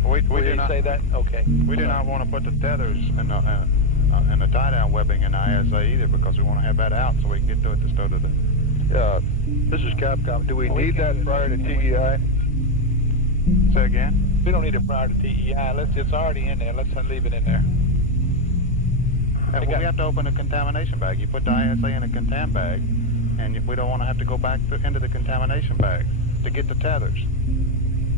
We We do didn't not say that? Okay. we do not want to put the tethers and the tie-down webbing in the ISA either, because we want to have that out so we can get to it to stow to the. This is Capcom. Do we need that prior to TEI? Say again. We don't need it prior to TEI. It's already in there. Let's leave it in there. We have to open a contamination bag. You put the ISA in a contam bag, and we don't want to have to go back into the contamination bag to get the tethers.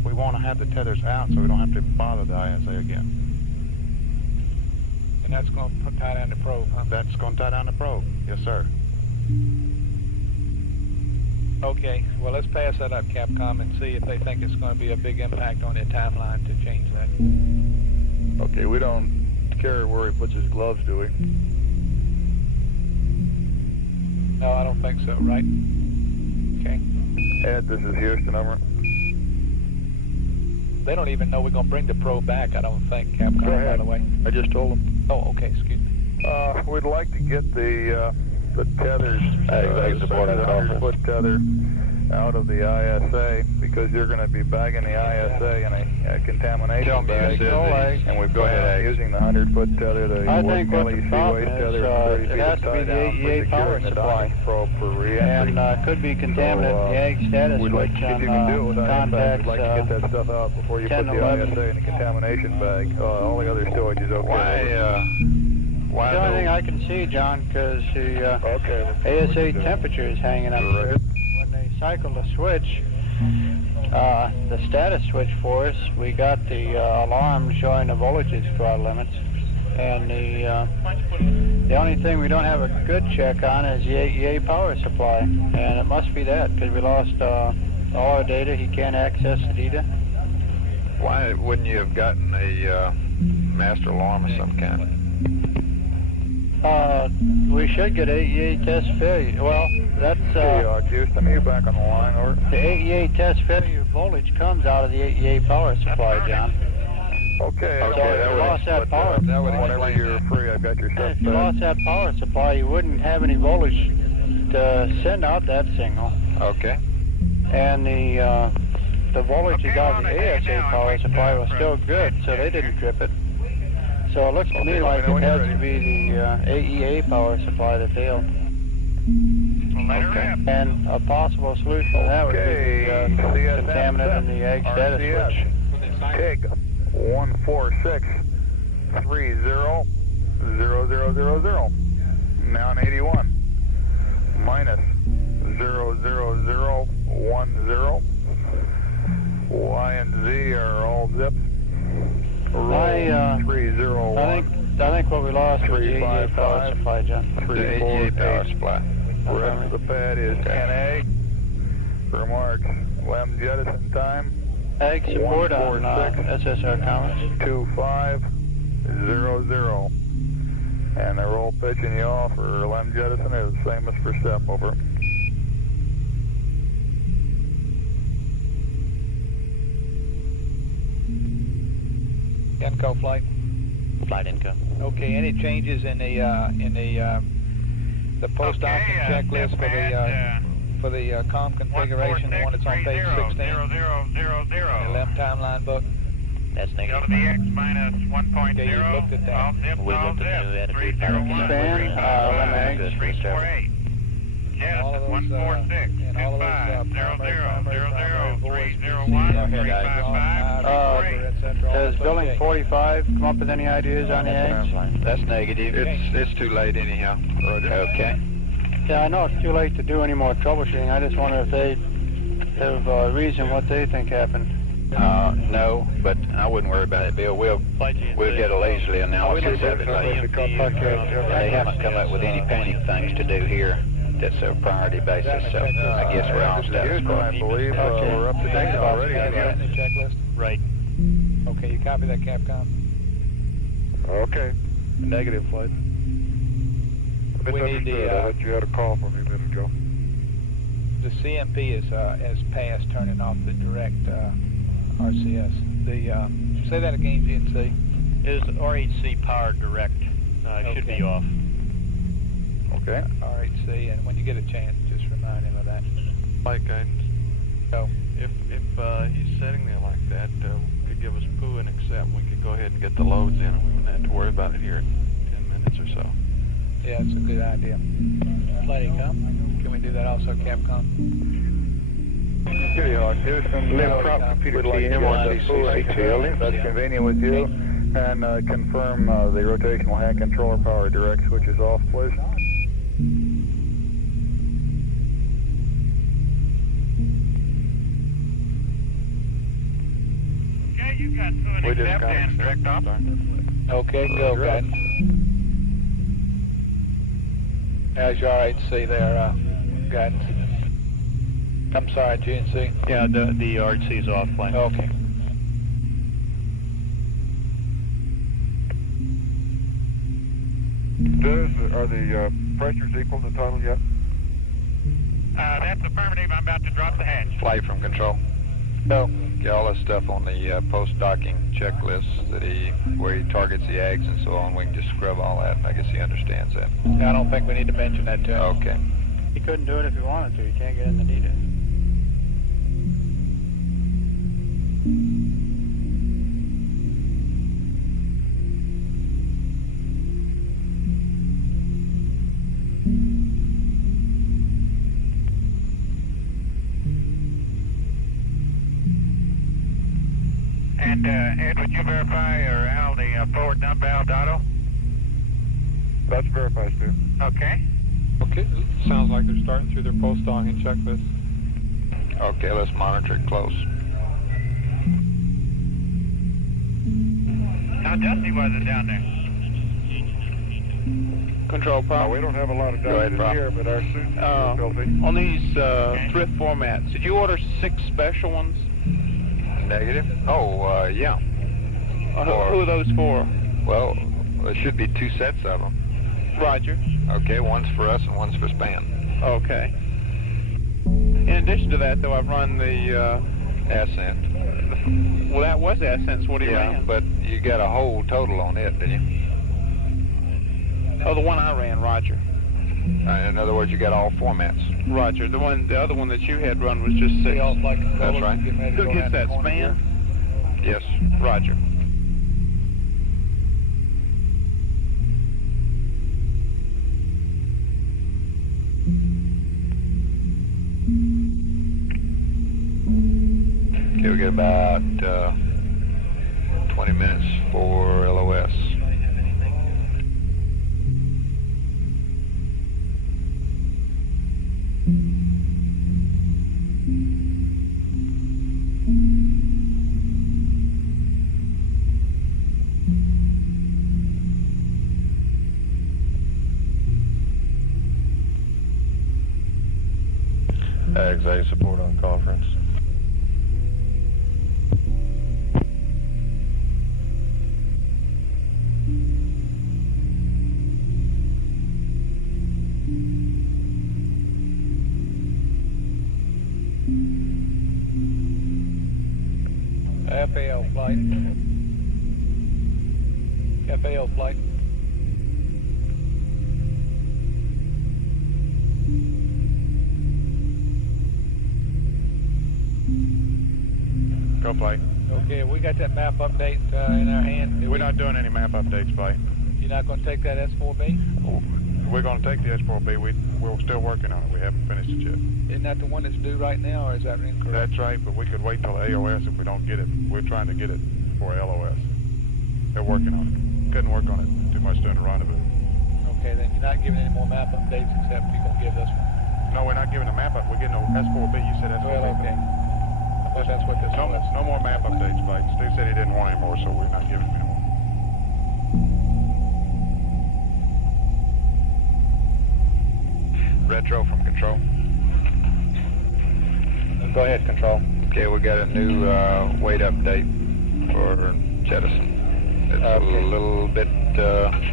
We want to have the tethers out so we don't have to bother the ISA again. And that's going to tie down the probe, huh? That's going to tie down the probe. Yes, sir. Okay, well, let's pass that up, Capcom, and see if they think it's going to be a big impact on their timeline to change that. Okay, we don't care where he puts his gloves, do we? No, I don't think so, right? Okay. Ed, this is Houston, over. They don't even know we're going to bring the probe back, I don't think, Capcom, by the way. I just told them. Oh, okay, excuse me. We'd like to get the tethers, the 100-foot tether, out of the ISA, because you're going to be bagging the ISA in a contamination bag, and we've got using the 100-foot tether, the I think what the LEC problem waste is, tether, it has to be the AEA power supply, probe for re-entry. and could be contaminated in the ag status We'd like to switch see if you can do it with on ISA. contacts We'd like to get that stuff out before you put the 10-11. ISA in the contamination bag. All the other storage is okay. The only thing I can see, John, because the ASA temperature is hanging up there. When they cycle the switch, the status switch for us, we got the alarm showing the voltage throttle limits. And the only thing we don't have a good check on is the AEA power supply. And it must be that, because we lost all our data. He can't access the data. Why wouldn't you have gotten a master alarm of some kind? We should get AEA test failure. Well, that's... Houston, are you back on the line, or? The AEA test failure voltage comes out of the AEA power supply, John. Okay, So if you lost that power... whenever you're free, I've got your stuff. If you lost that power supply, you wouldn't have any voltage to send out that signal. Okay. And the voltage out of the ASA power supply was still good, so they didn't trip it. So it looks to me like it has to be the AEA power supply that failed. Okay. And a possible solution to that would be the contaminant in the ag status switch. TIG 146300000. Now an 81. Minus 00010. Y and Z are all zips. I think what we lost was the AEA power supply, John. 348 power supply. The rest of the pad is NA. Remarks. Lem jettison time. Ag support on SSR comments. 2500. And the roll pitch and yaw for lem jettison is the same as for step, over. Inco flight. Flight Inco. Okay, any changes in the post-option checklist for the COM configuration, the one that's on page 16? The LEM timeline book? That's negative. WX minus 1.0. Okay, you looked at that. We looked at the new attitude pattern. All of those, 146. and all of those Does building 45 come up with any ideas on the eggs? That's negative. It's too late anyhow. Okay. Yeah, I know it's too late to do any more troubleshooting. I just wonder if they have a reason what they think happened. No, but I wouldn't worry about it, Bill. We'll get a leisurely analysis of it later. They haven't come up with any panic things to do here. That's a priority basis, so I guess we're on status quo. I believe we're up to date already. Checklist? Right. Okay, you copy that, Capcom? Okay. Negative flight. We need the... you had a call from me a minute ago. The CMP has passed turning off the direct RCS. Say that again, GNC. It is RHC power direct. It should be off. Okay. RHC, and when you get a chance, just remind him of that. Flight guidance. Go. If he's sitting there like that, could give us poo and accept, we could go ahead and get the loads in, and we wouldn't have to worry about it here in 10 minutes or so. Yeah, it's a good idea. Flight come. Can we do that also, Capcom? Kitty Hawk, here's some Peter T. That's convenient with you. And confirm the rotational hand controller power direct switch is off, please. Okay, you got to an accept and direct off. Okay, go, guidance. How's your RHC there, guidance? I'm sorry, GNC. Yeah, the RC's off plane. Okay. Are the pressures equal in the tunnel yet? That's affirmative. I'm about to drop the hatch. Flight from control. No. Get all this stuff on the post-docking checklist where he targets the ags and so on. We can just scrub all that. I guess he understands that. I don't think we need to mention that to him. Okay. He couldn't do it if he wanted to. He can't get in the DDIS. And Ed, would you verify or Al the forward dump valve auto? That's verified, Stu. Okay. Okay, sounds like they're starting through their post-docking checklist. Okay, let's monitor it close. How dusty was it down there? Control problem. We don't have a lot of dust in here, but our suits are filthy. On these thrift formats, did you order 6 special ones? Negative? Oh, yeah. Who are those for? Well, there should be 2 sets of them. Roger. Okay, one's for us and one's for span. Okay. In addition to that, though, I've run the Ascent. Well, that was Ascent. What do you ran? But you got a whole total on it, didn't you? Oh, the one I ran, Roger. In other words, you got all formats. Roger. The other one that you had run was just 6. That's right. Who gets that, span? Yes. Roger. Okay, we get about 20 minutes for LOS. Ags A support on conference. FAL flight. FAL flight. Go flight. Okay, we got that map update in our hand. We're not doing any map updates, flight. You're not going to take that S4B? We're going to take the S4B. We're still working on it. We haven't finished it yet. Isn't that the one that's due right now, or is that incorrect? That's right, but we could wait till AOS if we don't get it. We're trying to get it for LOS. They're working on it. Couldn't work on it too much during the rendezvous. Okay, then you're not giving any more map updates except you're going to give this one? No, we're not giving a map up. We're getting a S4B. You said S4B. Well, okay. I thought that's what this was. No more map updates, Mike. Stu said he didn't want any more, so we're not giving him any more. Retro from control. Go ahead, control. Okay, we got a new weight update for jettison. It's a little bit,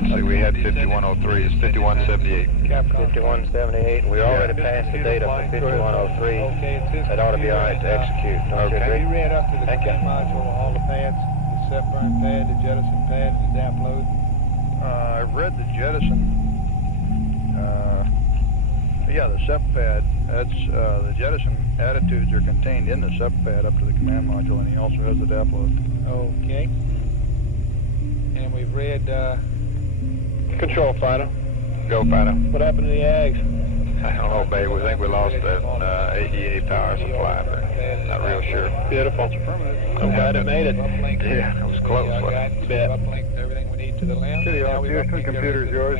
see, we had 5103, it's 5178. 5178. We already passed the data for 5103. Okay, that ought to be all right to execute. Don't you agree? You read up to the command module, all the pads, the set burn pad, the jettison pad, and the DAP load? I've read the jettison. Yeah, the SEP pad. That's the jettison attitudes are contained in the SEP pad up to the command module, and he also has the DAP load. Okay. And we've read Control fighter. Go, fighter. What happened to the Ags? I don't know, babe. We think we lost that ADA power supply, but not real sure. Beautiful. I'm glad it made it. Yeah, it was close. Uplinked everything we need to the LIM. To the Houston computer's yours.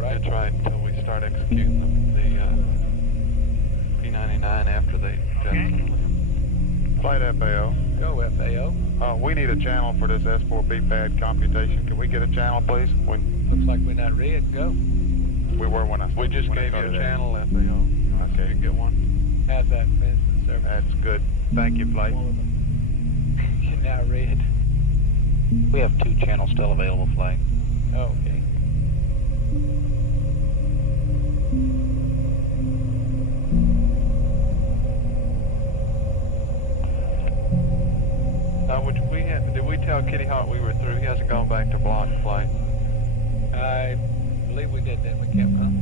That's right, until we start executing the P99 after they Flight FAO. Go, FAO. We need a channel for this S4B pad computation. Can we get a channel, please? Looks like we're not ready. Go. We were when I We just when gave I you a started channel, FAO. You want to get one? How's that, for instance? sir. That's good. Thank you, Flight. You're now red. We have 2 channels still available, Flight. Oh, okay. Did we tell Kitty Hawk we were through? He hasn't gone back to block Flight. I believe we did, didn't we, Capcom?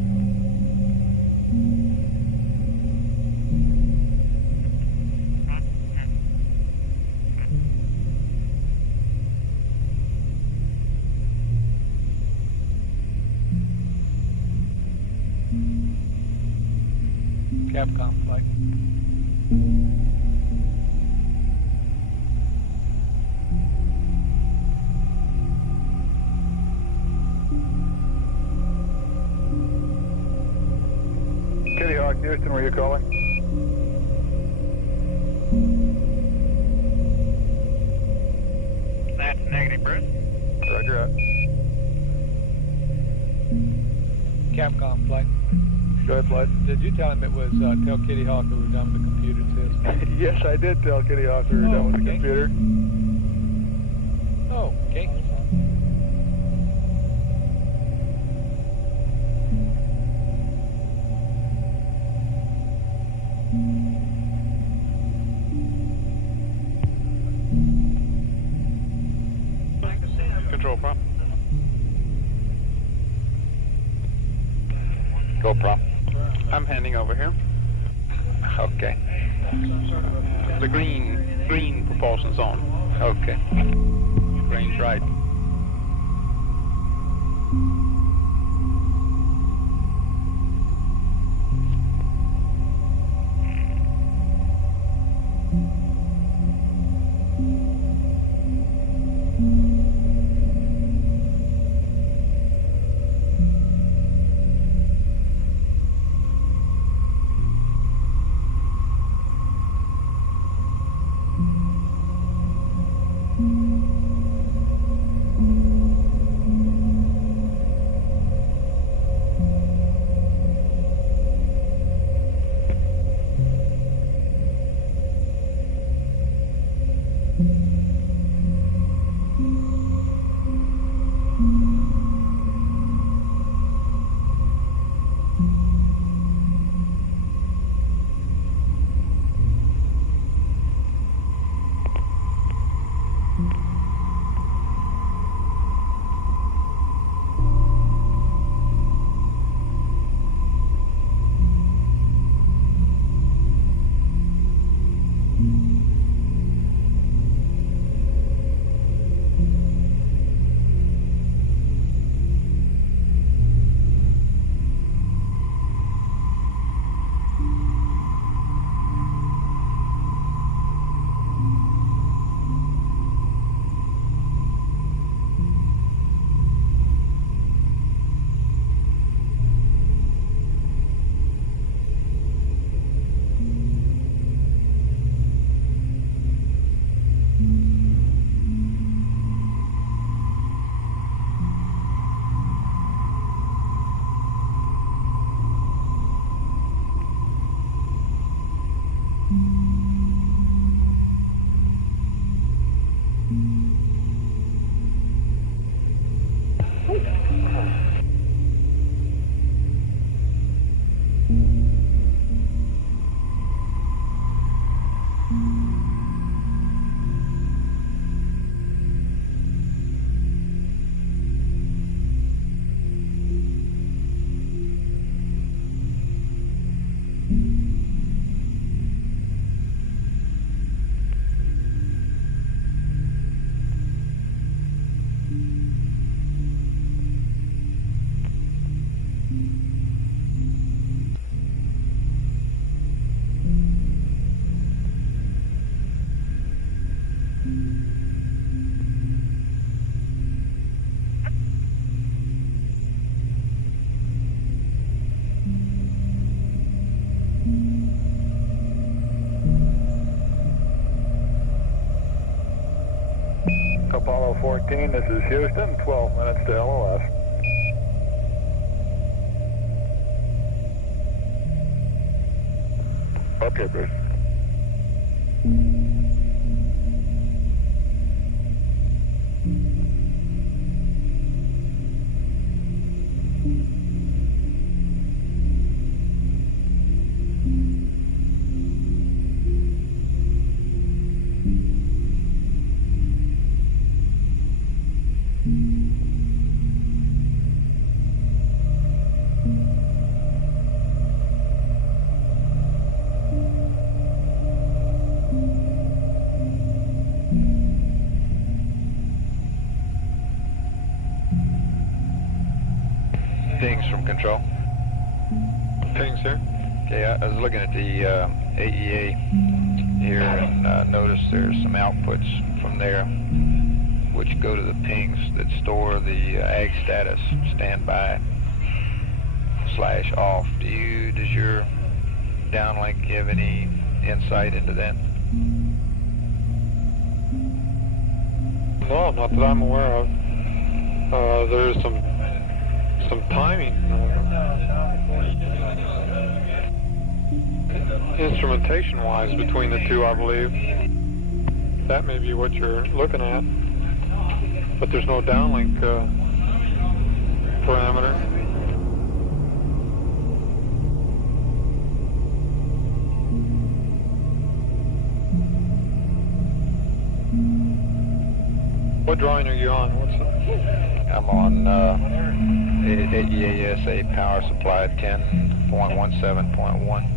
Capcom Flight. Kitty Hawk, Houston, were you calling? That's negative, Bruce. Roger that. Capcom Flight. Go ahead, Flight. Did you tell him it was tell Kitty Hawk that we're done with the computer system? Yes, I did tell Kitty Hawk we were done with the computer. Oh, okay. Control prompt. Go prompt. I'm handing over here. Okay. The green propulsion's on. Okay. Green's right. Apollo 14, this is Houston, 12 minutes to LOS. Okay, Bruce. Pings from control. Pings here. Okay, I was looking at the AEA here and noticed there's some outputs from there which go to the pings that store the ag status, standby / off. Does your downlink have any insight into that? No, not that I'm aware of. There's some timing. Instrumentation-wise between the two, I believe. That may be what you're looking at. But there's no downlink parameter. What drawing are you on? What's it? I'm on AEASA power supply 10.17.1.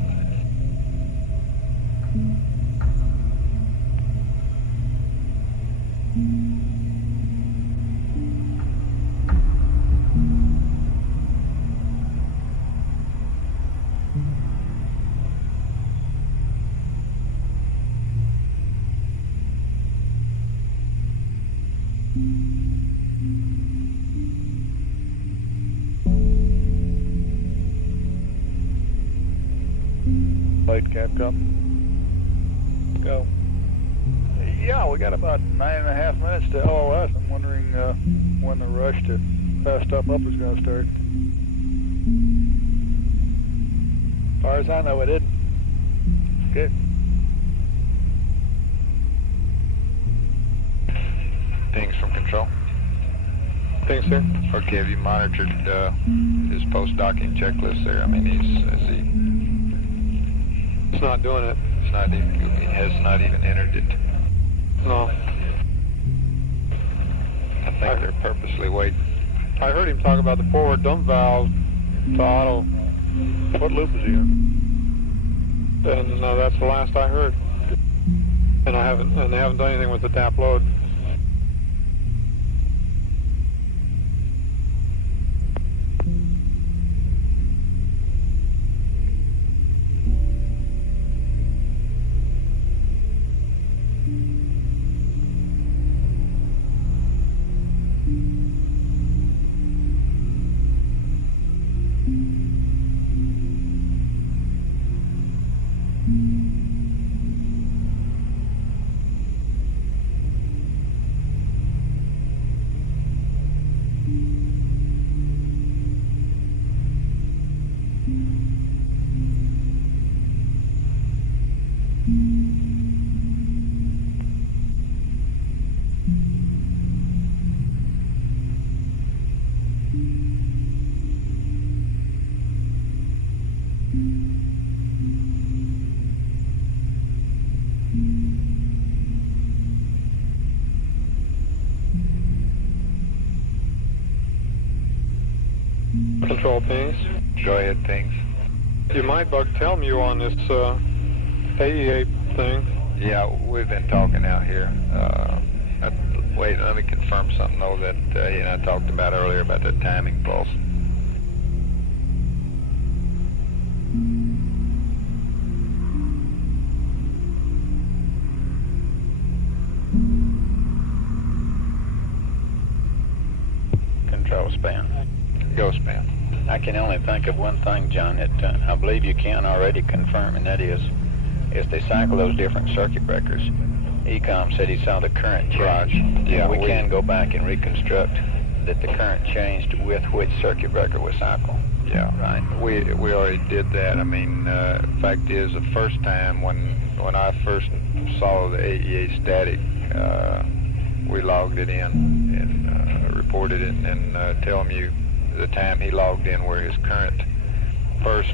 Capcom. Go. Yeah, we got about 9.5 minutes to LOS. I'm wondering when the rush to fast up is going to start. As far as I know, it didn't. Okay. Pings from control. Pings, sir. Okay, have you monitored his post-docking checklist there? I mean, is he... It's not doing it. It's not even. He has not even entered it. No. I think they're purposely waiting. I heard him talk about the forward dump valve to auto. What loop is he in? And that's the last I heard. And they haven't done anything with the DAP load. Control pings. Go ahead, pings. You might tell me you on this AEA thing. Yeah, we've been talking out here. Wait, let me confirm something though that he and I talked about earlier about the timing pulse. Control span. Go span. I can only think of one thing, John, that I believe you can already confirm, and that is if they cycle those different circuit breakers. ECOM said he saw the current change. Yeah, we can go back and reconstruct that the current changed with which circuit breaker was cycle. Yeah, right. We already did that. I mean, fact is, the first time when when I first saw the AEA static, we logged it in and reported it, and tell him the time he logged in where his current first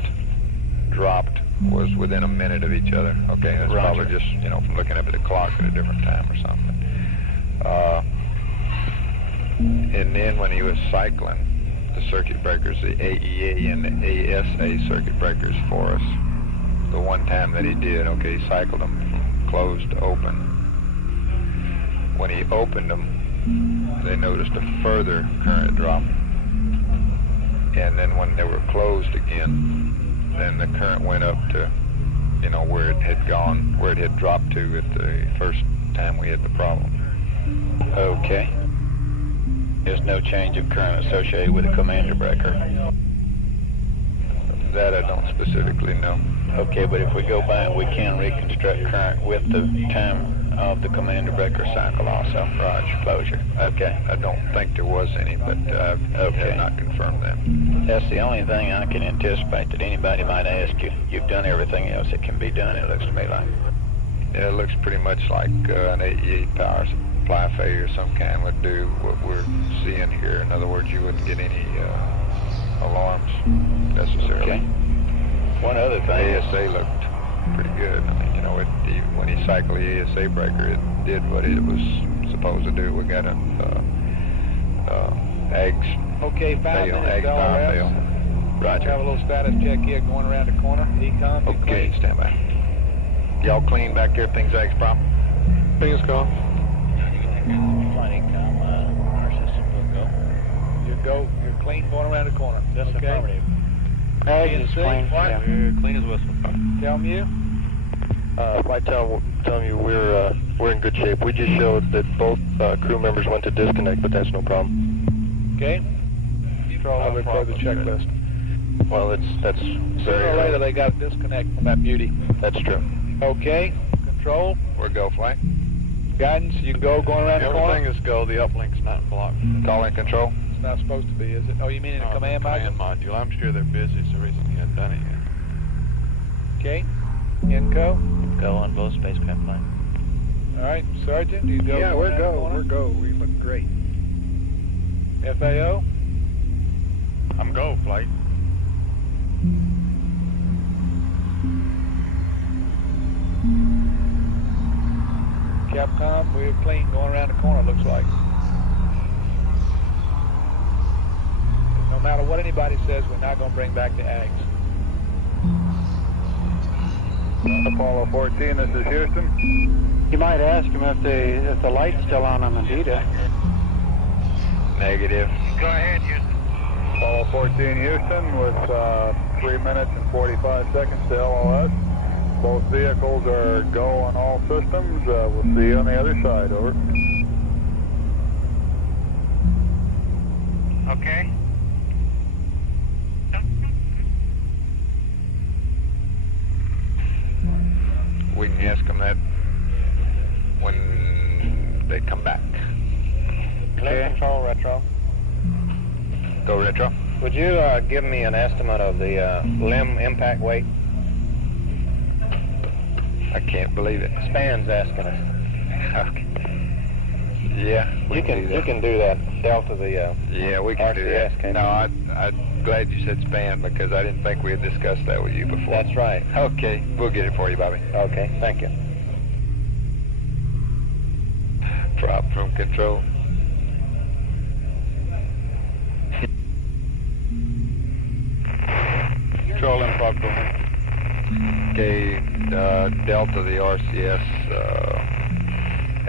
dropped was within a minute of each other. Okay, that's probably just, from looking up at the clock at a different time or something. And then when he was cycling the circuit breakers, the AEA and the ASA circuit breakers for us, the one time that he did, he cycled them from closed to open. When he opened them, they noticed a further current drop. And then when they were closed again, then the current went up to, where it had gone, where it had dropped to at the first time we had the problem. Okay. There's no change of current associated with the commander breaker. That I don't specifically know. Okay, but if we go back, we can reconstruct current with the time of the commander breaker cycle also. Roger. Closure. Okay. I don't think there was any, but I have not confirmed that. That's the only thing I can anticipate that anybody might ask you. You've done everything else that can be done, it looks to me like. Yeah, it looks pretty much like an AEA power supply failure of some kind would do what we're seeing here. In other words, you wouldn't get any alarms necessarily. Okay. One other thing. ASA looked pretty good. I mean, when he cycled the ASA breaker, it did what it was supposed to do. We got a eggs. Okay, 5 minutes, LRS. Roger. Have a little status check here going around the corner. Econ. Okay, stand by. Y'all clean back there? Things eggs problem? Things go. Flight econ, our system will go. You're clean going around the corner. That's okay. affirmative. Eggs is clean. Yeah. We're clean as whistle. Tell me you. Flight telling you we're in good shape. We just showed that both crew members went to disconnect, but that's no problem. Okay. I'll record the checklist. Well, that's Sooner or later they got to disconnect from that beauty. That's true. Okay. Control. We're go flight. Guidance. You go going around the corner. Everything is go. The uplink's not blocked. Calling control. It's not supposed to be, is it? Oh, you mean in the command module? Command module. I'm sure they're busy. It's the reason he hadn't done it yet. Okay. Inco. Go on both spacecraft flight. All right, Sergeant, you go. Yeah, we're go. We're go. We look great. FAO. I'm go, flight. Capcom, we're clean going around the corner, looks like. No matter what anybody says, we're not going to bring back the Ags. Apollo 14, this is Houston. You might ask him if the light's still on the Medita. Negative. Go ahead, Houston. Apollo 14, Houston, with 3 minutes and 45 seconds to LOS. Both vehicles are go on all systems. We'll see you on the other side. Over. Okay. We can ask them that when they come back. Clear control, retro. Go retro. Would you give me an estimate of the limb impact weight? I can't believe it. Span's asking us. Okay. Yeah, You can do that. Delta the yeah, we can do RCS, that. No, I'm glad you said span because I didn't think we had discussed that with you before. That's right. Okay, we'll get it for you, Bobby. Okay, thank you. Drop from control. Control in Proctor. Okay, Delta the RCS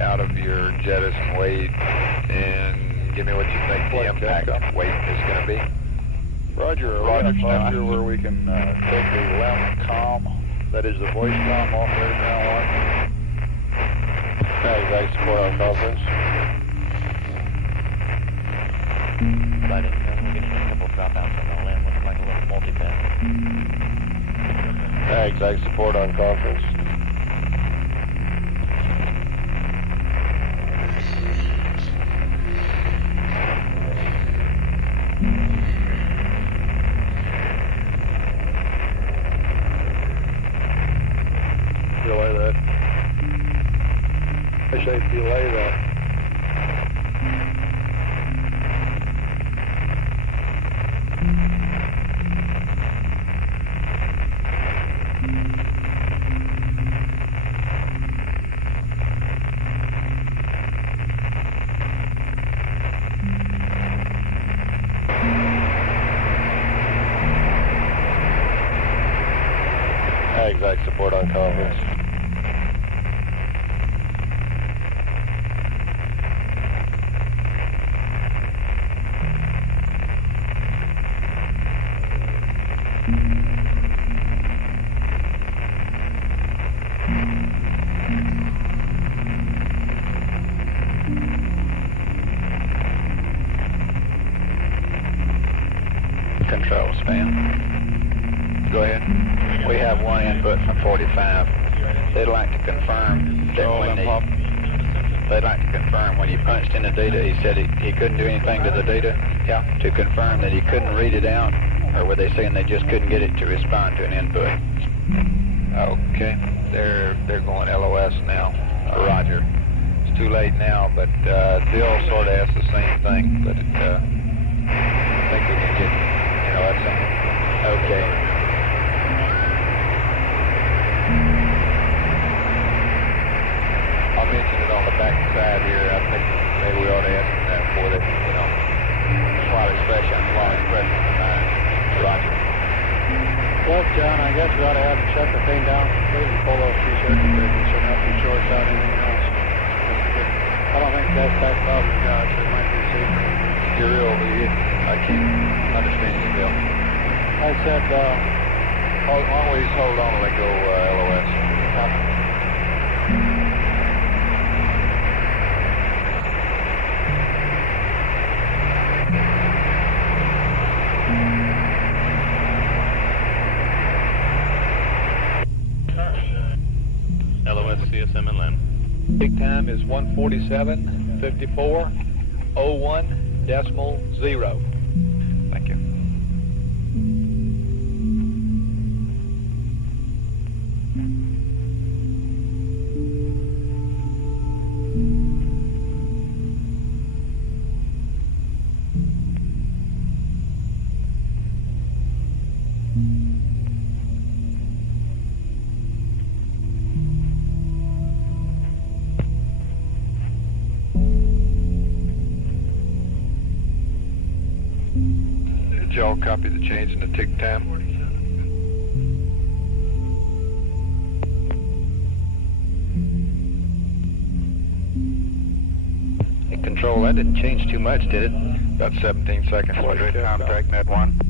out of your jettison weight and give me what you think the impact weight is going to be. Roger. Roger. Posture where we can take the LEM comm, that is the voice comm, off right now. Exact support on conference. Flight income, we're getting a couple dropouts on the limb, looks like a little multi-path. Exact support on conference. Relay that. delay that. Exact support on conference. Control span. Go ahead. We have one input from 45. They'd like to confirm that when you punched in the data, he said he couldn't do anything to the data. Yeah. To confirm that he couldn't read it out, or were they saying they just couldn't get it to respond to an input? Okay. They're going LOS now. Roger. It's too late now, but Bill sort of asked the same thing, but I think we can get, that's okay. I'll mention it on the back side here. I think maybe we ought to ask him that for that, while it's fresh on the mind. Roger. Well, John, I guess we ought to have to shut the thing down completely, pull those three circuit breakers so nothing shorts out anything else. I don't think that's that problem, Josh. It might be safer. You're real. I can't understand you, Bill. I said, always hold on till they go LOS. LOS CSM and LEN. Peak time is 147.54.01.0. Thank you. Did y'all copy the change in the tick time? Control, that didn't change too much, did it? About 17 seconds. Contact net 1.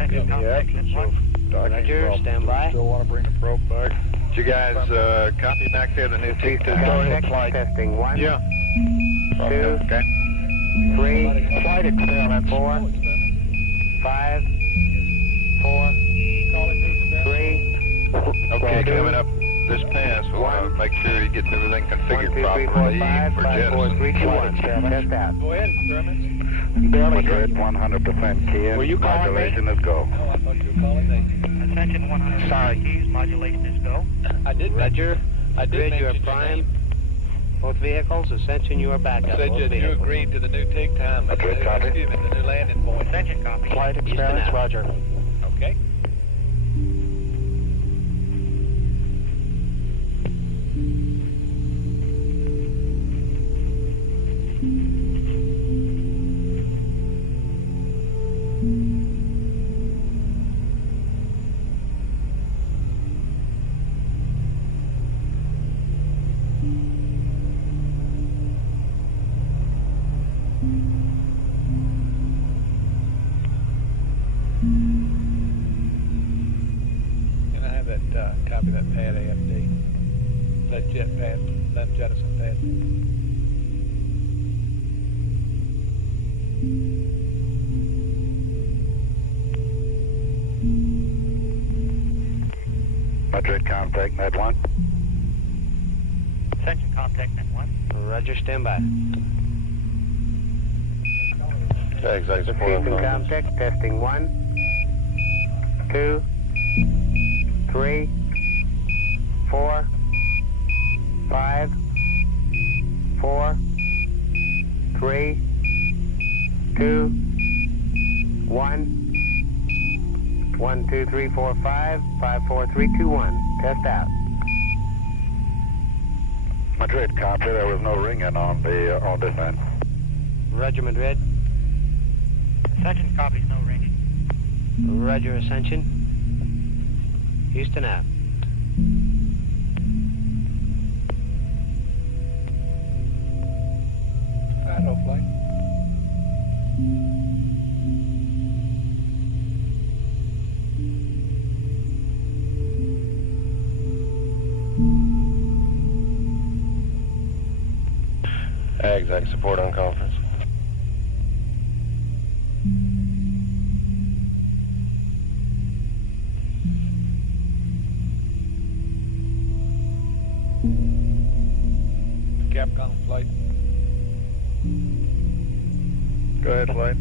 In the absence of docking problems, stand by. Still want to bring the probe back? Did you guys copy back there the new tick time? Testing 1. Yeah. 2. Okay. 3. Flight experiment. 4. 5. 4. 3. Okay, coming up this pass, we want to make sure he gets everything configured 1, 2, 3, 4, properly 5, for 5, 4, jettison. 3, 2, 1. Test out. Go ahead, experiments. Madrid 100% key in. Were you calling me? Modulation is go. No, I thought you were calling me. Ascension 100. Sorry, keys. Modulation is go. I did Roger. I did Grid, you are mention your prime. name. Both vehicles. Ascension, you are backup. I said Both you vehicles. agreed to the new take time. Okay, copy. Excuse me, the new landing point. Ascension copy. Flight Houston experiments, out. roger. Okay. Can I have that copy of that pad AFD? That jet pad, that jettison pad. Madrid contact net 1. Ascension contact net 1. Roger, stand by. Exact support on Houston conference. contact. Testing 1, 2, 3, 4, 5, 4, 3, 2, 1. 1, 2, 3, 4, 5. 5, 4, 3, 2, 1. Test out. Madrid, copy. There was no ringing on this end. Roger, Madrid. Ascension copies, no ringing. Roger, Ascension. Houston out. Shadow flight. Exec support on conference. Capcom flight. Go ahead, flight.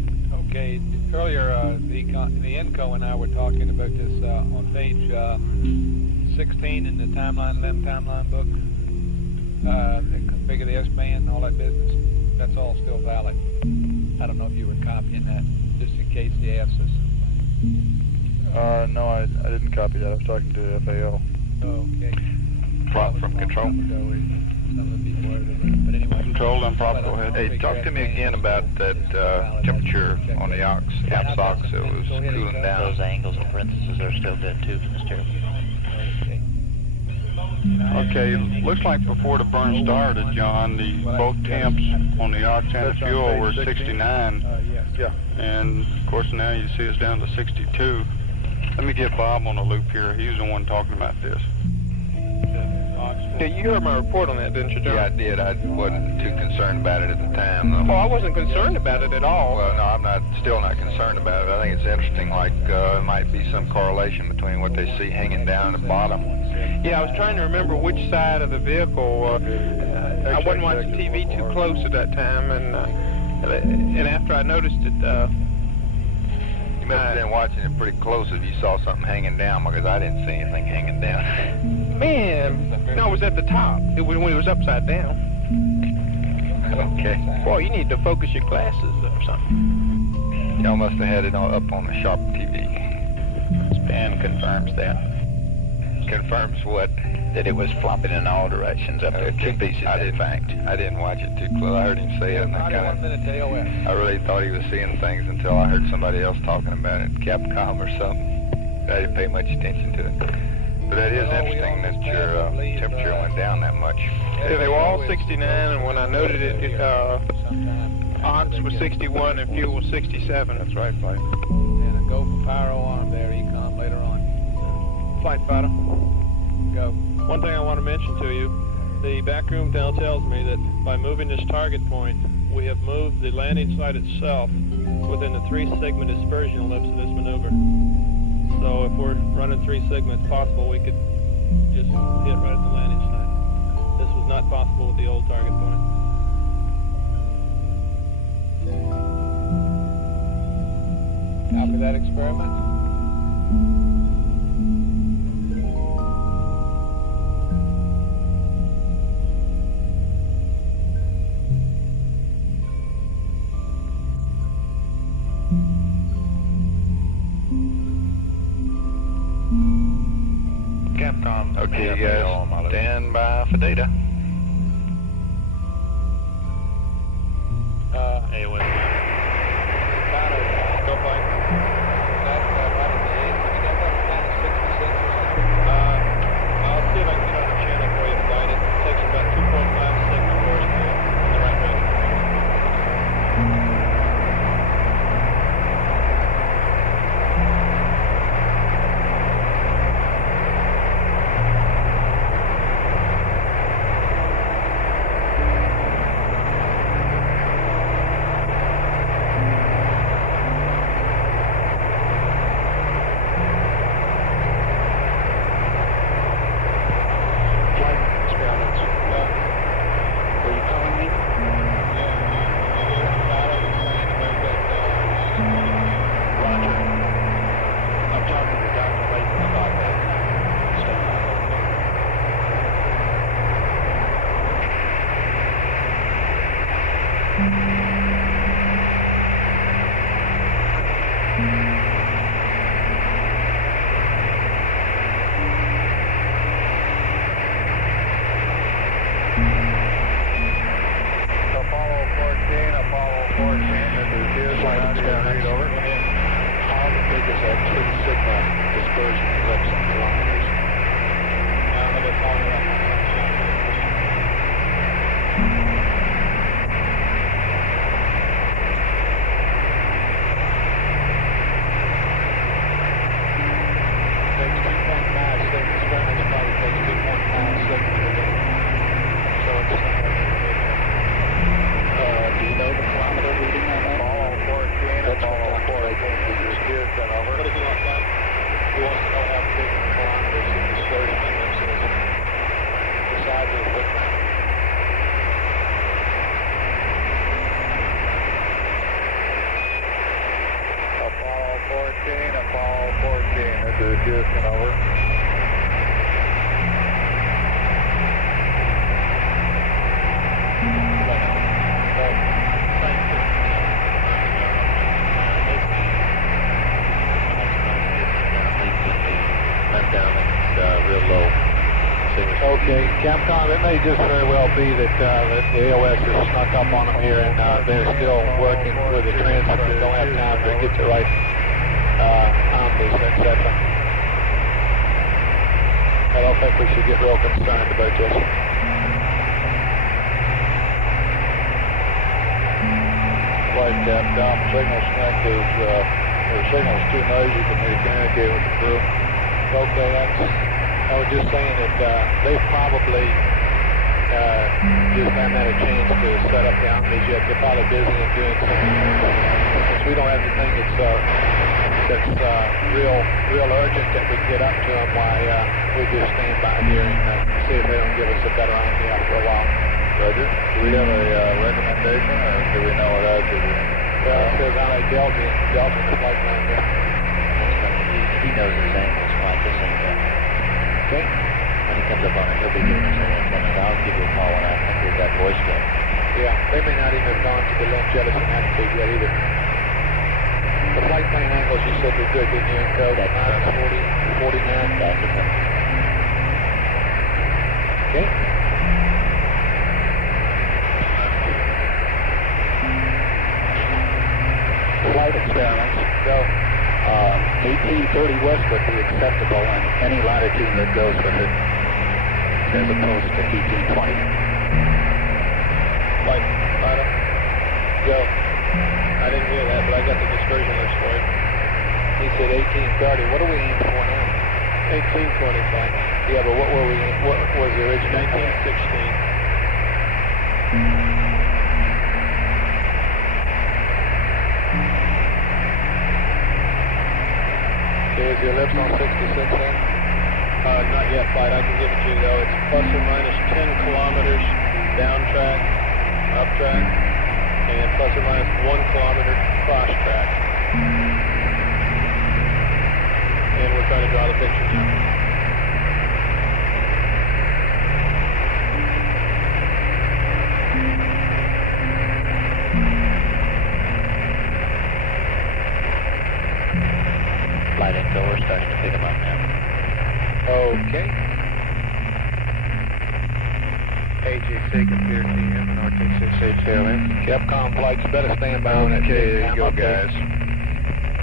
Okay, earlier the ENCO and I were talking about this on page 16 in the timeline, LEM timeline book. The configure the S-band and all that business. That's all still valid. I don't know if you were copying that, just in case they asked us. No, I didn't copy that. I was talking to FAO. Okay. Prop from control. But anyway. Control and prop, go ahead. Hey, talk to me again about that temperature on the apps ox. It was cooling down. Those angles and parentheses are still good too for the steering wheel. Okay, looks like before the burn started, John, both temps on the octane of fuel were 69. Yeah. And of course now you see it's down to 62. Let me get Bob on the loop here. He was the one talking about this. Yeah, you heard my report on that, didn't you, John? Yeah, I did. I wasn't too concerned about it at the time, though. Oh, I wasn't concerned about it at all. Well, no, I'm still not concerned about it. I think it's interesting, like, there might be some correlation between what they see hanging down at the bottom. Yeah, I was trying to remember which side of the vehicle. I wasn't watching TV too close at that time, and after I noticed it, you must have been watching it pretty close if you saw something hanging down, because I didn't see anything hanging down. Man, no, it was at the top. When it was upside down. Okay. Boy, you need to focus your glasses or something. Y'all must have had it up on the shop TV. Span confirms that. Confirms what? That it was flopping in all directions up there, two pieces, in fact. I didn't watch it too close. I heard him say it, and I really thought he was seeing things until I heard somebody else talking about it, Capcom or something. I didn't pay much attention to it. But that is interesting that your temperature went down that much. Yeah, they were all 69, and when I noted it, ox was 61 and fuel was 67. That's right, flight. And a go for pyro arm there, Econ, later on. Flight fighter. Go. One thing I want to mention to you, the backroom now tells me that by moving this target point, we have moved the landing site itself within the 3 sigma dispersion ellipse of this maneuver. So if we're running 3 sigma, it's possible we could just hit right at the landing site. This was not possible with the old target point. Copy that experiment. Capcom. Okay, you guys, stand by for data. Hey, wait. Go flight. I'll see if I can get on the channel for you to guide it. It takes about 2.5 sigma for us to go in the right direction. Yeah, read over. How big is that true signal dispersion ellipse in kilometers? I don't know what's all around. Takes 2.5 seconds. Experiments probably takes 2.5 seconds. So it's do you know the kilometer reading on that? Follow 14 and follow 14. This is Houston, over. What does he want that? He wants to know how big kilometers the dispersion ellipse is. The size of the footprint. Apollo 14, Apollo 14. This is Houston, over. Okay, Capcom, it may just very well be that the AOS has snuck up on them here and they're still working with the transmitter. They don't have time to get the right omnis, etc. I don't think we should get real concerned about this. Flight Capcom, signal strength is, the signal's too noisy for me to communicate with the crew. Okay, I was just saying that they've probably just haven't had a chance to set up the omnis yet. They're probably busy and doing something. Since we don't have anything that's real urgent that we get up to them, why we just stand by here and see if they don't give us a better omni after a while. Roger. Do we have a recommendation, or do we know what altitude? Well, it says on a Delta the flight plan there. He knows his angles, Mike. This ain't good. Okay. When he comes up on it, he'll be giving us an antenna. I'll give you a call when I think we've got voice to him. Yeah, they may not even have gone to the Lynn Jellison attitude yet either. The flight plane angles you said were good, didn't you, in code? That's 40, 49? That's it. Okay. Flight experiments. Go. 1830 west would be acceptable in any latitude that goes with it, as opposed to 1820. Flight, bottom. Go. I didn't hear that, but I got the dispersion list for it. He said 1830. What are we aiming for now? 1825. Yeah, but what were we? What was the original? 1916. Is the ellipse on 66 then? Not yet, Flight. I can give it to you though. It's plus or minus 10 kilometers down track, up track, and plus or minus 1 kilometer cross track. And we're trying to draw the picture now. Flight info, we're starting to pick them up now. Okay. AJC computer TM and RT6 tailwind. Capcom flights better stand by on that. Okay, there you go, guys.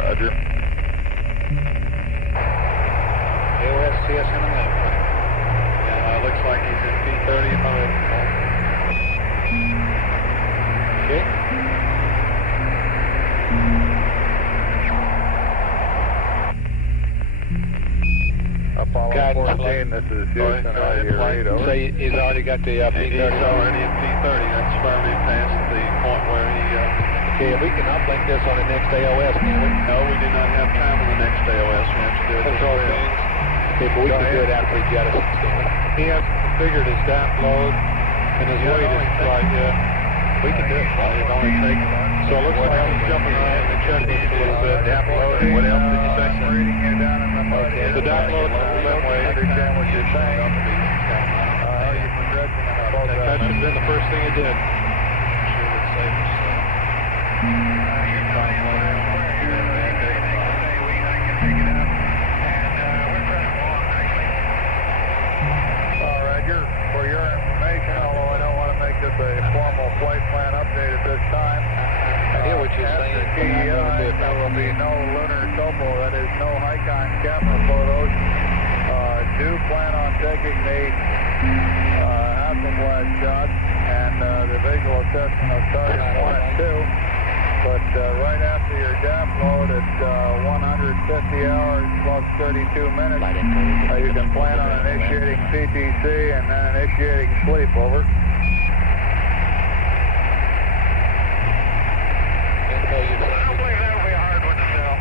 Roger. AOS CSM and that. Looks like he's in P30 mode. Okay. Apollo 14, this is Houston, out of your read, over. So he's already got the P30. He's already in P30. That's firmly past the point where he... Okay, we can uplink this on the next AOS, can we? No, we do not have time on the next AOS. We have to do it this Control way. things. Okay, but we can do it after he jettisons, can we? He has configured his DAP load and his weight is right, yeah. We can do it, Flight. It only takes... So it looks like he's jumping around the checklist a little bit. DAP load, and what else did you say? Reading you down in the mud. Okay, the DAP load is the limb weight. I understand what you're saying. You're progressing in the boat. That should have been the first thing he did. Sure would save us. For your information, although I don't want to make this a formal flight plan update at this time. I hear what you're saying. KEI, there will be no lunar topo, that is no Icon camera photos. Do plan on taking the Hasselblad shots and the visual assessment of targets 1 and 2. But right after your DAP load at 150 hours plus 32 minutes, you can plan on initiating PTC and then initiating sleep, over. I don't believe that'll be a hard one to sell.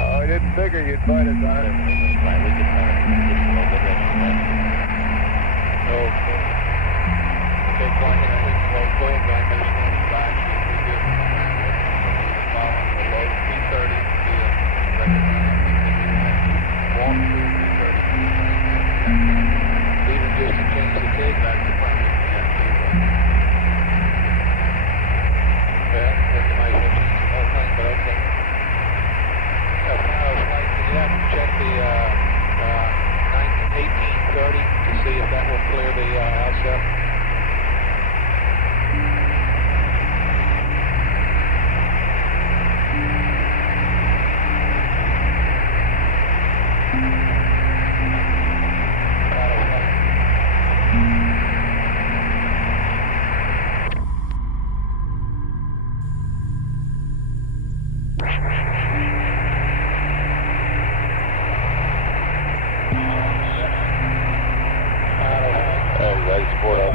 Oh, I didn't figure you'd fight us on it. Okay, flying in a week, well, full back, I just wanted to back you. Following the low P30 via walk through P30. Even just to change the take back to probably yeah, that might have changed the whole thing, but okay. You have to check the 1830 to see if that will clear the outset.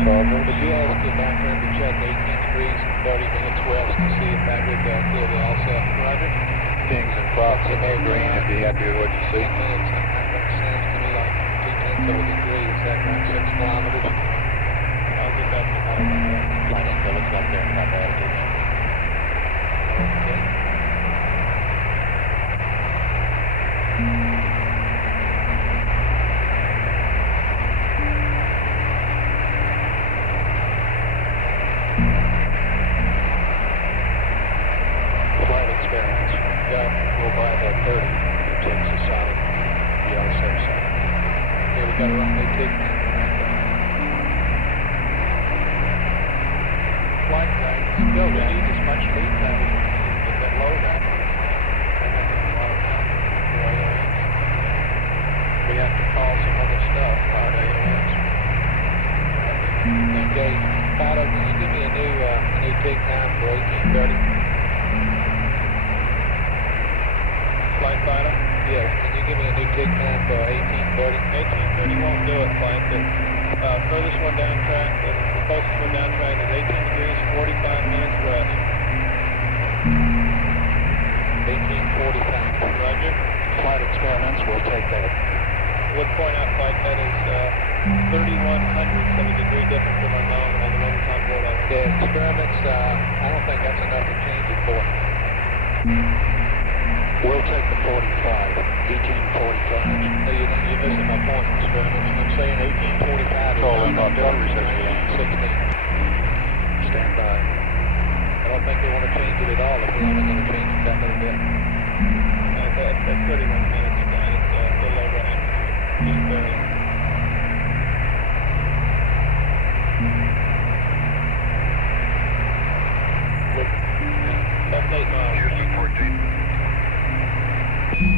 But you asked the background to check 18 degrees and 30 minutes west to see if that would clear the offset. Roger. Kings and Fox and May Green, I'd be happy with what you see. 8 minutes, that sounds to me like 2/10 of a degree. Is that right? 6 kilometers? I'll get back to that. Flight info looks like they're about that. Okay. Experiments. Yeah, we'll buy that 30. It takes a solid. Yeah, I'll say so. Okay, we got to run the tick. Flight right. Still, we need as much lead time as we need to get that load out. We have to call some other stuff out AOS. Okay, Pato, can you give me a new tick time for 1830? Flight Fighter? Yes. Can you give me a new tick time for 1830? 1830 won't do it, Flight. The furthest one down track, the closest one down track is 18 degrees, 45 minutes west. 1845. Roger. Flight experiments will take that. Would point out, Flight, that is 3100th of a degree different from our nominal, the one that's on board. Yeah, experiments, I don't think that's enough to change it for. We'll take the 45, 1845. No, you're missing my point, experiments. I'm saying 1845 is Calling not on Delta reception. 16. Stand by. I don't think we want to change it at all if we're only going to change it that little bit. That's 31 minutes, flight. It's a little over half. Just barely. That's 8 miles. Houston 14.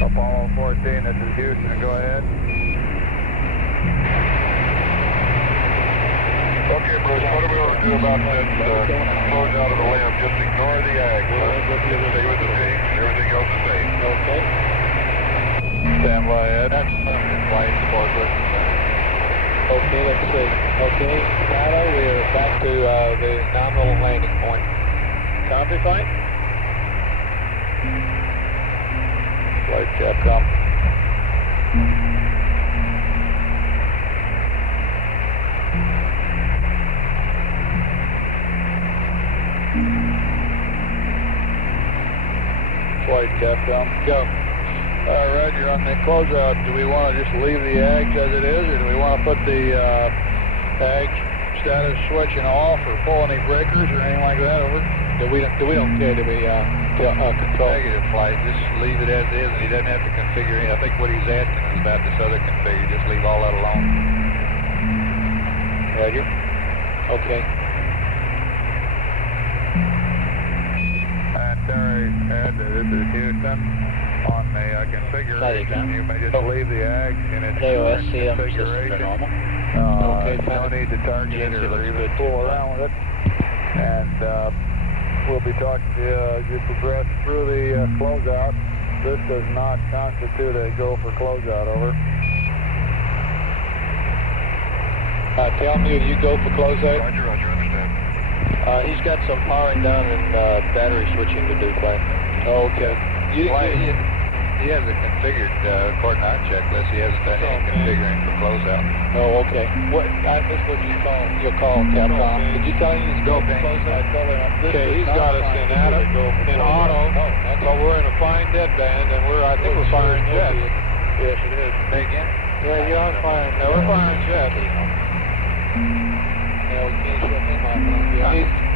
Apollo 14, this is Houston, go ahead. Okay, Bruce, what do we want to do about this close out of the limb? Just ignore the ag. Let's stay with the pigs. Everything else is safe. Okay. Stand by, Ed. That's flight support. Okay, let's see. Okay, Pato, we're back to the nominal landing point. Copy, Flight? Flight Capcom. Flight Capcom. Go. Roger, on the closeout, do we want to just leave the AGS as it is, or do we want to put the AG status switching off or pull any breakers or anything like that, over? We don't care to be control. Negative, Flight. Just leave it as is, and he doesn't have to configure it. I think what he's asking is about this other configure. Just leave all that alone. Roger. Okay. And Ed, this is Houston. On the configuration, you may just leave the ag in its current configuration. No need to target it or even fool around with it. And we'll be talking to you as you progress through the closeout. This does not constitute a go for closeout, over. Tell me, you go for closeout? Roger, understand. He's got some powering down and battery switching to do, Clay. Okay. He has it configured, according to our checklist, he hasn't done any configuring for closeout. Oh, okay. This is what you'll call Capcom. Did you tell him he's go for closeout? Okay, he's got us in auto, but we're in a flying deadband, and I think we're firing jets. Yes, it is. Say again? Yeah, you are firing. No, we're firing jets. Yeah, we can't shut him off.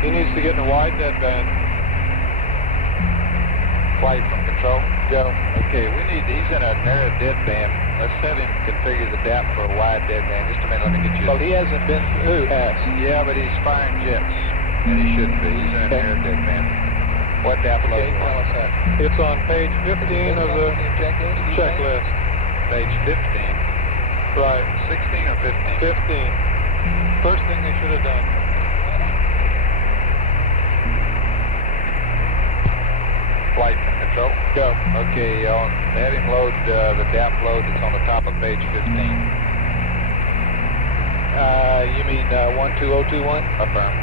He needs to get in a wide deadband. Flight from control? Go. Okay, he's in a narrow deadband. Let's have him configure the DAP for a wide deadband. Just a minute, let me get you. Well, he hasn't been through. Yeah, but he's firing jets, and he shouldn't be. He's in a narrow deadband. What DAP load? Tell us that. It's on page 15 of the checklist. Page 15? Right. 16 or 15? 15. First thing they should have done. Flight from control? Go. Okay, have him load the DAP load that's on the top of page 15. You mean 12021? Affirm.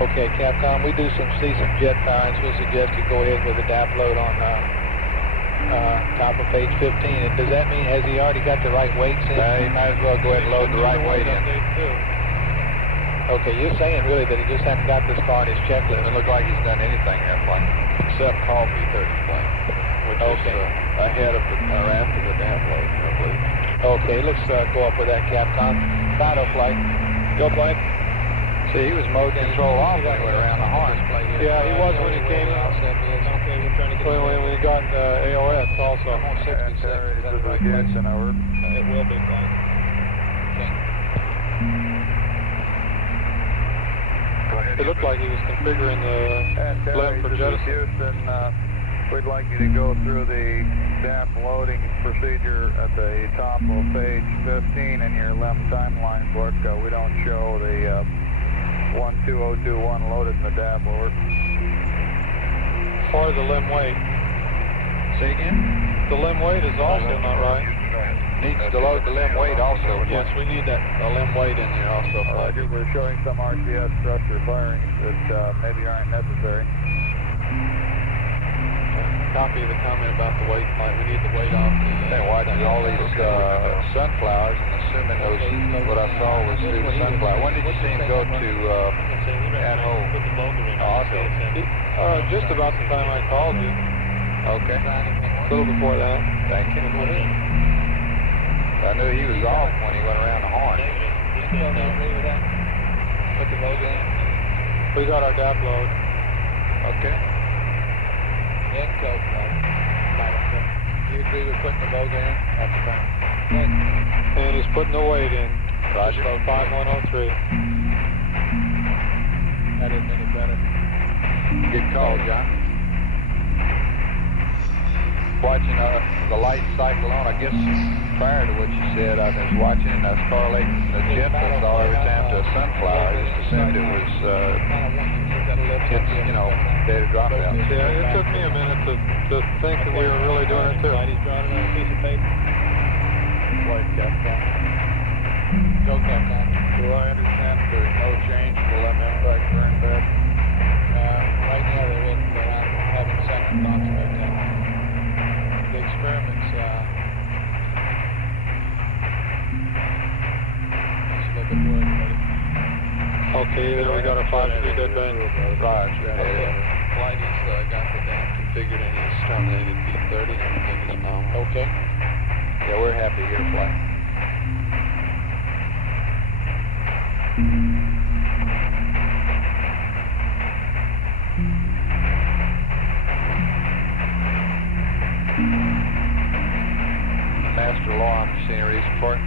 Okay, Capcom, we see some jet powering, so we suggest you go ahead with the DAP load on top of page 15. And does that mean, has he already got the right weights in? He might as well go ahead and load the right weight in. Okay, you're saying really that he just hasn't got this far in his checklist. Doesn't look like he's done anything there, flight. Except call B30 flight, which is ahead of or after the DAP load, I believe. Okay, let's go up with that, Capcom. Auto flight. Go flight. See, he was mode control off when he went around the horn. Yeah, he was when he came out. When he got AOS also. I'm on 60 seconds. It will be fine. It looked like he was configuring the blend for jettison. Houston, we'd like you to go through the DAP loading procedure at the top of page 15 in your LEM timeline book. We don't show the 12021 loaded in the DAP, over. Or the LEM weight. Say again? The LEM weight is also not right. Needs to load the LEM weight also. Yes, we need that LEM weight in there also. We're showing some RCS thruster firings that maybe aren't necessary. Copy of the comment about the weight flight. We need the weight off. They're watching all these sunflowers and assuming what I saw was through the sunflower. When did you see him go to that hole? Just about the time I called you. Okay. A little before that. Thank you. I knew he was off when he went around the horn. We got our DAP load. Okay. You agree with putting the load in? That's fine. And he's putting the weight in. Roger. 5103. That isn't any better. Good call, John. Watching the light cycle on, I guess prior to what you said, I was watching and I was correlating the jet I saw every time to a sunflower. I just assumed it was, data dropout. Yeah, it took me a minute to think that we were really doing it too. He's drawing it on a piece of paper. Flight Capcom. Go Capcom. Do I understand there's no change to LEM impact burn bed? Right now they're having second thoughts about that. The experiments, let's look at word. Okay, there we got a 5-3 dead band. Roger. Flighty's got the DAP configured and he's terminated B30 and everything is normal. Okay. Yeah, we're happy here, flight. Master alarm, you see any reason for it?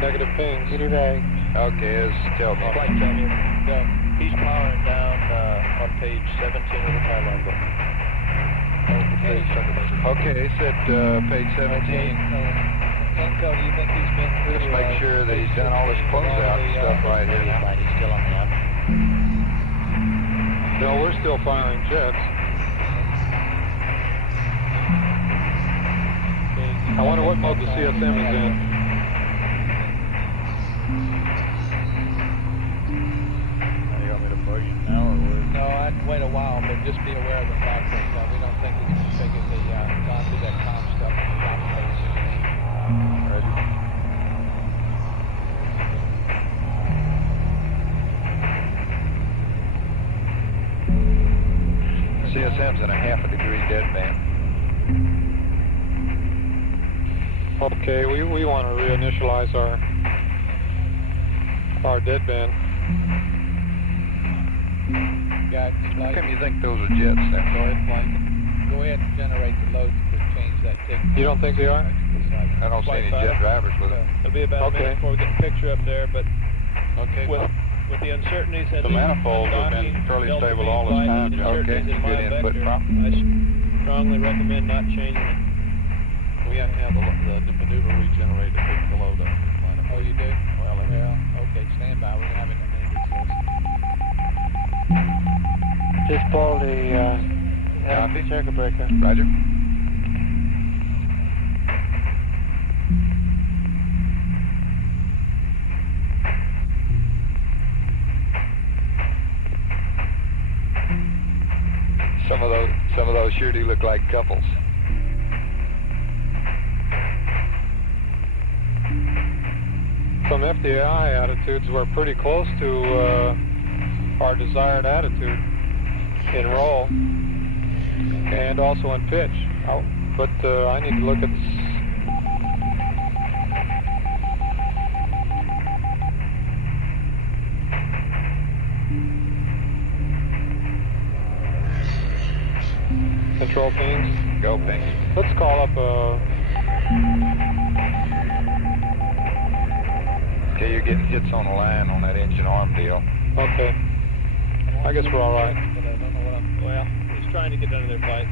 Negative pings. Okay, tell me. Flight, tell me. Go. He's powering down on page 17 of the timeline book. Okay, it's at page 17. Uncle, do you think he's been through? Just make sure that he's done all his closeout stuff right here. He's still on the up. No, we're still firing jets. I wonder what mode the CSM is in. You want me to push now or what? No, I'd wait a while, but just be aware of the fact that we don't think he's going to figure gone through that comm stuff on the top page. CSM's in a half a degree deadband. Okay, we want to reinitialize our deadband. How come you think those are jets then? Go ahead and generate the loads to change that tick. You don't think they are? I don't see any jet drivers with them. It'll be about a minute before we get the picture up there, but Okay. with the uncertainties and The manifolds have been fairly stable all this time, John. Okay, good input, Prop. I strongly recommend not changing it. We have to have the maneuver regenerated to pick the load up. Oh, you do? Well, okay, stand by. We're going to have it in a minute. Just pull the Copy. circuit breaker. Roger. Some of those sure do look like couples. From FDI attitudes, we're pretty close to our desired attitude in roll and also in pitch. But I need to look at control pings. Go pings. Let's call up Okay, you're getting hits on the line on that engine arm deal. Okay. I guess we're all right. Well, he's trying to get under their fight.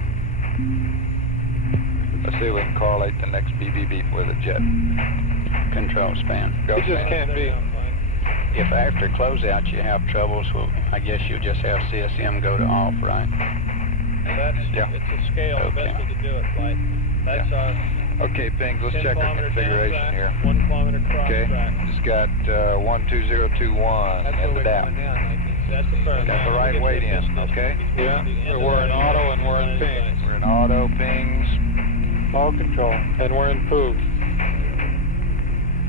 Let's see if we can correlate the next beep with a jet. Control span. Go It just span. can't be. If after closeout you have troubles, well, I guess you'll just have CSM go to off, right? And that's, it's a scale, the best we could do it, flight. That's our Okay, pings, let's 10 check our kilometer configuration down here. track, 1 kilometer cross Okay, track. just got 12021 That's in where the we're DAP. going now, 19. That's the first. Got the right weight in, okay? Yeah, we're in auto and we're in pings. We're in auto, pings, Ball control. And we're in POOG.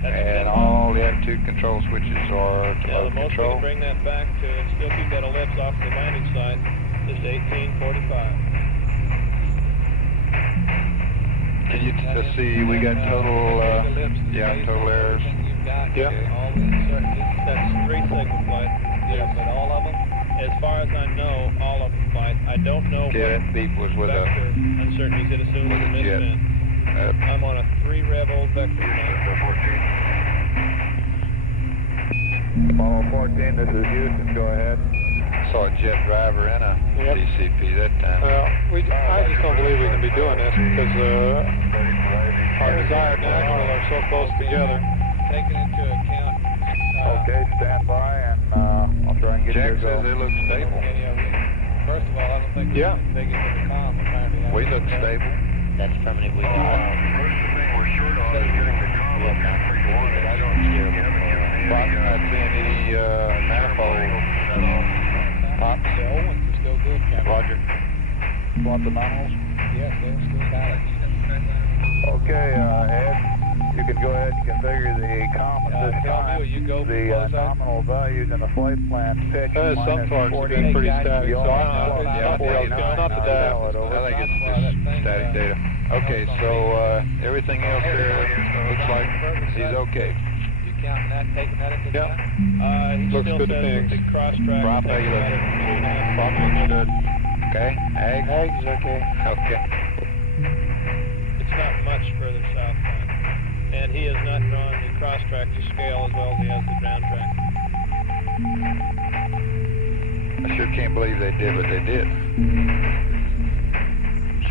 and all the attitude control switches are to Now, mode the most we control. can bring that back to and still keep that ellipse off the landing side is 1845. Can you let's see, we got total, total errors. Yeah. All the uncertainties, that's 3 signal flight. Yeah, but all of them? As far as I know, all of them flight. I don't know Okay, what that beep was with a vector uncertainties it assumes with a in jet. misspin. I'm on a 3 rev old vector now. Apollo 14, this is Houston, go ahead. Saw a jet driver in a DCP that time. Well, I just don't believe we can be doing this because our desired and actual are so close together. Taking into account. Okay, stand by, and I'll try and get Jack you says going. it looks stable. First of all, I don't think Yeah. we can take it to the comm. Apparently, We look stable. That's affirmative. We do not. We're short on getting the comm up to 3-1. I don't see But I'm not seeing any manifold pops. The old ones are still good, Captain. Roger. Want the nominals? Yes, they're still valid. Okay, Ed, you can go ahead and configure the comm at this Tell me time. what you go for The closeout. nominal values in the flight plan pitch Some minus torques have 40. been pretty static, so You I only don't know. have It's not the valid data. over. I think it's just static data. Okay, so everything else there looks like he's okay. You counting that, taking that into Yeah. account? He Looks still good to says that pings. the cross track Prop, how you looking? Prop understood. Okay, ag? Ag's okay. Okay. It's not much further south. And he has not drawn the cross track to scale as well as he has the ground track. I sure can't believe they did what they did.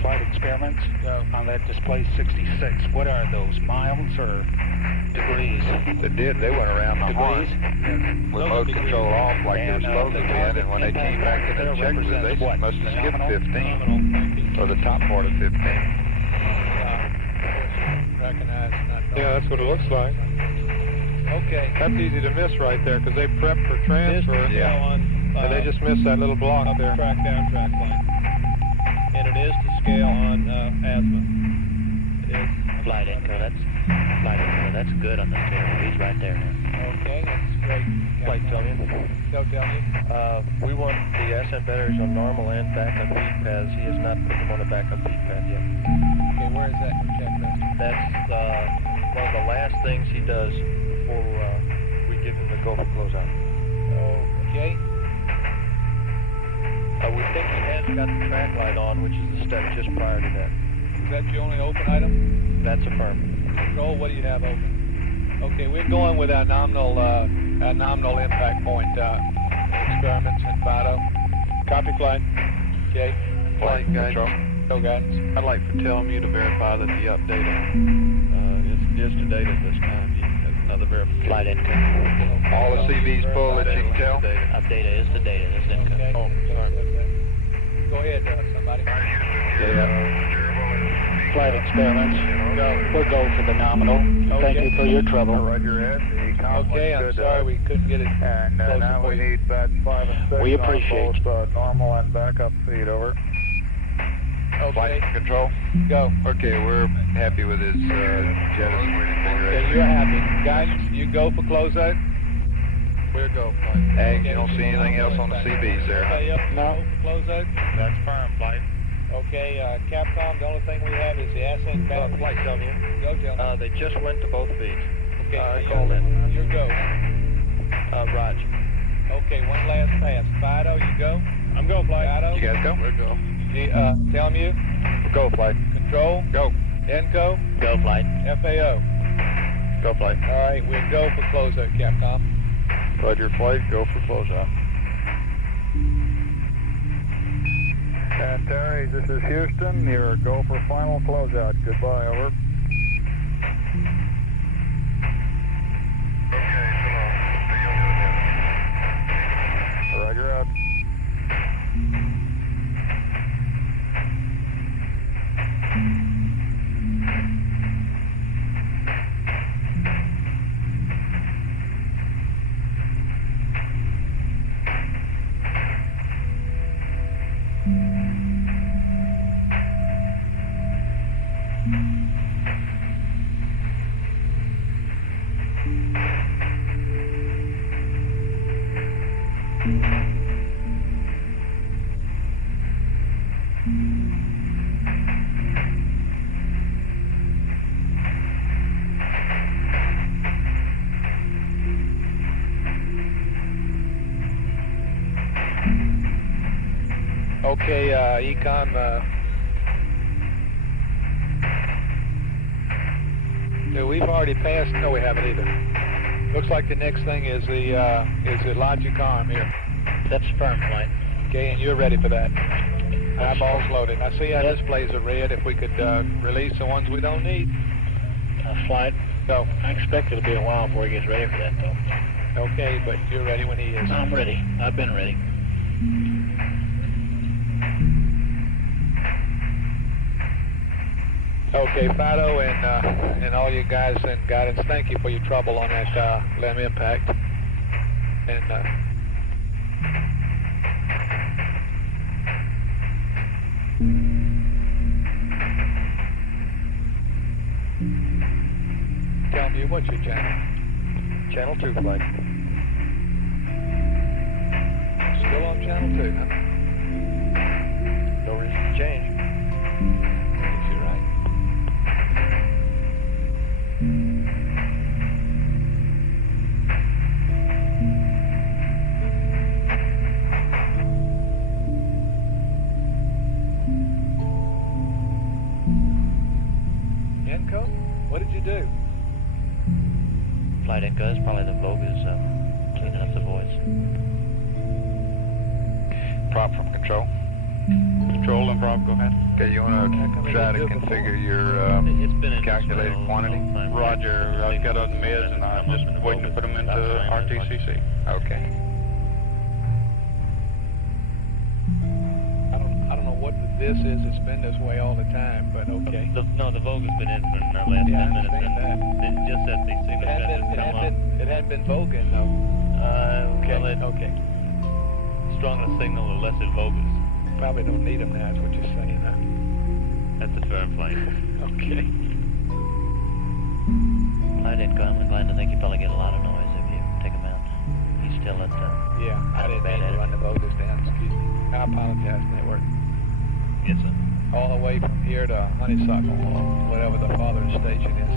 Flight experiments on that display 66. What are those, miles or degrees? They went around the horn with mode control off like they were supposed to be, and when they came back in and checked it, they must have skipped 15, or the top part of 15. Yeah, that's what it looks like. Okay. That's easy to miss right there because they prep for transfer. Yeah. And they just missed that little block there. Track down, track line. And it is to scale on asthma. It is. Flight Echo, that's good on the scale. He's right there now. Okay, that's great. Flight Tony. Go tell me. We want the ascent batteries on normal and backup feed pads. He has not put them on a backup feed pad yet. Okay, where is that in the checklist? That's one of the last things he does before we give him the go for closeout. Okay. We think he has got the track light on, which is the step just prior to that. Is that your only open item? That's affirmed. Control, what do you have open? Okay, we're going with our nominal impact point experiments in Fido. Copy flight. Okay. Flight guidance. Go guidance. I'd like for Telmu to verify that the update is to date at this time. Another verification. Flight income. All the CVs full that you can tell? Updata is the data, that's income. Okay. Oh, sorry. Go ahead, somebody. Flight experiments. We'll go for the nominal. Okay. Thank you for your trouble. Roger, Ed. The comp Okay, I'm good, sorry we couldn't get it And closer now for we you. need batch 5 and 6 We appreciate on both normal and backup feed, over. Okay. Flight control? Go. Okay, we're happy with his jettison configuration. Okay, you're happy. Guidance, you go for closeout? We'll go. Ag, you don't see anything else on the CVs there? Okay, up, No. go for closeout? That's firm, flight. Okay, Capcom, the only thing we have is the ascent battery. Flight Tony. Go tell me. They just went to both feeds. Okay, call in. Your go. Raj. Okay, one last pass. Fido, you go? I'm go, flight. Fido? You guys go? We'll go. Tell me you. Go, flight. Control? Go. Enco? Go flight. FAO? Go, flight. All right, we'll go for closeout, Capcom. Roger, flight, go for closeout. And Terry, this is Houston. Your go for final closeout. Goodbye, over. Okay, so long. See you again. Roger, out. Okay, Econ, we've already passed. No, we haven't either. Looks like the next thing is the logic arm here. That's firm flight. Okay, and you're ready for that. Eyeballs loaded. I see our displays are red. If we could release the ones we don't need. Flight. Go. I expect it'll be a while before he gets ready for that, though. Okay, but you're ready when he is. I'm ready. I've been ready. Okay, Fido and all you guys in guidance, thank you for your trouble on that LEM impact. And tell me, what's your channel? Channel 2, flight. Still on channel 2, huh? No reason to change. You're right. Enco, what did you do? Flight Inca is probably the Vogue is cleaning up the voice. prop from control. Control and prop, go ahead. Okay, you want to try to configure your calculated quantity? Roger. I've got on the mids and I'm just waiting to put them into RTCC. Okay. I don't know what this is. It's been this way all the time, but okay. No, the Vogue has been in for the last 10 minutes. It's just that the signal hasn't come on. It hadn't been Vogan, though. Okay. Well, okay. Stronger the signal, the less it Vogas. Probably don't need them now, is what you're saying, huh? That's a fair plane. Okay. I didn't go. I'm inclined to think you probably get a lot of noise if you take him out. He's still at the... Yeah, I didn't mean to run the Vogas down, excuse me. I apologize, network. Yes, sir. All the way from here to Honeysuckle, whatever the father's station is.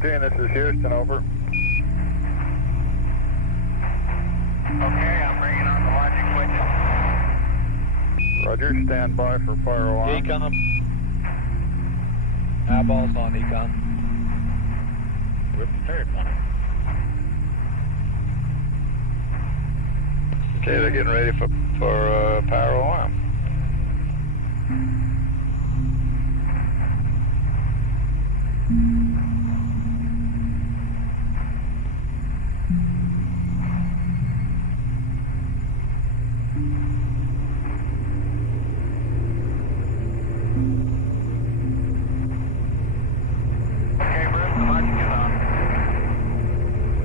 This is Houston, over. Okay, I'm bringing on the logic switches. Roger, stand by for fire alarm. Econ. Eyeballs on Econ. We're prepared, man. Okay, they're getting ready for power alarm.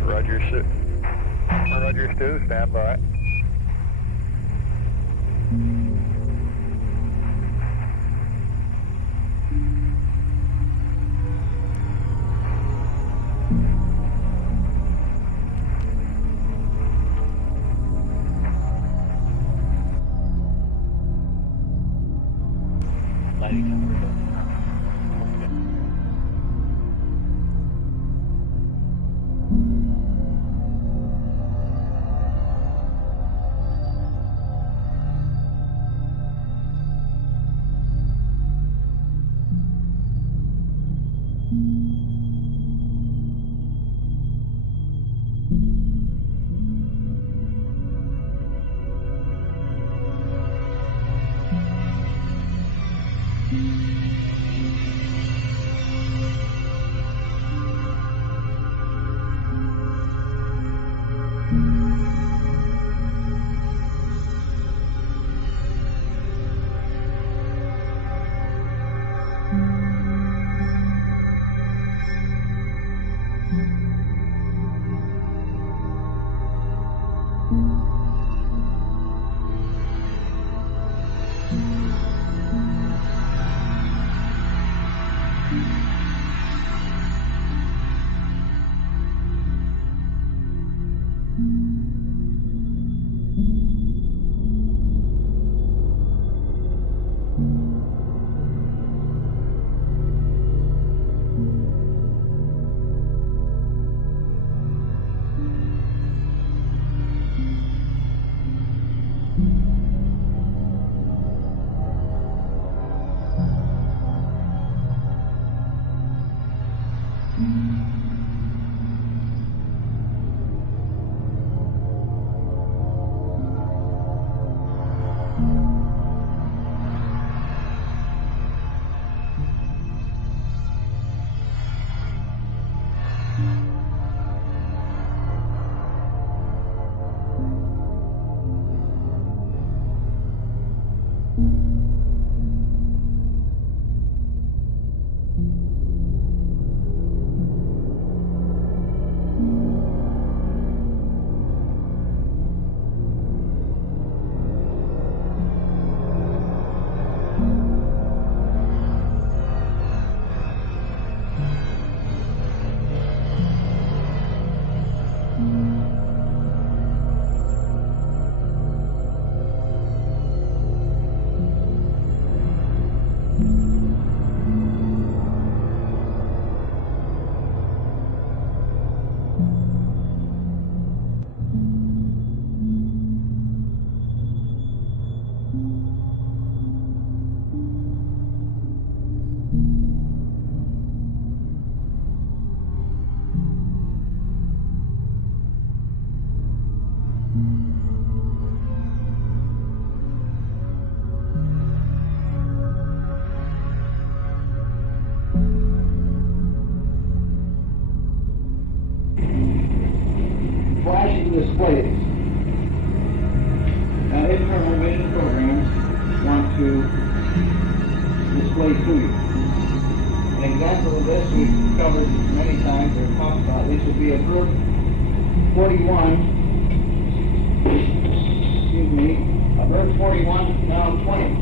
Roger, Stu, stand by. Lighting on the window. Flashing displays. Internal mission programs want to display to you. An example of this we've covered many times or talked about. This would be a group 41. Excuse me. A group 41, now 20.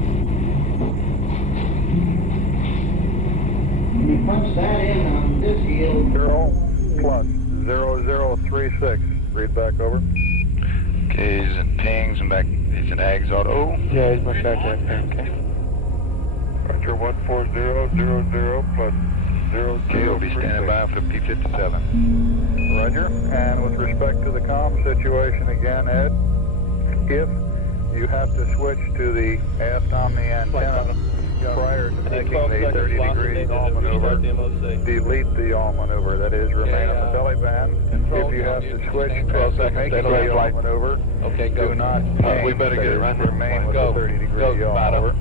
When you punch that in on this field. 0 plus 0036. Read back over. Okay, he's in pings and back. He's in Ags Auto. Yeah, he's much back there. Okay. Roger, 14000 plus 0. Okay, he'll be standing by for P57. Roger. And with respect to the comm situation again, Ed, if you have to switch to the aft omni antenna prior to making the 30-degree yaw maneuver, delete the yaw maneuver. That is, remain on the belly band. If you have to switch to making the yaw maneuver, do not change. We better get it right. Remain with the 30-degree yaw maneuver.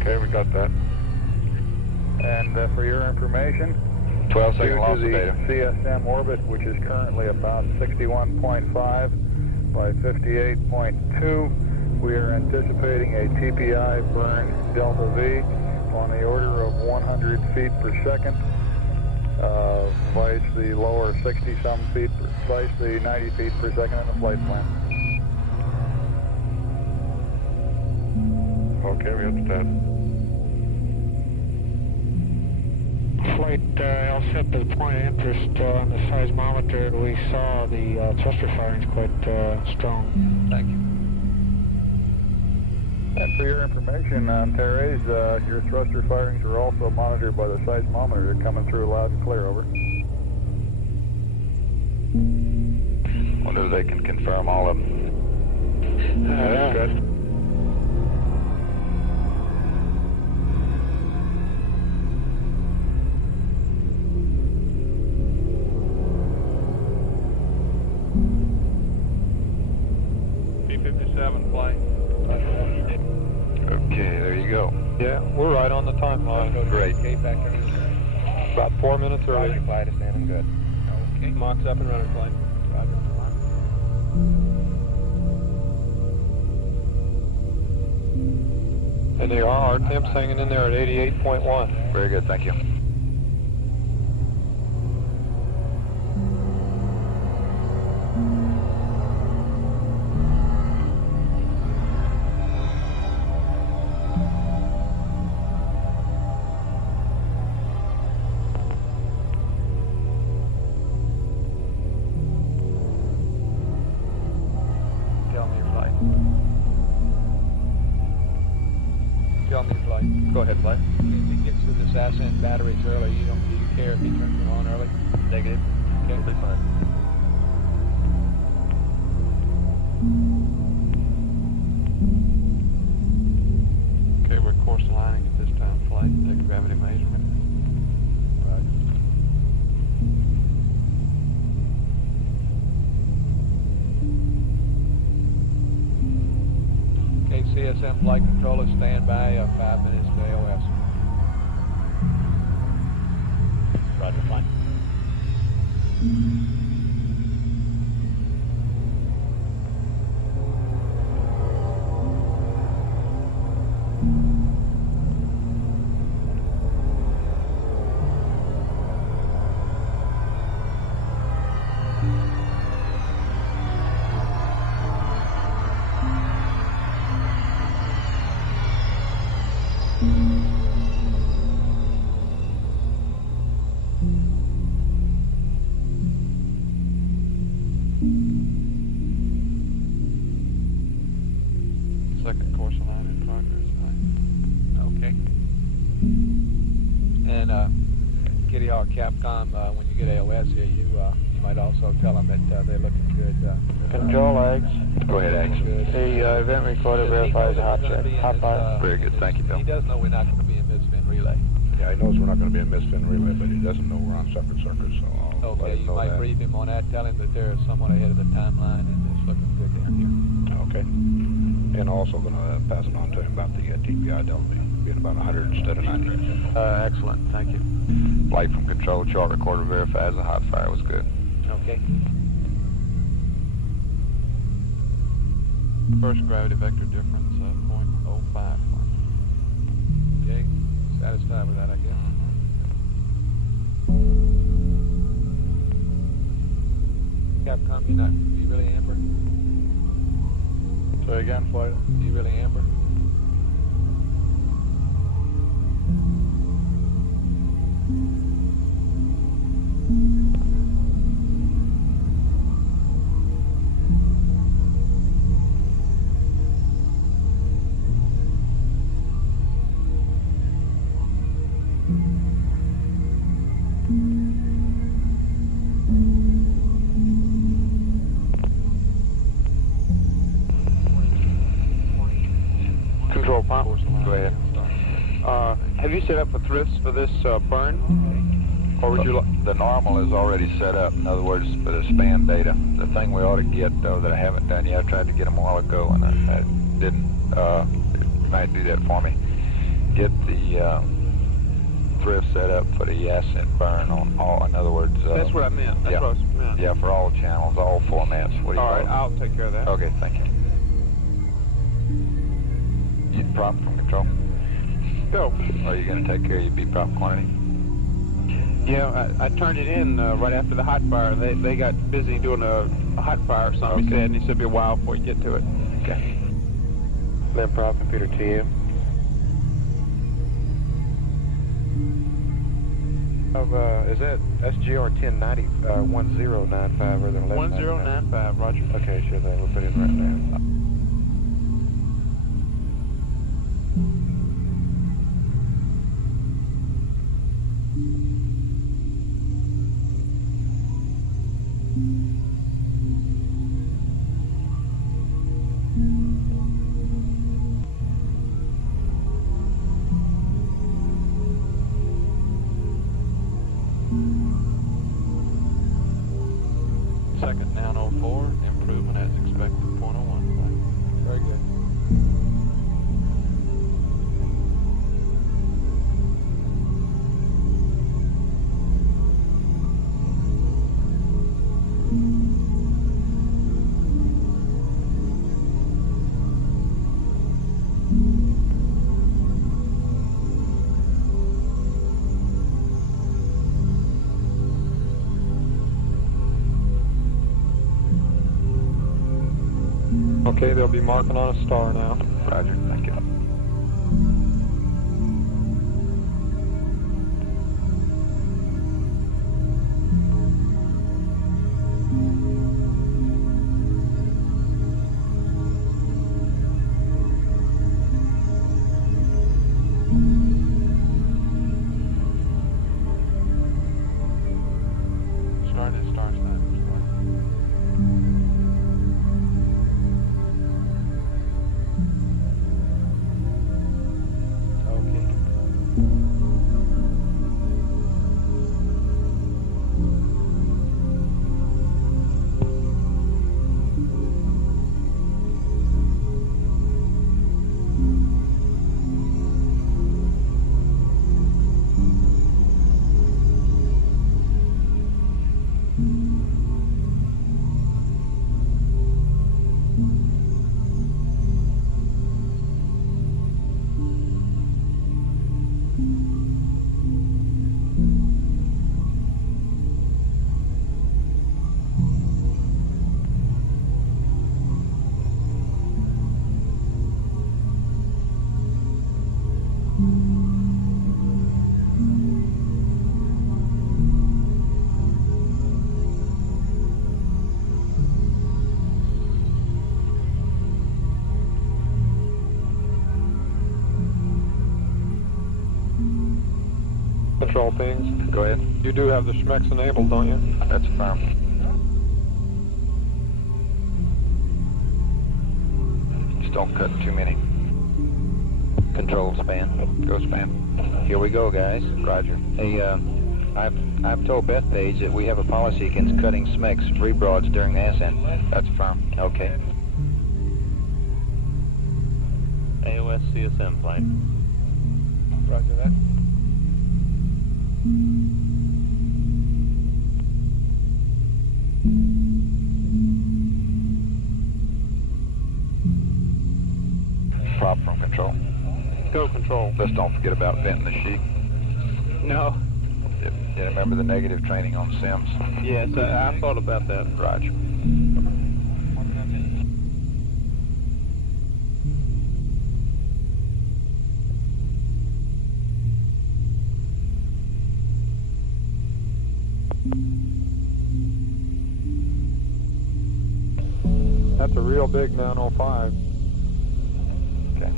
Okay, we got that. And for your information, 12-second loss of due to data. the CSM orbit, which is currently about 61.5 by 58.2, we are anticipating a TPI burn delta V on the order of 100 feet per second, vice the lower 60-some feet, vice the 90 feet per second in the flight plan. Okay, we understand. Flight all set to the point of interest on the seismometer. We saw the thruster firings quite strong. Thank you. And for your information, Terres, your thruster firings are also monitored by the seismometer. They're coming through loud and clear, over. Wonder if they can confirm all of them. That's good. P57 flight. Okay, there you go. Yeah, we're right on the timeline. Great. About 4 minutes early. Flight is standing good. Okay. Mock's up and running flight. And they are. Our temp's hanging in there at 88.1. Very good, thank you. Go ahead, flight. If he gets to this ascent batteries early, do you care if he turns them on early? Negative. Okay, it'll be fine. Okay, we're course aligning at this time, flight. Pre-ascent flight controller, stand by 5 minutes to AOS. Roger, flight. Second course line in progress. Okay. And Kitty Hawk Capcom, when you get AOS here, you might also tell them that they're looking good. Control eggs. Go ahead, X. The event recorder verifies a hot check. Hot fire. Very good, thank you, Bill. He does know we're not going to be in mid-spin relay. Yeah, he knows we're not going to be a misspin relay, but he doesn't know we're on separate circuits, so I'll let Okay, him you know might that. brief him on that. Tell him that they're somewhat ahead of the timeline and it's looking good down here. Okay. And also going to pass it on to him about the TPI delta being about 100 instead of 90. Excellent, thank you. Flight from control, chart recorder verifies the hot fire was good. Okay. First gravity vector difference, 0.05. Okay, satisfied with that, I guess. Capcom, you really amber? Say again, flight. You really amber? Control pump. Go ahead. Have you set up for thrifts for this burn? Or would you like? The normal is already set up. In other words, for the span data. The thing we ought to get, though, that I haven't done yet, I tried to get them a while ago, and I didn't. You might do that for me. Get the thrift set up for the ascent burn on all. In other words, That's what I meant. That's yeah, what I meant. yeah, for all channels, all formats. What do you All right, I'll take care of that. Okay, thank you. You prop from control? Go. Are you going to take care of your B prop quantity? Yeah, I turned it in right after the hot fire. They got busy doing a hot fire or something, he said, and he said it'd be a while before you get to it. Okay. Then prop computer TM. Is that SGR 1090 1095 rather than 1195? 1095, roger. Okay, sure thing. We'll put it in right now. Second down 04, improvement as expected, 0.01. Very good. Okay, they'll be marking on a star now. Roger, thank you. Started star sign. Control pings. Go ahead. You do have the Schmex enabled, don't you? That's affirmed. Just don't cut too many. Control span. Go span. Here we go, guys. Roger. Hey, I've told Bethpage that we have a policy against cutting Schmex rebroads during the ascent. That's affirmed. Okay. AOS CSM flight. Roger that. Prop from control. Go control. Let's don't forget about venting the sheet. No. Yeah, remember the negative training on Sims? Yes, I thought about that. Roger. That's a real big 905. Okay.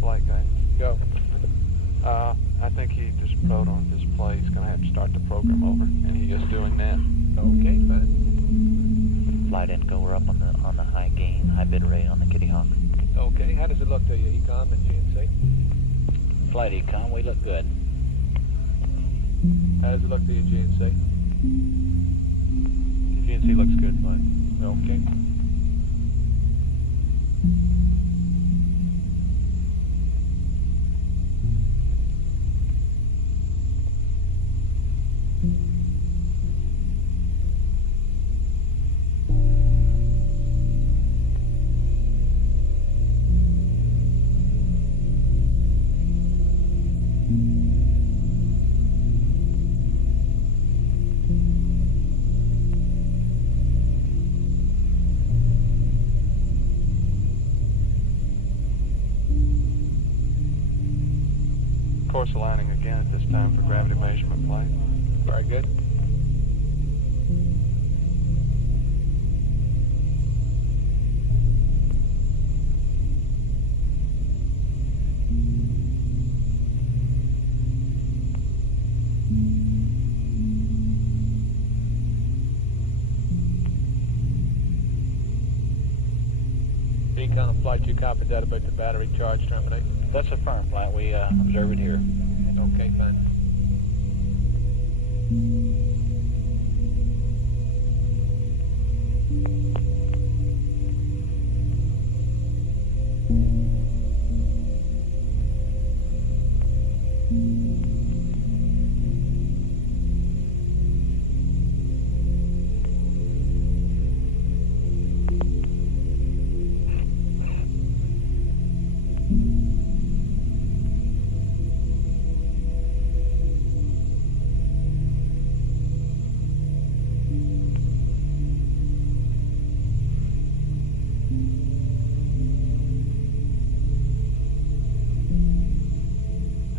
Flight guide. Go. I think he just wrote on display. He's going to have to start the program over, and he is doing that. Okay, fine. Flight info, we're up on the high gain, high bit rate on the Kitty Hawk. Okay, how does it look to you, Ecom and GNC? Flight Econ, we look good. How does it look to you, GNC? GNC looks good, flight. Okay. Course aligning again at this time for gravity measurement flight. Very good. Econ flight, you copied that about the battery charge terminating? That's a firm flight. We observe it here. Okay, fine.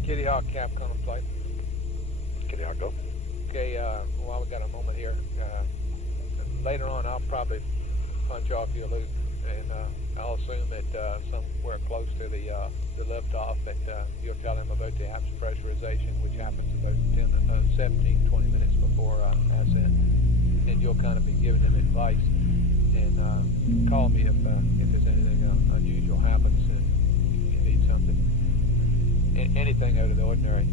Kitty Hawk cap coming flight. Kitty Hawk, go. Okay, while we got a moment here, later on I'll probably punch off your loop, and I'll assume that somewhere close to the liftoff that you'll tell him about the apps pressurization, which happens about 17, 20 minutes before ascent, and you'll kind of be giving him advice, and call me if there's anything unusual happens and you need something. Anything out of the ordinary,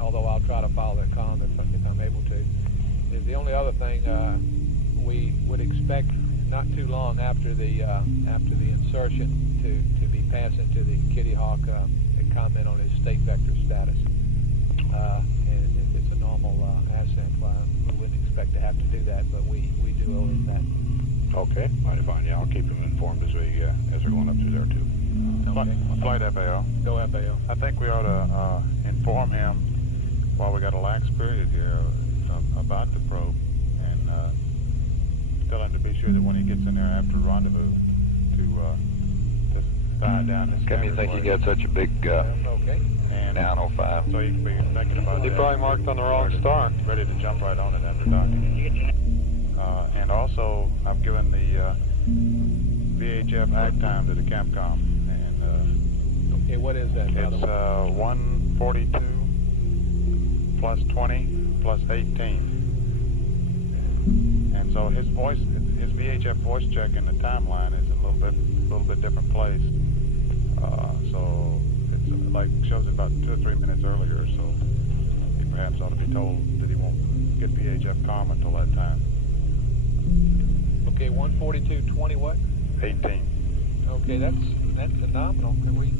although I'll try to follow the comm if I'm able to. The only other thing we would expect not too long after the insertion to be passing to the Kitty Hawk and comment on his state vector status. And if it's a normal ascent, well, we wouldn't expect to have to do that, but we do owe him that. Okay, mighty fine. Yeah, I'll keep him informed as we're going up through there too. Okay. Flight FAO. Go FAO. I think we ought to inform him while we got a lax period here about the probe, and tell him to be sure that when he gets in there after rendezvous to tied down. How come you think you got such a big Okay. 905? So you can be thinking about He that. probably marked on the wrong star. Ready to jump right on it after docking. And also, I've given the VHF act time to the Capcom. And Okay, what is that? it's 142 plus 20 plus 18. And so his VHF voice check in the timeline is a little bit different place. So it's like shows it about 2 or 3 minutes earlier. So he perhaps ought to be told that he won't get VHF comm until that time. Okay, 142.20 what? 18. Okay, that's phenomenal. And we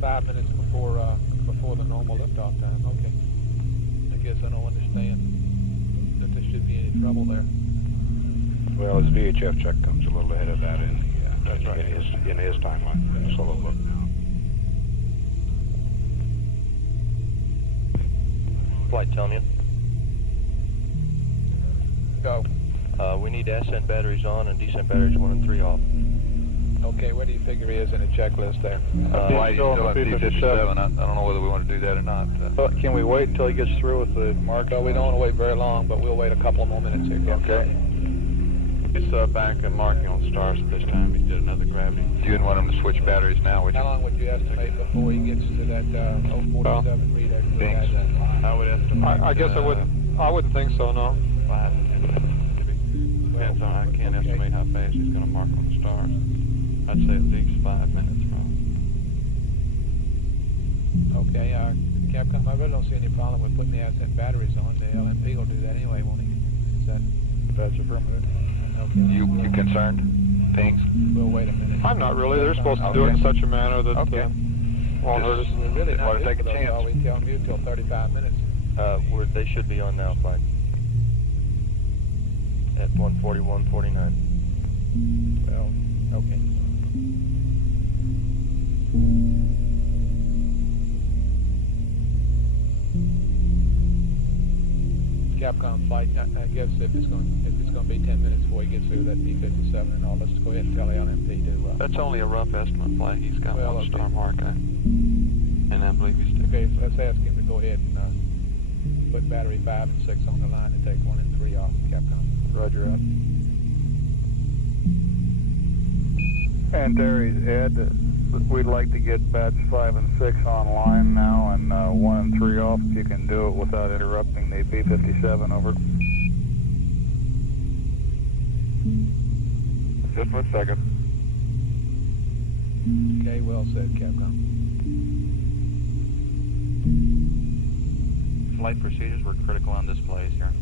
5 minutes before the normal liftoff time. Okay. I guess I don't understand that there should be any trouble there. Well, his VHF check comes a little ahead of that in his timeline, in the solo book. Flight telling you. Go. We need ascent batteries on and descent batteries 1 and 3 off. Okay, where do you figure he is in the checklist there? Why he's still at P57? I don't know whether we want to do that or not. Can we wait until he gets through with the mark? No, we don't want to wait very long, but we'll wait a couple of more minutes here. Okay. He's back and marking on stars this time. He did another gravity. You wouldn't want him to switch batteries now, would you? How long would you estimate before he gets to that 047 readout? I would estimate. I guess I wouldn't think so, no. 5 to 10 minutes. Depends on, I can't estimate how fast he's going to mark on the stars. I'd say at least 5 minutes from. Okay, Capcom, I really don't see any problem with putting the ascent batteries on. The LMP will do that anyway, won't he? That's affirmative. Okay. You concerned? Pings? We'll wait a minute. I'm not really. They're supposed to do it in such a manner that won't hurt us. We're really not Want to take a chance? all we tell them you till 35 minutes. They should be on now, flight. At 141.49. Well, okay. Capcom flight, I guess if it's going to be 10 minutes before he gets through that P57 and all, let's go ahead and tell the LMP to... That's only a rough estimate, flight. He's got one star mark, and I believe he's... Okay, so let's ask him to go ahead and put battery 5 and 6 on the line and take 1 and 3 off, Capcom. Roger that. And Terry's Ed, we'd like to get batch 5 and 6 online now and 1 and 3 off if you can do it without interrupting the P57, over. Just 1 second. Okay, well said, Capcom. Flight procedures were critical on displays here.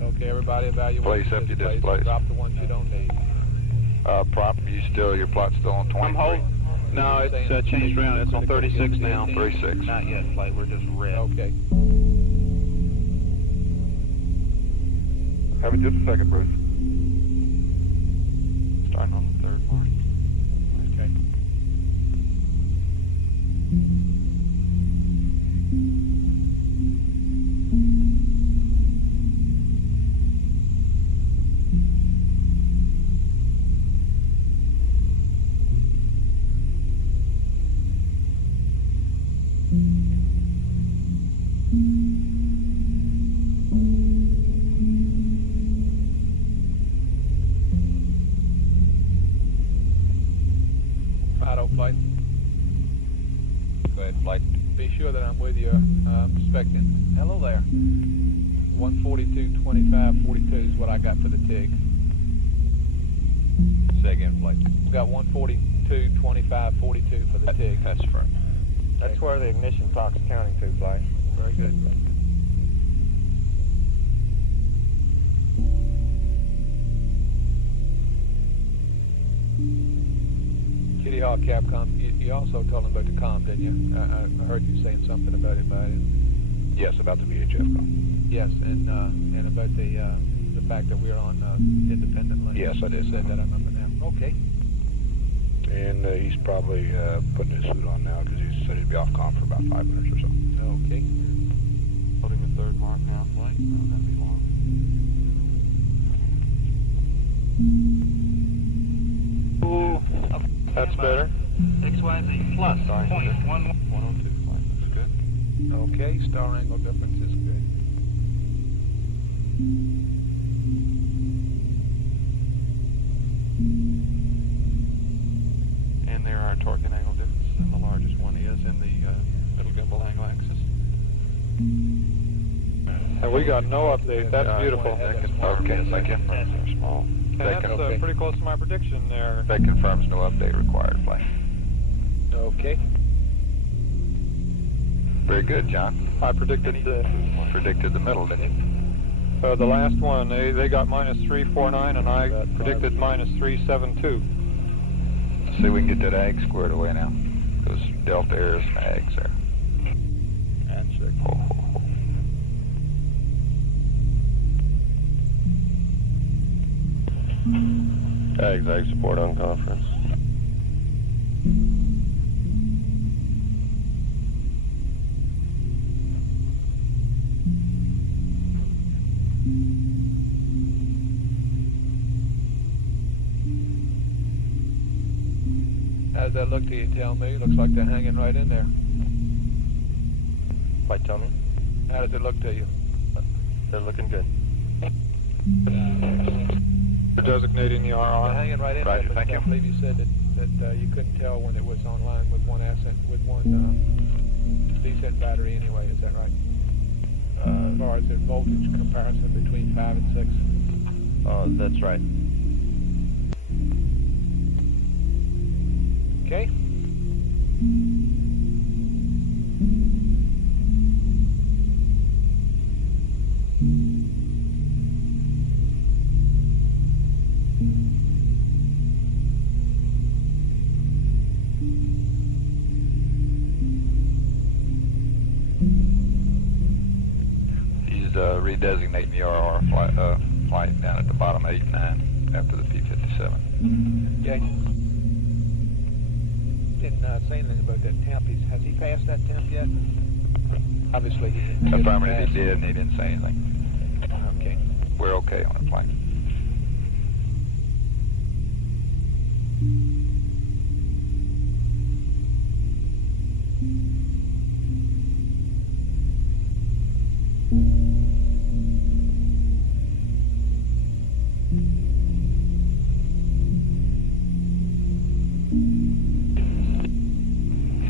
Okay, everybody evaluate Place up your displays. Drop the ones you don't need. Prop, your plot's still on 23? I'm holding. No, it's changed around. It's on 36 now. 36. Not yet, flight. We're just red. Okay. Have it just a second, Bruce. Starting on the 3rd mark. Okay. Flight. Go ahead, flight. Be sure that I'm with you. I'm expecting. Hello there. 142.25.42 is what I got for the TIG. Say again, flight. We got 142.25.42 for the TIG. That's right. That's where the ignition clock's counting to, Flight. Very good. Kitty Hawk Capcom, you also told them about the comm, didn't you? I heard you saying something about it. Yes, about the VHF comm. Yes, and about the fact that we're on independently. Yes, I did. You said that, I remember now. Okay. And he's probably putting his suit on now because he said he'd be off comm for about 5 minutes or so. Okay. Holding the 3rd mark now, flight. No, that'd be long. Ooh, that's better. XYZ plus 0.11. 102 flight, that's good. Okay, star angle difference is good. And there are torque and angle differences, and the largest one is in the middle gimbal angle axis. And we got no update. That's beautiful. Okay, thank you. They're small. And that's pretty close to my prediction there. That confirms no update required, flight. Okay. Very good, John. I predicted the middle, didn't you? the last one. They got minus 349, and I predicted minus 372. Let's see if we can get that ag squared away now. Those delta airs and ags there. And check. Ag support on conference. How does that look to you, tell me? Looks like they're hanging right in there. Why, tell me? How does it look to you? They're looking good. We're designating the RR. They're hanging right in Roger, there, thank I you. believe you said that you couldn't tell when it was online with one ascent, with one descent battery anyway, is that right? As far as the voltage comparison between 5 and 6? That's right. Okay. He's redesignating the RR flight down at the bottom 8-9 after the P-57. Okay. Didn't say anything about that temp. Has he passed that temp yet? Obviously he didn't. Affirmative, he did, and he didn't say anything. Okay. We're okay on the plane.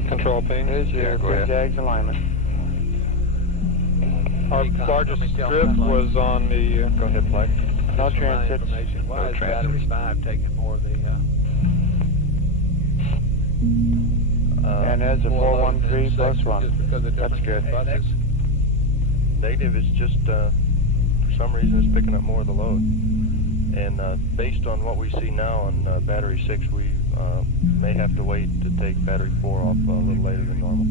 Control ping. Here's your big Jags alignment. Our largest drift was on the... Go ahead, flight. No transit. Why is battery 5 taking more of the... and there's a 413 plus 1. Just because of That's different good. buses? Negative is just, for some reason, it's picking up more of the load. And based on what we see now on battery 6, we may have to wait to take battery 4 off a little later than normal.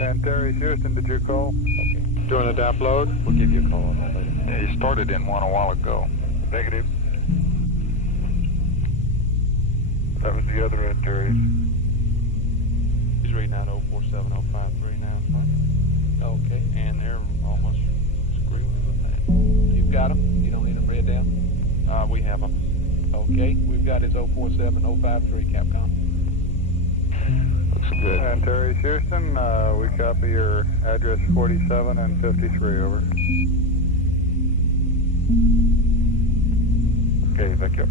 And Terry Houston, did you call? Okay. Doing a DAP load? We'll give you a call on that later. Yeah, he started in one a while ago. Negative. That was the other end, Terry. He's reading out 047053 now, flight. Okay. And they're almost screwing with that. You've got them? You don't need them read down? We have them. Okay. We've got his 047053 Capcom. Looks good. And Terry Houston, we copy your address 47 and 53, over. Okay, thank you.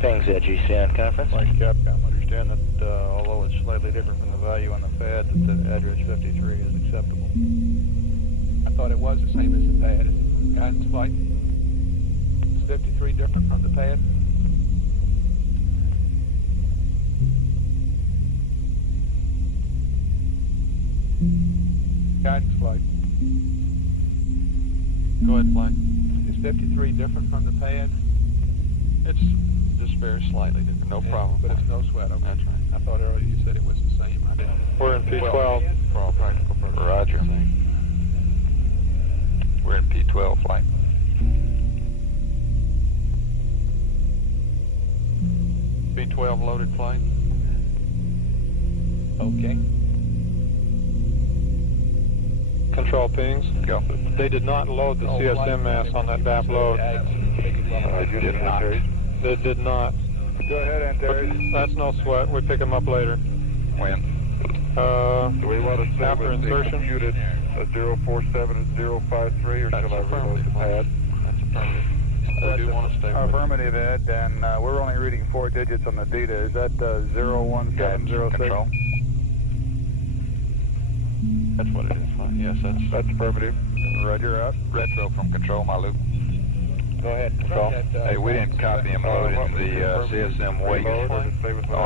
Pings at GCN conference. Like Capcom, understand that although it's slightly different from the value on the pad, that the address 53 is acceptable. I thought it was the same as the pad. Guidance flight. Is 53 different from the pad? Guidance flight. Go ahead, flight. Is 53 different from the pad? It's just very slightly different, no Yeah, problem. But it's no sweat, okay. That's right. I thought earlier you said it was the same. I didn't. We're in P12. Well, for all practical purposes. Roger. We're in P12 flight. P12 loaded flight. Okay. Control pings. Go. They did not load the CSM mass on that DAP load. Did not. They did not. Go ahead, Antares. That's no sweat. We pick them up later. When? Do we want to stay after with insertion? the computed 047 and 053, or shall I reload the pad? That's affirmative. We do want to stay with it. Affirmative, Ed, and we're only reading 4 digits on the data. Is that 01706? Control. That's what it is. Yes, That's affirmative. Roger, out. Retro from control, my loop. Go ahead. Control. Hey, we didn't copy and load the CSM weight on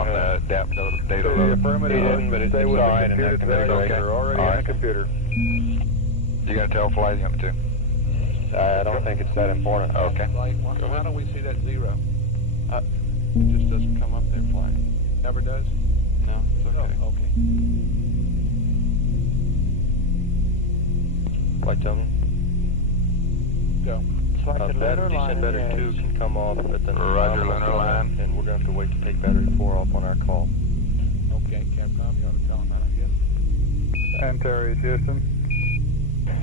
the DAP data The load. affirmative, but it's all right in that configuration. They're already on the computer. You gonna tell flight him too? I don't think it's that important. Okay. How do we see that 0? It just doesn't come up there, flight. Never does? No, it's okay. Oh, okay. Flight tell me. Go. Descent battery 2 can come off at the Roger, lunar line. and we're going to have to wait to take battery 4 off on our call. Okay, Capcom, you ought to tell them that, I guess. Antares, Houston.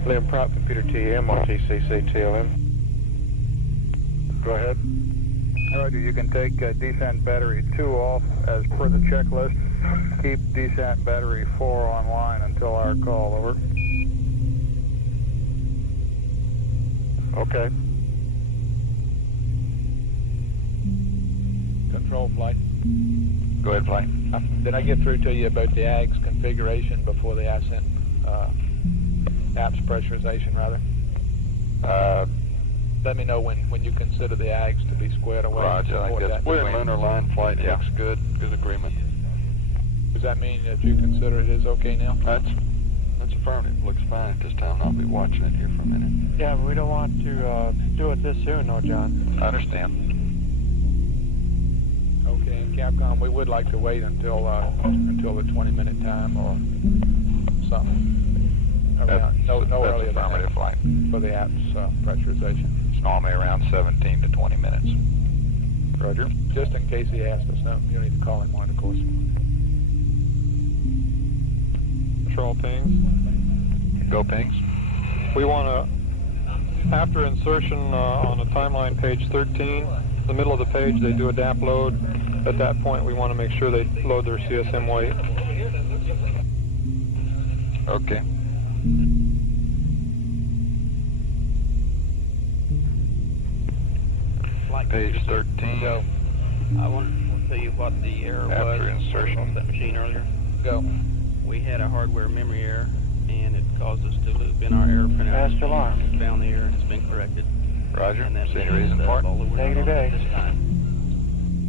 Liam Prop, computer TM on TCC TLM. Go ahead. Roger, you can take descent battery 2 off as per the checklist. Keep descent battery 4 online until our call, over. Okay. Control flight. Go ahead, flight. Did I get through to you about the AGS configuration before the ascent, APS pressurization, rather? Let me know when you consider the AGS to be squared away. Roger, I guess We're in lunar line flight. Yeah. Looks good. Good agreement. Does that mean that you consider it is okay now? That's affirmative. Looks fine at this time. I'll be watching it here for a minute. Yeah, but we don't want to do it this soon, though, John. I understand. Okay, and Capcom, we would like to wait until the 20-minute time or something. Around, no earlier than affirmative that flight. For the APS pressurization. It's normally around 17 to 20 minutes. Roger. Just in case he asks us, no, you need to call him one, of course. Control pings. Go pings. We want to, after insertion on the timeline page 13, the middle of the page, they do a DAP load. At that point, we want to make sure they load their CSM weight. Okay. Page 13. Go. I want to tell you what the error was. After insertion. On that machine earlier. Go. We had a hardware memory error, and it caused us to loop in our error printout. Fast alarm. Found the error, and it's been corrected. Roger. And See any reason for it? Negative day. This time.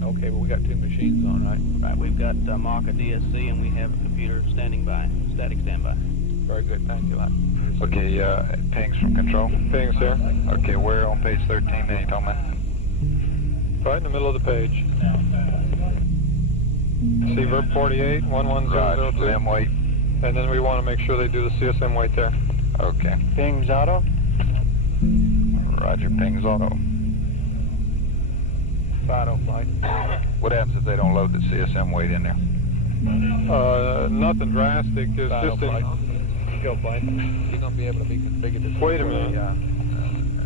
Okay, well, we got 2 machines on, right? Right, we've got Maka DSC, and we have a computer standing by, static standby. Very good, thank you, Lon. Okay, pings from control. Pings here. Okay, where on page 13 then you talking about? Right in the middle of the page. See verb 48, 11002. Limb weight. And then we want to make sure they do the CSM weight there. Okay. Pings auto. Roger, pings auto. Auto flight. What happens if they don't load the CSM weight in there? Nothing drastic. It's Auto just flight. Go flight. You're going to be able to be configured this Wait a minute.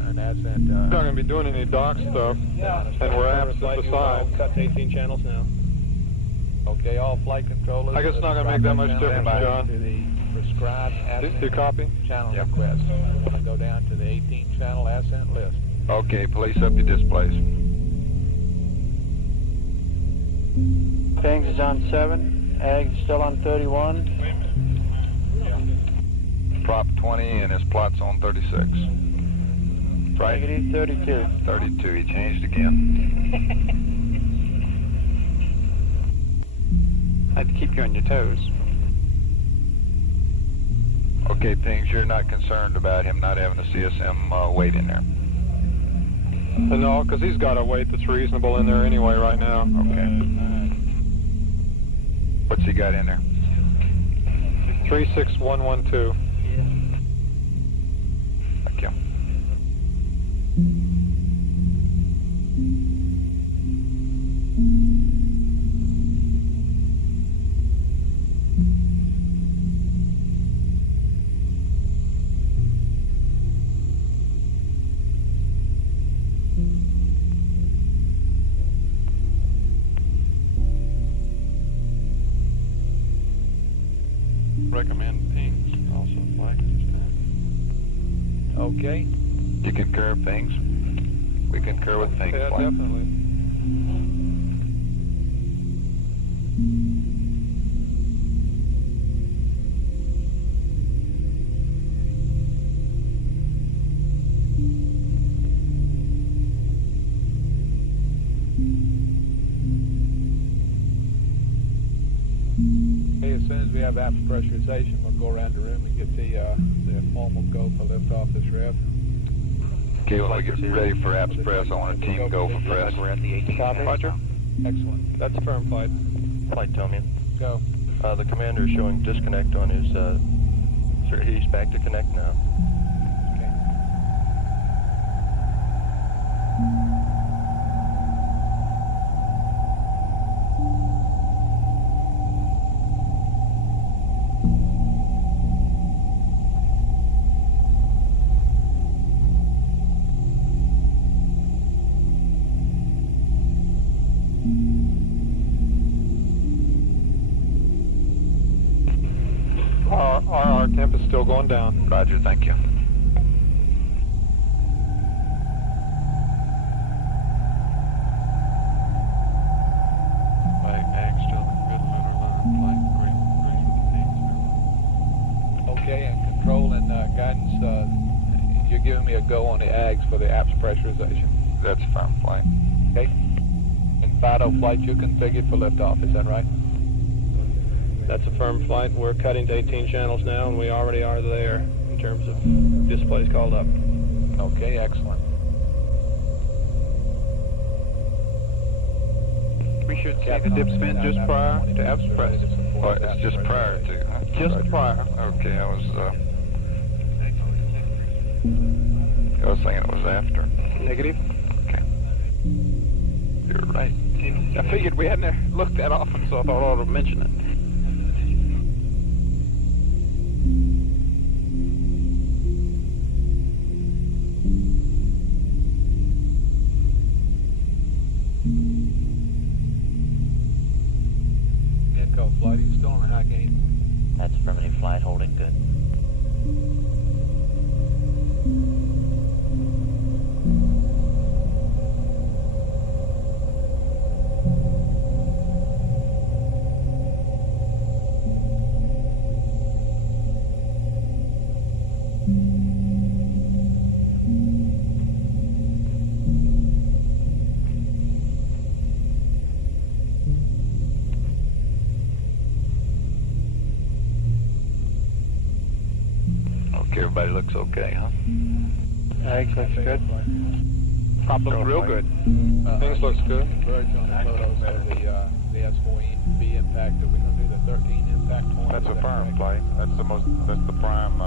An ascent. We're not going to be doing any dock stuff, and we're apps at the side. Cut to 18 channels now. Okay, all flight controllers. I guess it's not going to make that much difference, John. To the prescribed ascent Do you copy? channel request. We want to go down to the 18-channel ascent list. Okay, police up your displays. Pings is on 7. Ag is still on 31. Prop 20 and his plot's on 36. Right? Negative 32. 32, he changed again. I had to keep you on your toes. Okay, Pings, you're not concerned about him not having a CSM weight in there? No, because he's got a weight that's reasonable in there anyway right now. Okay. What's he got in there? 36112. Thank you. recommend pings also, flight this time. Okay. You concur pings? We concur with pings, Yeah, flight. definitely. Okay, as soon as we have apps pressurization, we'll go around the room and get the formal go for liftoff this rev. Okay, when we get ready for apps press, I want a team go for press. We're at the 18. Roger. Excellent. That's a firm flight. Flight, tell me. Go. The commander is showing disconnect on his, he's back to connect now. Our temp is still going down. Roger, thank you. Flight ag still good lunar line. Flight agrees with the pings. Okay, and control and guidance, you're giving me a go on the ags for the apps pressurization. That's firm flight. Okay. And Fido flight, you're configured for liftoff, is that right? That's a firm flight. We're cutting to 18 channels now, and we already are there in terms of displays called up. Okay, excellent. We should see the dip spin just prior to apps press. Oh, it's just prior to, huh? Just Roger. prior. Okay, I was thinking it was after. Negative. Okay. You're right. I figured we hadn't looked that often, so I thought I ought to mention it. Inco flight, he's still on a high gain. That's affirmative flight, holding good. Okay, everybody looks okay, huh? Ag looks good. Prop looks real good. Things looks good. Converge on the photos of the S4B impact. Are we going to do the 13 impact point? That's a firm flight. That's the prime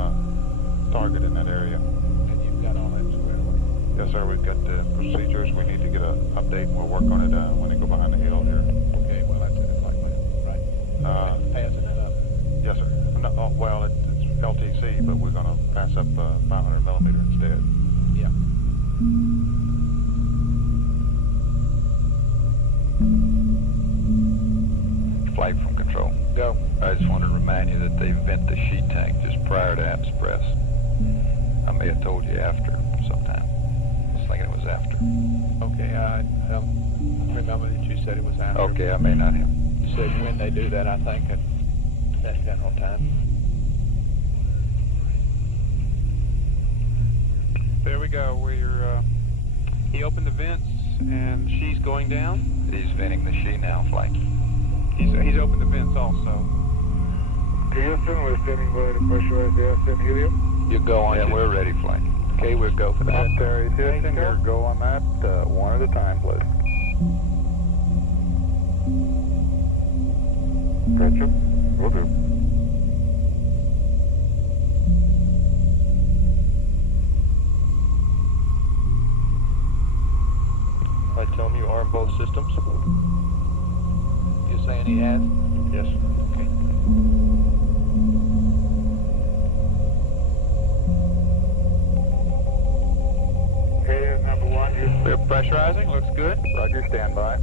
target in that area. And you've got all that squared away. Yes, sir. We've got the procedures. We need to get an update, and we'll work on it when they go behind the hill here. Okay, well, that's in the flight plan, right? Passing that up. Yes, sir. No, well, it's LTC, but we're going to pass up 500 millimeter instead. Yeah. Flight from control. Go. I just wanted to remind you that they vent the sheet tank just prior to apps press. I may have told you after sometime. I was thinking it was after. Okay, I don't remember that you said it was after. Okay, I may not have. You said when they do that, I think, at that general time. There we go. He opened the vents, and she's going down. He's venting the sheet now, flight. He's opened the vents also. Houston, we're standing by to pressurize the ascent helium. You go on. Yeah, we're ready, flight. Okay, we'll go for that. Terry Houston, your go on that, one at a time, please. Gotcha. Will do. I tell him you arm both systems. You're saying he has? Yes. Okay. Hey, number one, Houston. We're pressurizing. Looks good. Roger, stand by.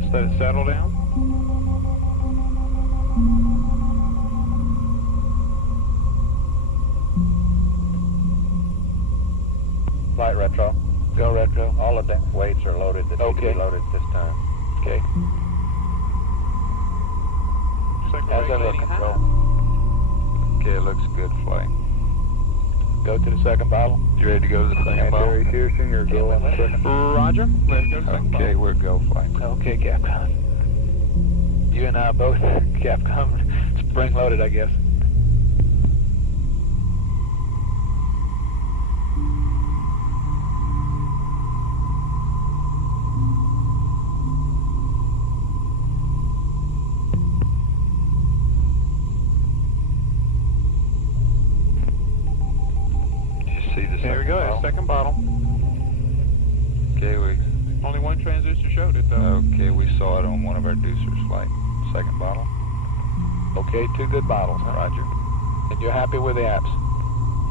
Just let it settle down. Flight retro. Go retro. All of the weights are loaded that need to be loaded this time. Okay. Second control. Okay, it looks good flying. Go to the second bottle. You ready to go to the second bottle? Terry Houston, you're go on the second. Roger. Let's go to the second Okay, we're go flying. Okay, Capcom. You and I both, Capcom, spring loaded, I guess. There we go, second bottle. Okay, only one transistor showed it though. Okay, we saw it on one of our deucers, like second bottle. Okay, 2 good bottles, huh? Roger. And you're happy with the apps?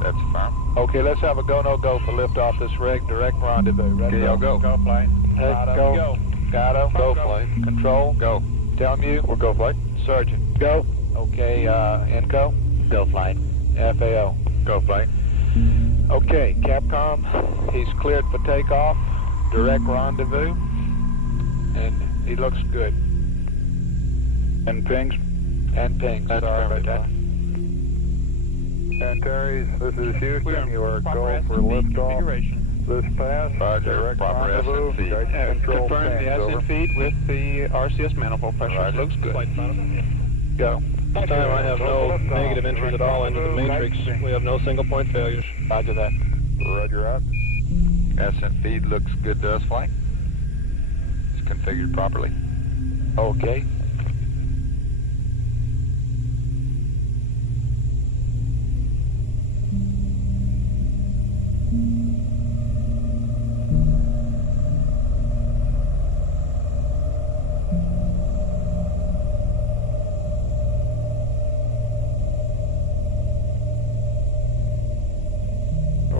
That's firm. Okay, let's have a go, no go for liftoff this direct rendezvous. Ready? Okay, I'll go. Go flight. Go. Gato, go flight. Control, go. Telmu, We'll go flight. Sergeant, go. Okay, Enco, Go flight. FAO. Go flight. Okay, Capcom, he's cleared for takeoff, direct rendezvous, and he looks good. And pings. And ping, sorry about that. And Terry, this is Houston. You are go for liftoff. This pass. Roger. Direct Proper rendezvous. ascent feed. Control Confirm the stands, over. ascent feed with the RCS manifold pressure. Roger. Looks good. Go. This time I have no negative entries at all into the matrix. We have no single point failures. Roger that. Roger out. Ascent feed looks good to us, flight. It's configured properly. Okay.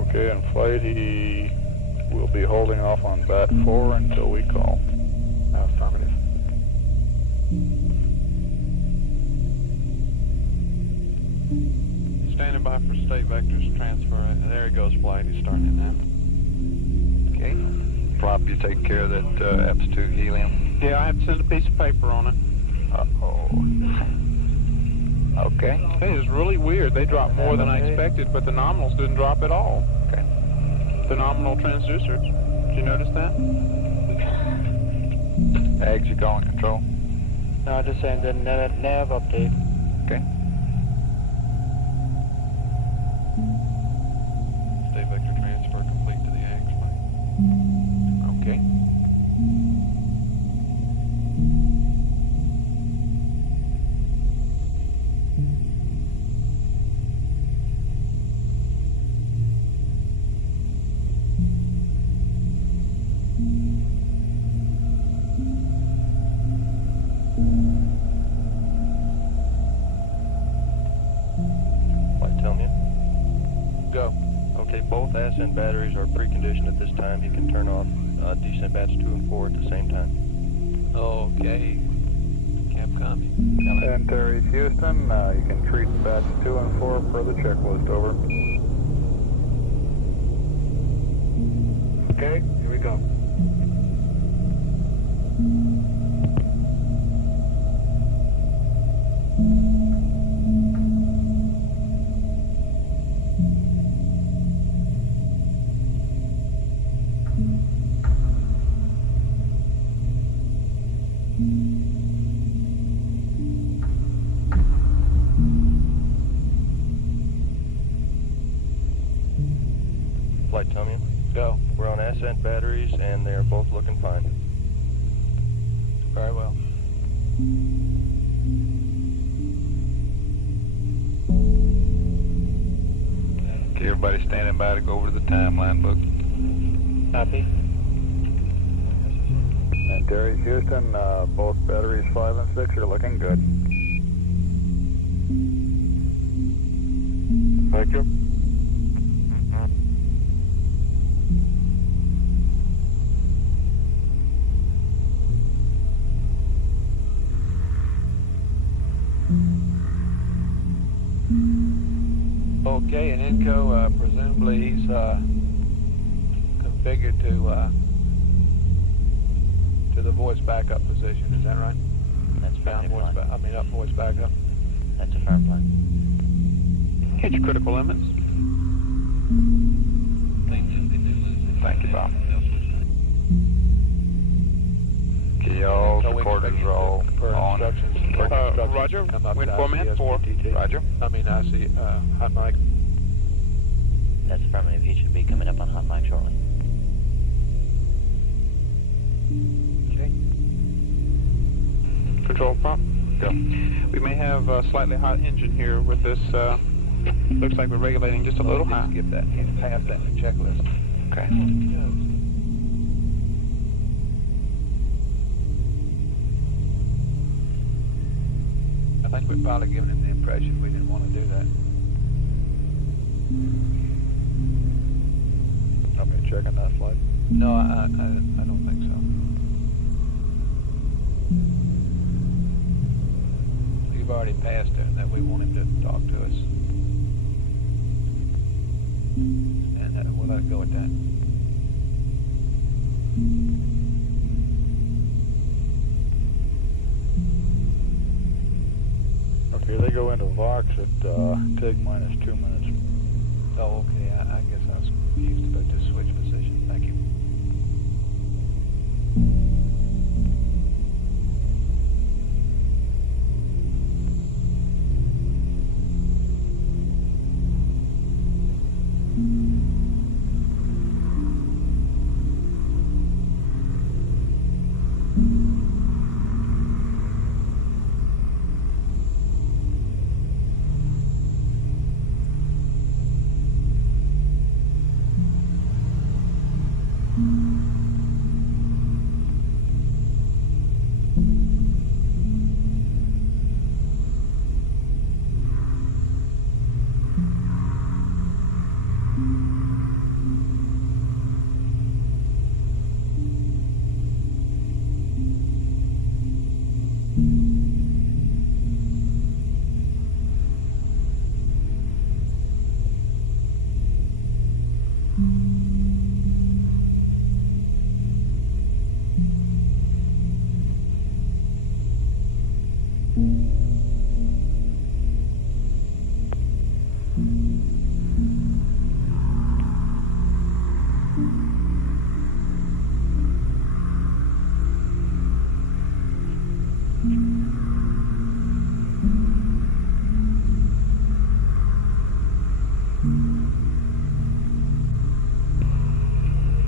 Okay, in flight he will be holding off on bat 4 until we call. Affirmative. Standing by for state vectors transfer. And there he goes flight. He's starting it now. Okay. Prop, you take care of that EPS2 helium. Yeah, I have to send a piece of paper on it. Uh-oh. Okay. It is really weird. They dropped more than I expected, but the nominals didn't drop at all. Okay. The nominal transducers. Did you notice that? Ags, you calling control? No, just saying the nav update. Okay. State vector transfer complete to the Ags. Okay. Flight, tell me. Go. Okay, both ascent batteries are preconditioned at this time. He can turn off descent bats 2 and 4 at the same time. Okay. Capcom. And Terry Houston, you can treat bats 2 and 4 per the checklist, over. Okay, here we go. Flight, tell me. Go. We're on ascent batteries, and they're both looking fine. Very well. Okay, everybody standing by to go over to the timeline book. Copy. And Terry Houston, both batteries 5 and 6 are looking good. Thank you. Okay, and Enco, presumably he's configured to the voice backup position. Is that right? That's down voice up voice backup. That's a firm flight. Hit your critical limits. Thank you, Bob. Okay, all recorders are all on. Roger, wind format 4. Roger. I see hot mic. That's affirmative. He should be coming up on hot mic shortly. Okay. Control prompt. Go. We may have a slightly hot engine here with this. Looks like we're regulating just a little high. Skip that. Pass that checklist. Okay. I think we're probably giving him the impression we didn't want to do that. Okay, checking that flight. No, I don't think so. You've already passed it, and that we want him to talk to us. And we'll let it go at that. Okay, they go into Vox at TIG minus 2 minutes. Oh, okay. I guess I was confused about this switch position. Thank you.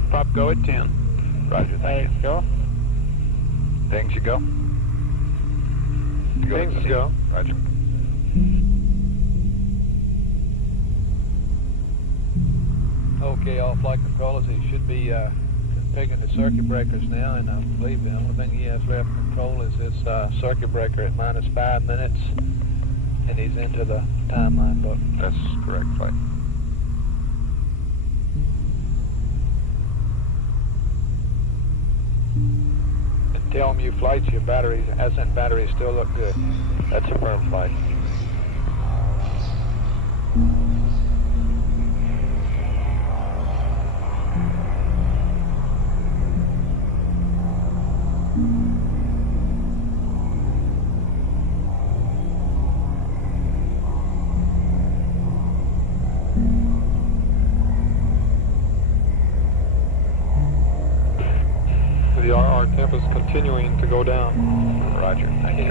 Prop go at 10. Roger, thank you. Go. Things you go. Things go. Roger. Okay, all flight controllers, he should be configuring the circuit breakers now, and I believe the only thing he has left to control is this circuit breaker at minus 5 minutes, and he's into the timeline book. That's correct, flight. And tell him you flights, your batteries, ascent batteries still look good. That's a firm flight. The RR temp is continuing to go down. Roger, thank you.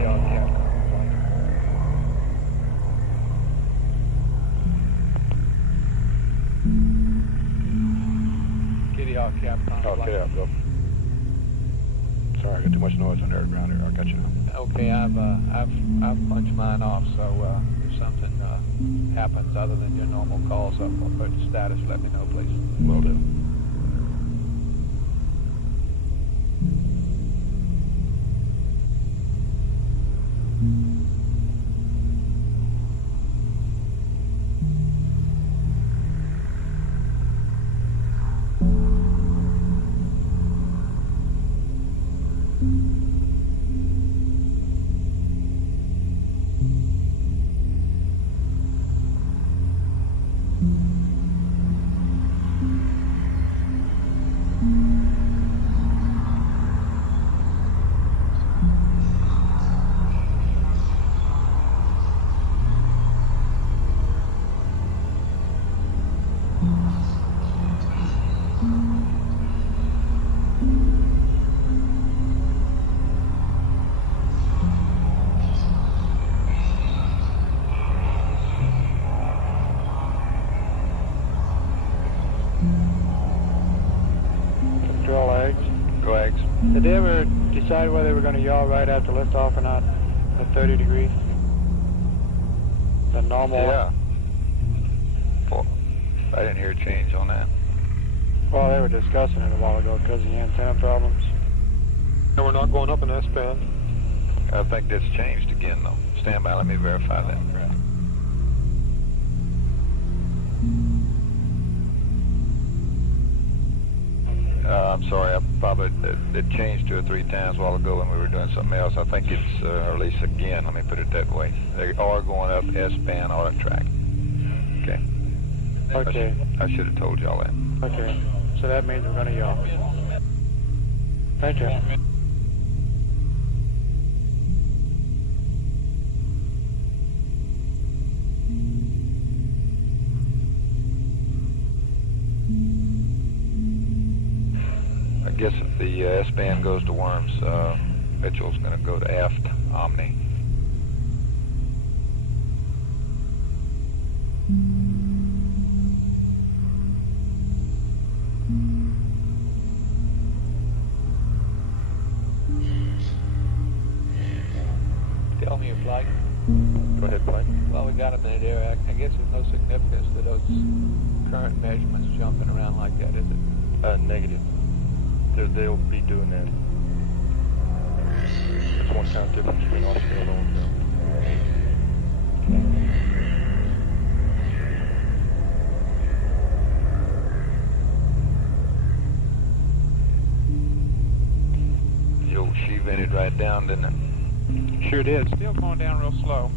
Kitty Hawk Capcom. Okay, I'll go. Sorry, I got too much noise on the ground here. I'll got you now. Okay, I've punched mine off, so if something happens other than your normal calls up about the status, let me know, please. Will do. Eggs. Go Eggs. Did they ever decide whether they were going to yaw right after liftoff or not at 30 degrees? The normal? Yeah. Well, I didn't hear a change on that. Well, they were discussing it a while ago because of the antenna problems. And we're not going up in S-band. I think that's changed again, though. Stand by, let me verify that. I'm sorry, it changed 2 or 3 times a while ago when we were doing something else. I think it's released again, let me put it that way. They are going up S-band auto track. Okay. Okay. I should have told y'all that. Okay. So that means we're going to yaw. Thank you. I guess if the S-band goes to Worms, Mitchell's going to go to aft Omni. Tell me your flight. Go ahead, flight. Well, we got a minute there. I guess there's no significance to those current measurements jumping around like that, is it? Negative. They'll be doing that. There's 1 count difference between off-scale and on-scale. The old she vented right down, didn't it? Sure did. Still going down real slow.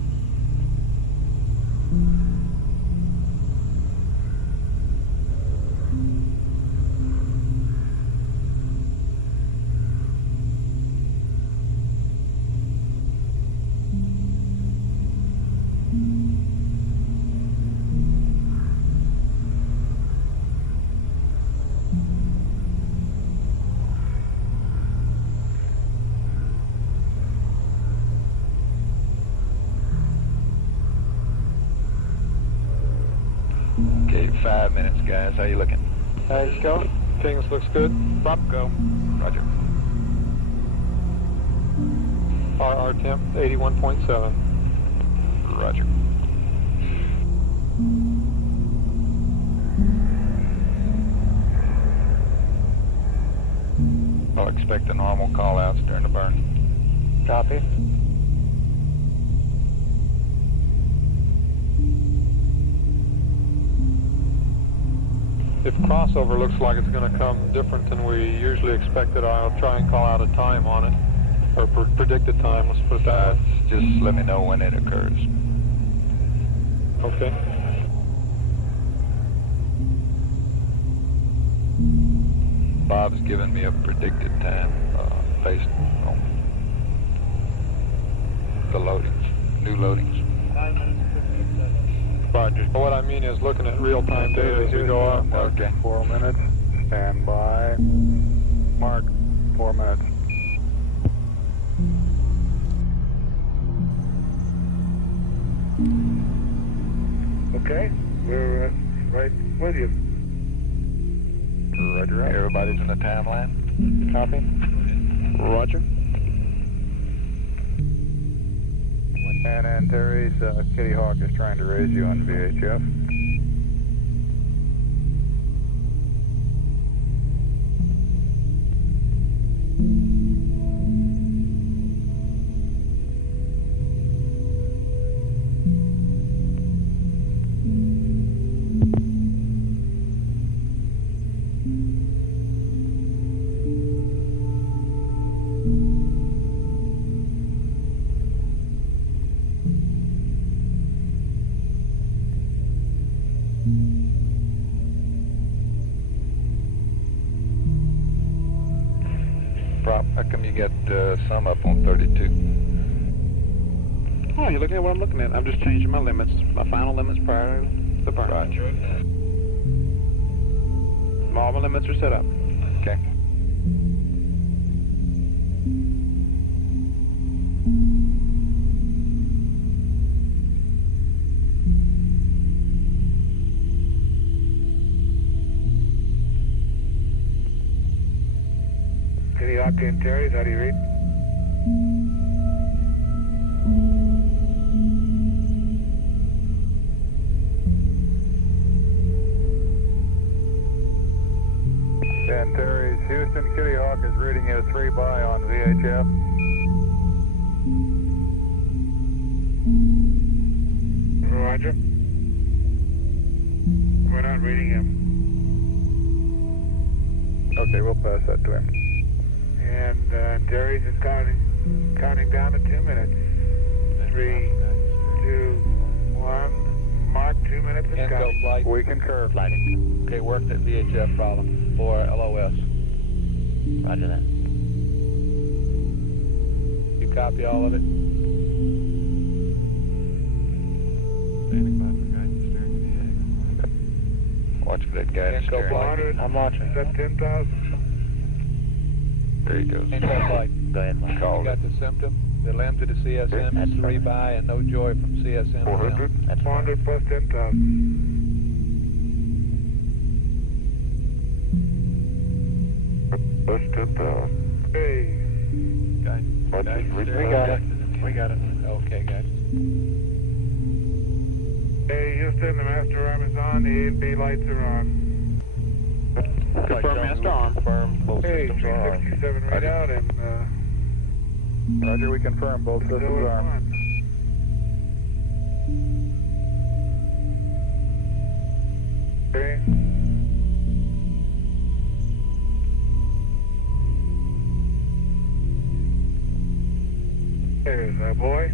Okay, 5 minutes, guys. How you looking? Let's go. Kings looks good. Prop go. Roger. RR temp 81.7. Roger. I'll expect the normal call-outs during the burn. Copy. If crossover looks like it's going to come different than we usually expected, I'll try and call out a time on it, or predicted time, let's put it that way. Just let me know when it occurs. Okay. Bob's given me a predicted time based on the loadings, new loadings. Roger. What I mean is looking at real-time data as we go up. Okay. 4 minutes. Stand by. Mark. 4 minutes. Okay. We're right with you. Roger. Everybody's in the timeline. Copy. Roger. And Antares, Kitty Hawk is trying to raise you on VHF. Prop, how come you got some up on 32? Oh, you're looking at what I'm looking at. I'm just changing my limits, my final limits prior to the burn. Roger. All my limits are set up. Okay. Kitty Hawk and Terry's, how do you read? And Terry's Houston, Kitty Hawk is reading you 3 by on VHF. Roger. We're not reading him. Okay, we'll pass that to him. And Terry's is counting down to 2 minutes. 3, 2, 1. Mark 2 minutes and Can't go counting. flight. We concur. Flighting. Okay, work that VHF problem for LOS. Roger that. You copy all of it? Standing by for guidance steering VA. Watch for that guidance Can't go steering. flight. I'm watching. Set 10,000. There he goes. Can't go flight. Go ahead, Mike. You Called got it. the symptom? The limb to the CSM That's is 3 fine. by and no joy from CSM. 400. That's 400 plus 10,000. Plus 10,000. Hey. We got it. We got it. Okay, got it. Hey, Houston, the master arm is on. The A and B lights are on. Confirm master arm. Confirm both Hey, systems are on. 367 readout and Roger, we confirm both systems still are armed. on. Okay. There's that boy.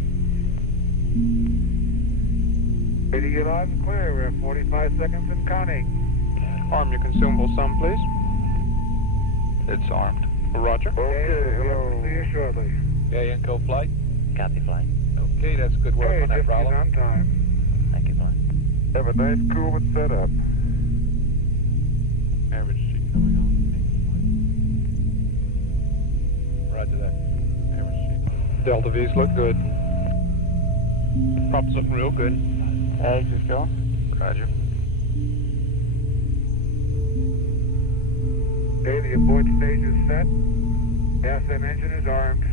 Ready to get loud and clear. We're at 45 seconds and counting. Arm your consumable some, please. It's armed. Roger. Okay, we'll see you shortly. Okay, Inco flight. Copy, flight. Okay, that's good work Hey, on that Gypsy's problem. on time. Thank you, flight. Have a nice cool setup. Average sheet coming on. Roger that. Average sheet. Delta V's look good. Props looking real good. Eggs is going. Roger. Okay, the abort stage is set. Gas and engine is armed.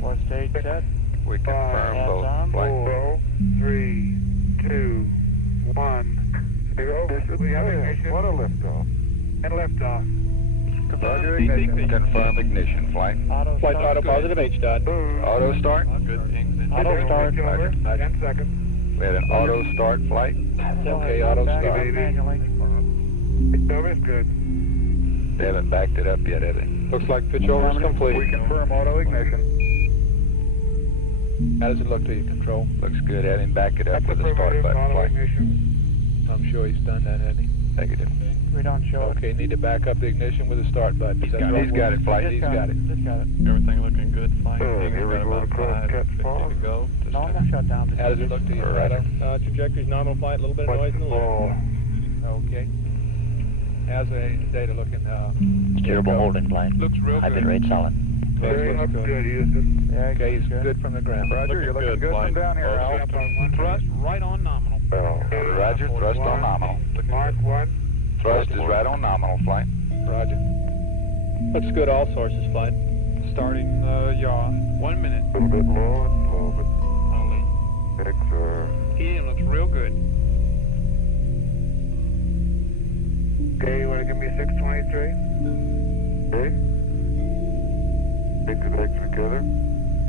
What stage set? We confirm Five, both on. flight. 4, 3, 2, 1, 0. We have ignition. What a liftoff. And liftoff. Roger, ignition. Confirm ignition flight. Auto Flight start. auto positive H dot. Auto start. Good things. Auto start. Over. Roger. 10 seconds. We had an auto start flight. Still Okay, has auto back start. on manually. It's over. It's good. They haven't backed it up yet, have they? Looks like pitch over is We complete. confirm auto ignition. How does it look to you, Control? Looks good. Have him back it up That's with the start affirmative. button Auto flight. ignition. I'm sure he's done that, hasn't he? Negative. We don't show it. Okay, need to back up the ignition with the start button. He's got it, flight. He's got it. Just got it. Everything looking good. Flight. Here we got go about across 5, Cat 50 Fog. to go. No, we'll shut down. How does it look to you, Rado? Trajectory's nominal flight, a little bit of noise in the left. Okay. How's the data looking? Steerable holding, flight. Looks real High bit good. rate solid. Very looks good, Houston. Yeah, Okay, he's good from the ground. Roger, you're looking good from down here, Al. Up on 1. Thrust right on nominal. Roger, thrust on nominal. Mark 1. Thrust is right on nominal flight. Roger. Looks good, all sources flight. Starting yaw. 1 minute. A little bit low and slow, but Helium looks real good. Okay, you want to give me 623? Okay. Take the legs together.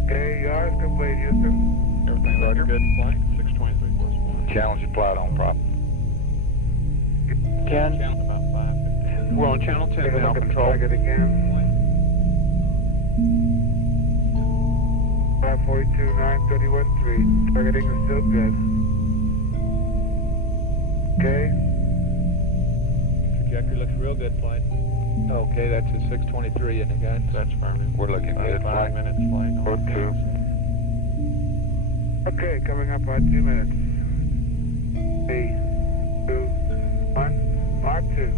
Okay, yaw is complete, Houston. Everything looking good. Flight. 623 horsepower. Challenge your flight on prop. 10. About 5, 15. We're on channel 10 Take a now, look at the control. target again. 542, 931, 3. Targeting is still good. Okay. Trajectory looks real good, flight. Okay, that's a 623 in the guidance. That's firming. We're looking good, 5 flight. minutes flight. One, two. Okay, coming up on 2 minutes. 3, 2, 1. Mark 2.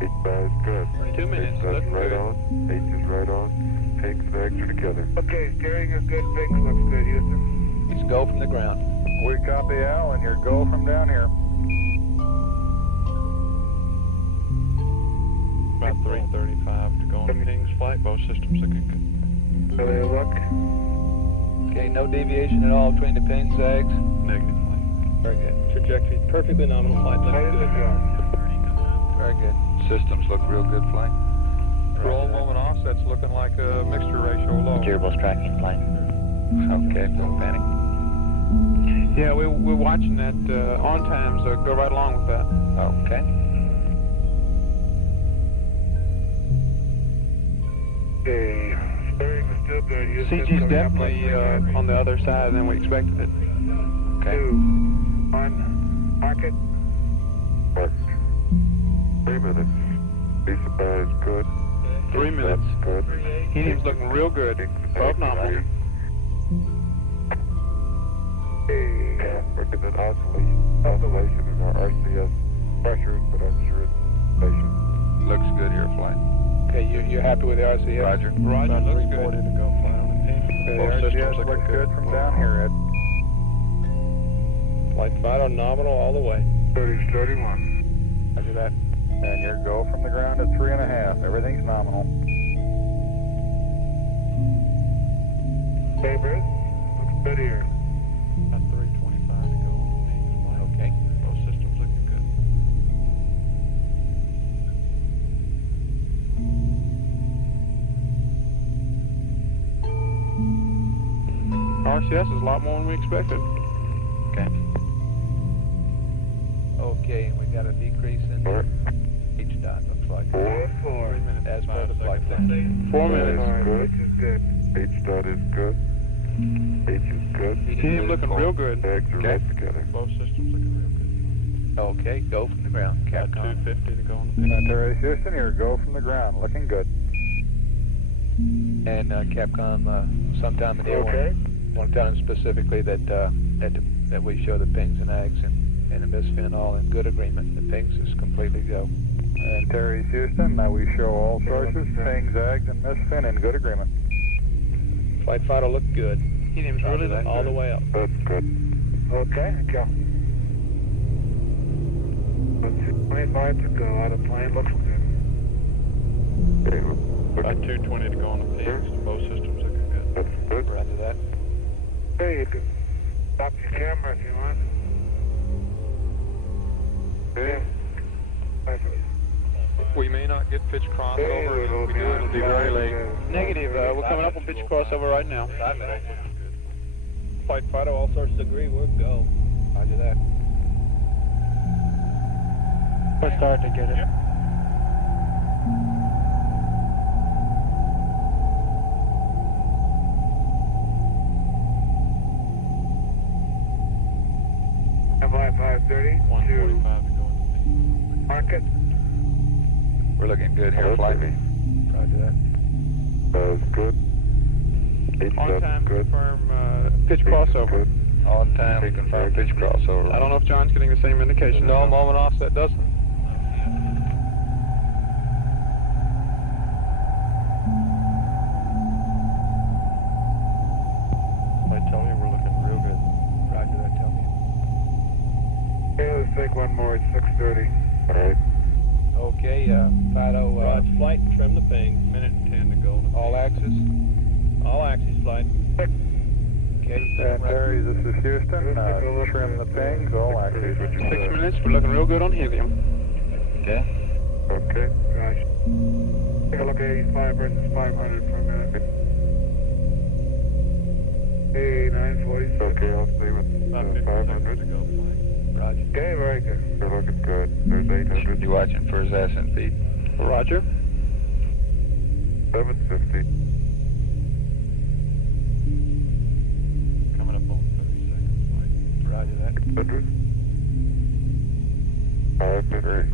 H is good. 2 minutes, H looking right good. on. H is right on. Take the legs are together. Okay, steering is good. Fix looks good, Houston. He's go from the ground. We copy Al, and your go from down here. 335 to go on the pings flight. Both systems looking good. So they look. Okay, no deviation at all between the pings, zags? Negative flight. Very good. Trajectory perfectly nominal. Flight left good. Very good. Systems look real good, flight. Roll moment offset's looking like a mixture ratio low. Gearbox tracking flight. Okay, no panic. Yeah, we're watching that on times. Go right along with that. Okay. Okay, steering is still good. CG's definitely on the other side than we expected it. Okay. 2, 1, mark it. Mark. 3 minutes. Visa is good. 3 minutes. Good. Helium's looking real good. Above nominal. Okay. Looking at oscillation in our RCS pressures, but I'm sure it's station. Looks good here, flight. Okay, you're happy with the RCS? Roger. Roger, looks good. 340 to go fly on the ping. Both systems looking good from down here, Ed. Flight 5 on nominal all the way. 30-31. Roger that. And your go from the ground at 3.5. Everything's nominal. Okay, Bruce. Looks good here. At 325 to go on the pings flight. Okay. Both systems looking good. RCS is a lot more than we expected. Okay. Okay, and we got a decrease in H dot, looks like. 4. 3 minutes. As per the flight seconds. plan. 4 minutes. Good. Which is good. H dot is good. H is good. Helium looking real good. Bags are right together. Both systems looking real good. Okay, go from the ground. At Capcom. 250 to go on the pings. Terry Houston, your go from the ground. Looking good. And Capcom, sometime in the Okay. want to tell them specifically that that we show the pings and ags and the misfin all in good agreement. The pings is completely go. And Terry Houston, now we show all sources, pings, ags, and misfin in good agreement. Flight 5 will look good. Helium's really looking All the way up. That's good. Okay, go. 25 to go. Out of plane. Looks good. Okay, About 220 to go on the pings. Both systems looking good. that's good. Roger that. Hey, you can stop your camera if you want. Okay. We may not get pitch crossover, and if we do, it'll be very late. Negative. We're coming up on pitch crossover right now. 5 minutes. Flight 5 all sources agree. We'll go. Roger that. We're starting to get it. Flight 530. 145 to go on the pings. Mark it. We're looking good here, flight. Roger that. That's good. H On dot's time, good. confirm pitch H is crossover. good. On time, we confirm pitch crossover. I don't know if John's getting the same indication. No, moment offset doesn't. Tell me we're looking real good. Roger that, tell me. Okay, let's take one more. It's 6:30. All right. Okay, Fido, Roger flight, trim the ping. Minute and 10 to go on the all axis. All axis flight. Okay. And Terry, this is Houston. Trim the pings, all axes. 6 minutes. We're looking real good on helium. Okay. Okay. Gosh. Take a look at 85 versus 500 for a minute. Hey, 940. Okay, I'll stay with About 50 seconds 500. to go flight. Roger. Okay, very good. They're looking good. There's 800. You watching for his ascent feed? Roger. 750. Coming up on 30 seconds flight. Roger that. 600. 500.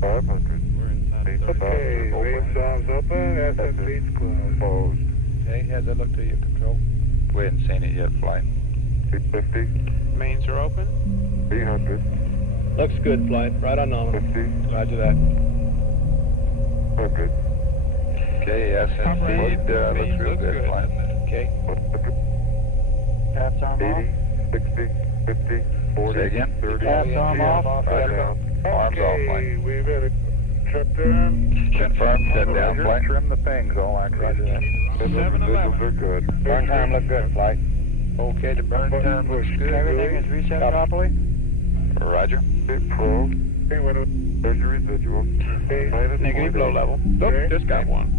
500. We're inside of 30 Okay, range valves open. Ascent feeds closed. Closed. Okay, how's that look to you, control? We hadn't seen it yet, flight. 850. Mains are open. 800. Looks good, flight. Right on nominal. 50. Roger that. Oh, good. Okay, ascent feed looks real good, flight. Okay. 100. Taps arm 80. 60. 50. 40. Say again? 30. Taps arm off. Roger. Arms off, Okay, flight. we've got a Shut down. Confirm, shut down, flight. Trim the pings, all access. Visuals are good. Burn time look good, flight. Okay, the burn time looks good. Everything is reset properly? Roger. Pro. Okay, there's your residual. Negative low level. Nope, just got one.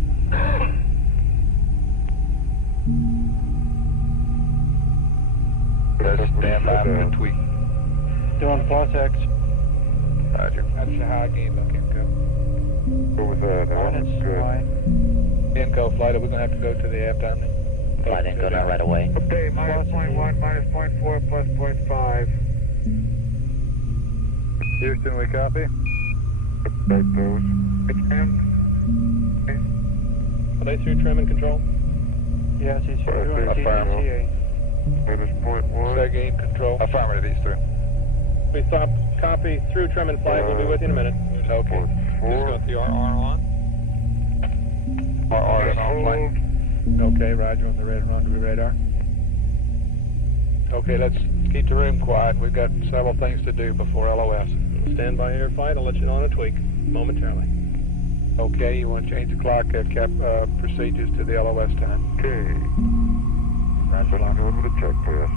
Just stand by for a tweak. Doing plus X. Roger. That's your high gain look, Inco. Go with that. Minus Y. Inco flight, are we going to have to go to the aft only? Flight Inco now right away. Okay, minus 0.1, minus 0.4, plus 0.5. Houston, we copy. Back those. Are they through trim and control? Yes, he's doing Affirmative. TCA. Minus 0.1. Sir, gain control. Affirmative, these three. We thought copy through trim and flight. We'll be with you in a minute. Okay. Just got the RR on. RR is on flight. Okay, Roger, on the rendezvous radar. Okay, let's keep the room quiet. We've got several things to do before LOS. Stand by here, flight. I'll let you know on a tweak momentarily. Okay, you want to change the clock procedures to the LOS time. Okay. Roger, Let's go with the checklist.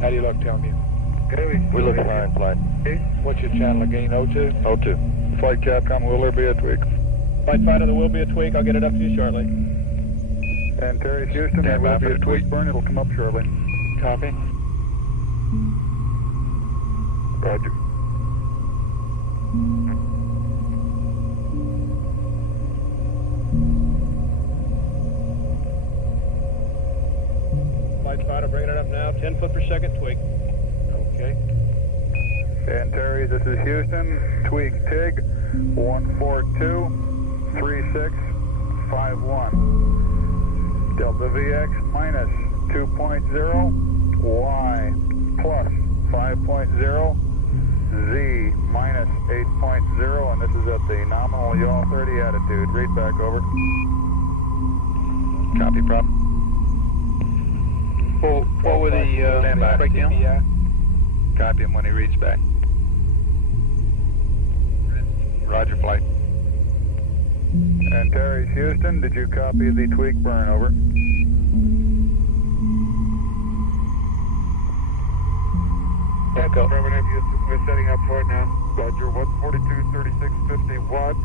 How do you look, tell me? Okay, We look fine, flight. What's your channel again, O2? O2. Flight Capcom, will there be a tweak? Flight fighter, there will be a tweak. I'll get it up to you shortly. And Terry Houston, there will be a tweak burn. It'll come up shortly. Copy. Roger. Flight fighter, bringing it up now. 10 foot per second tweak. Okay. And Terry, this is Houston. Tweak TIG 1423651. Delta VX minus 2.0. Y plus 5.0. Z minus 8.0. And this is at the nominal yaw 30 attitude. Read back over. Copy, prop. What were the breakdown? Copy him when he reads back. Roger, flight. And Terry Houston, did you copy the tweak burn? Over. Echo. Affirmative, we're setting up for it now. Roger, 142.36.51.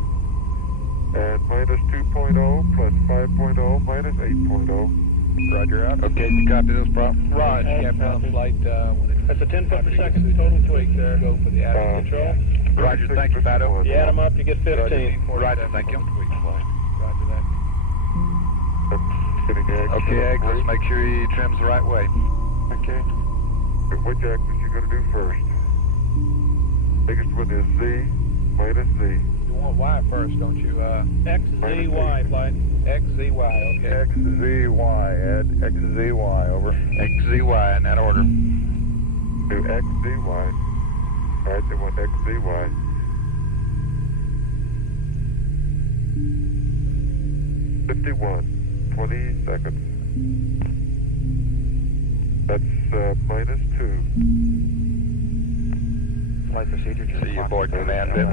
And minus 2.0 plus 5.0 minus 8.0. Roger out. Okay, you copy those, prop? Roger, Captain flight. That's a 10 foot per second total tweak there. Go for the attitude Control. Roger, thank you, Pato. You add them up, you get 15. Roger, thank you. Roger that. Okay, Egg, let's make sure he trims the right way. Okay. Which axis you going to do first? Biggest one is Z minus Z. You want Y first, don't you? X, Z, Y, flight. X, Z, Y, okay. XZY, Ed. XZY, over. XZY in that order. Do XZY. Alright, they want XZY. $51, 20 seconds. That's minus 2. Flight procedure. See you aboard command bit.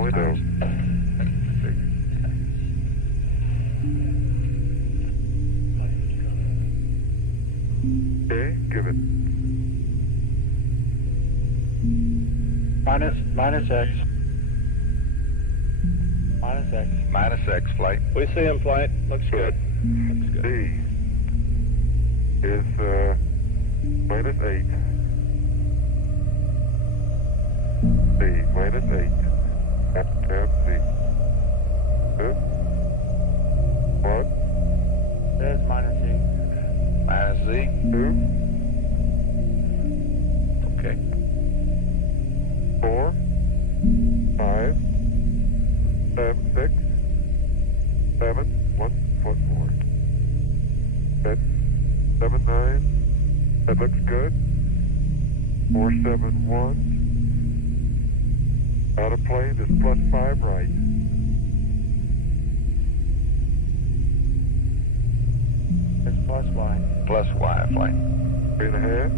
Okay, give it. Minus X. Minus X. Minus X, flight. We see him, flight. Looks good. Looks good. Z is minus 8. Z minus 8. Tap Z. Good. 1. There's minus Z. Minus Z. 2. Okay. 4. 5. 7, 6. 7. 1 foot more. That's 7, 9. That looks good. 4, 7, 1. Out of plane is plus 5 right. It's plus Y. Plus Y, flight. 3.5.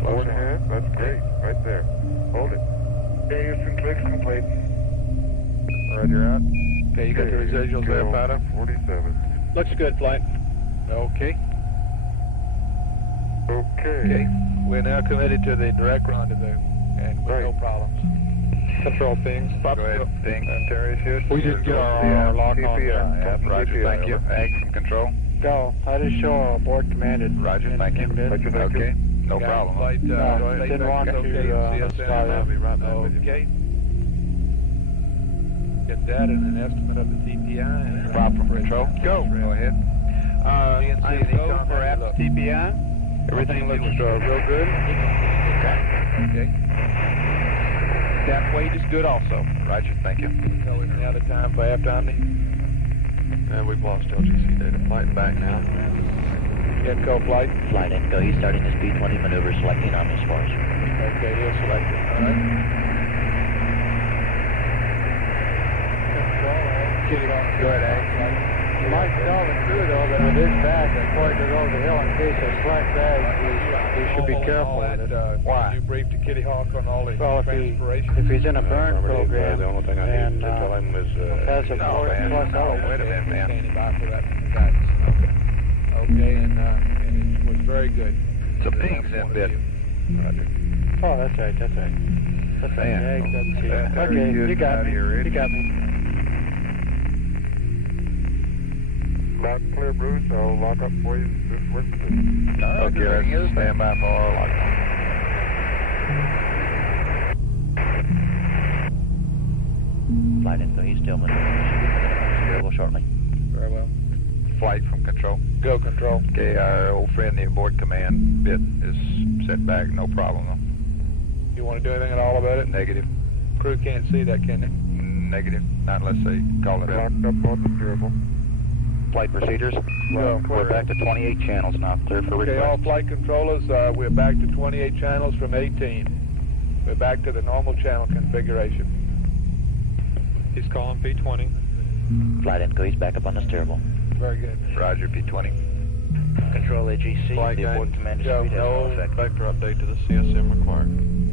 Close ahead. That's great. Right there. Hold it. Okay, Houston, clicks complete. Roger out. Okay, you got the residuals there, Pato? 47. Looks good, flight. Okay. Okay. We're now committed to the direct rendezvous, and with no problems. Control pings. Go ahead, ping. Terry's Houston. We did get our lock on there. Roger, thank you. Ag from control. Go. I just show abort commanded. Roger, thank you. Okay, no problem. Flight, didn't want to CSM, I'll be right back with you. Okay. Get that and an estimate of the TPI. And Bob from control. Go ahead. I'm go for TPI. Everything looks real good. Okay. Staff weight is good also. Roger, thank you. So it's now the time for aft omni. And we've lost LGC data. Flight back now. Inco flight. Flight Inco, he's starting his P-20 maneuver, selecting omnis for us. Okay, he'll select it. All right. Go ahead, Ag. You might tell the crew, though, that with this bag, before it goes over the hill, in case they select bags, we should be careful with it. Why? You briefed to Kitty Hawk on all the transpiration. If he's in a burn program, the only thing I need to tell him is... has a port plus out. Wait a minute, man. Okay, and it was very good. So ping's in bit. Roger. Oh, that's right. That's right. Ag doesn't see it. Okay, you got me. You got me. Loud and clear, Bruce. I'll lock up for you. Okay, let's stand by for our lock. Flight Info, he's still maneuvering. Available shortly. Very well. Flight from control. Go control. Okay, our old friend, the abort command bit is set back, no problem though. You want to do anything at all about it? Negative. Crew can't see that, can they? Negative, not unless they call it out. Locked up on the steerable. Flight procedures. We're back to 28 channels now, clear for Okay, request. all flight controllers, we're back to 28 channels from 18. We're back to the normal channel configuration. He's calling P20. Flight Info, he's back up on the steerable. Very good. Roger, P20. Control AGC, Flight the abort guidance. command speed has no No effect. vector update to the CSM required.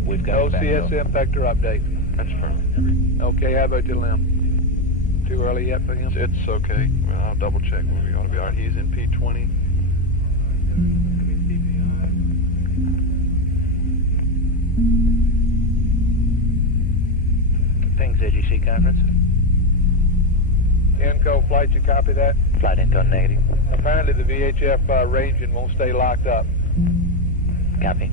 We've got No it back CSM vector update. That's fine. Okay, how about your limb? Too early yet for him? It's okay. Well, I'll double check. We ought to be all right. He's in P20. Pings AGC conference. Inco flight, you copy that? Flight Info negative. Apparently the VHF ranging won't stay locked up. Copy.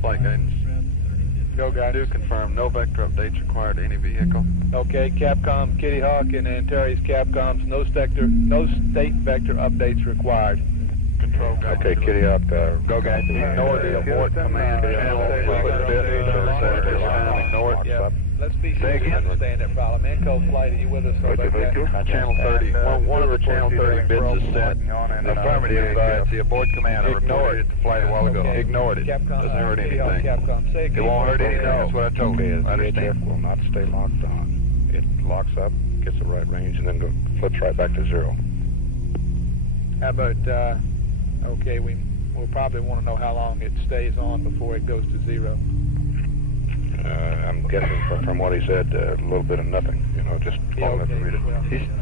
Flight guidance. Go, guys. Do confirm no vector updates required to any vehicle. Okay, Capcom, Kitty Hawk, and Antares Capcoms, no state vector updates required. Control guidance. Okay, Kitty Hawk, Go, guys. Ignore the abort command. Ignore it. Yeah. Let's be sure we understand that problem. Inco flight, are you with us? Channel 30. One of the channel 30 bits is set. Affirmative, it's the abort command. I reported it to flight a while ago. Ignored it. Capcom, Doesn't hurt Kitty Hawk, anything. Capcom, say It won't hurt anything. That's what I told you. I understand. will not stay locked on. It locks up, gets the right range, and then flips right back to zero. How about, okay, we'll probably want to know how long it stays on before it goes to zero. I'm guessing from what he said, a little bit of nothing. You know, just long enough to read it.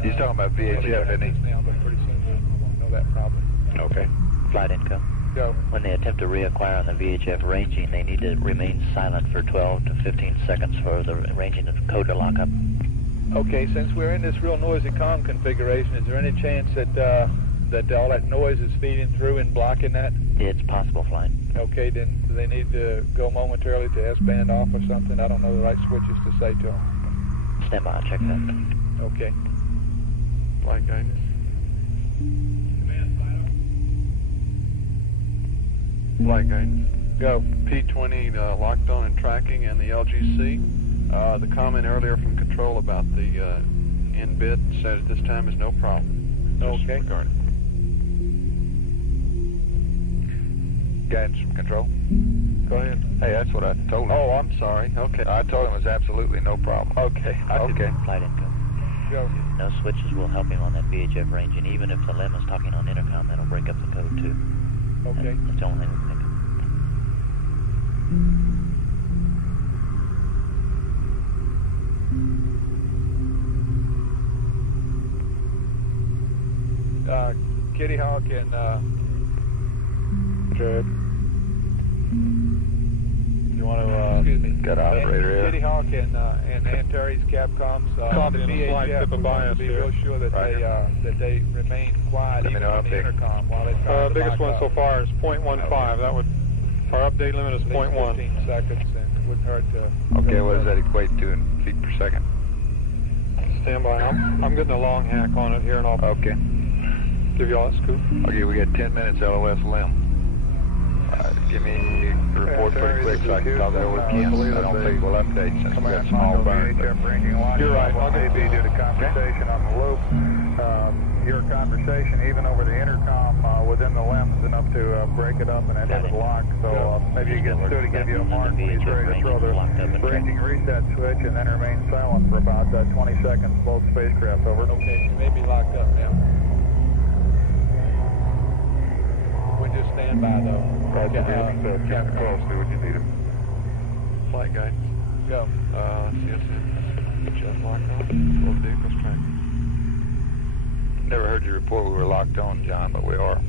He's talking about VHF, isn't he? Now, but pretty soon we'll know that problem. Okay. Flight Info. Go. When they attempt to reacquire on the VHF ranging, they need to remain silent for 12 to 15 seconds for the ranging of code to lock up. Okay, since we're in this real noisy comm configuration, is there any chance that that all that noise is feeding through and blocking that? It's possible, Flight. Okay, then do they need to go momentarily to S-band off or something? I don't know the right switches to say to them. Stand by, I'll check that. Okay. Flight guidance. Flight guidance. Go. P20 locked on and tracking, and the LGC. The comment earlier from control about the in-bit said at this time is no problem. Okay. Disregard it. Guidance from control. Go ahead. Hey, that's what I told him. Oh, I'm sorry. Okay. I told him it was absolutely no problem. Okay. Okay. Flight income. Go. No switches will help him on that VHF range, and even if the LEM is talking on intercom, that'll break up the code too. Okay. That's the only thing we can think of. Kitty Hawk and Jared. You want to, excuse me. Got operator here. Kitty Hawk and Antares Capcoms. Copy the on the flight VHF tip of bias to be here. real sure that they remain quiet Let me even know on the update. intercom while they try to biggest lock one up. so far is 0.15. That would, our update limit is At least 0.1. 15 seconds, and it wouldn't hurt to... Okay, what does that equate to in feet per second? Stand by. I'm getting a long hack on it here, and I'll Okay. give you all that scoop. Okay, we got 10 minutes LOS LEM. Give me the report pretty quick so I can talk it over with Ken. I don't think we'll update since we got small burn. You're right. Maybe due to conversation on the loop. Your conversation, even over the intercom within the LEM, is enough to break it up and enter the lock. So maybe you get Stu to give you a mark when he's ready to throw the ranging reset switch and then remain silent for about 20 seconds, both spacecraft. Over. Okay, you may be locked up now. We'll just stand by though. Roger, Captain Close, do what you need him. Flight guidance. Go. CSM. Jet lock on. Both vehicles track. Never heard you report we were locked on, John, but we are.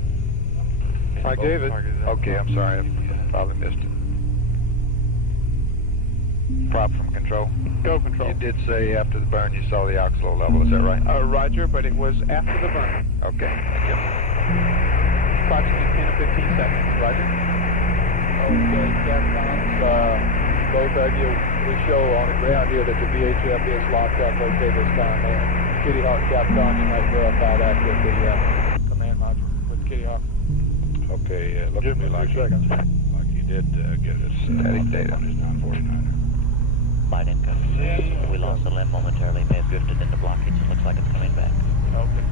I gave it. Okay, I'm sorry. I probably missed it. Prop from control. Go control. You did say after the burn you saw the oxalow level, is that right? Roger, but it was after the burn. Okay, thank you. Approximately 10 or 15 seconds. Roger. Okay, Capcoms, both of you, we show on the ground here that the VHF is locked up okay this time. Kitty Hawk Capcom, you might verify that with the command module with Kitty Hawk. Okay, look at me like you did get us static data. Flight income. We lost the LEM momentarily. May have drifted into blockage. It looks like it's coming back. Okay.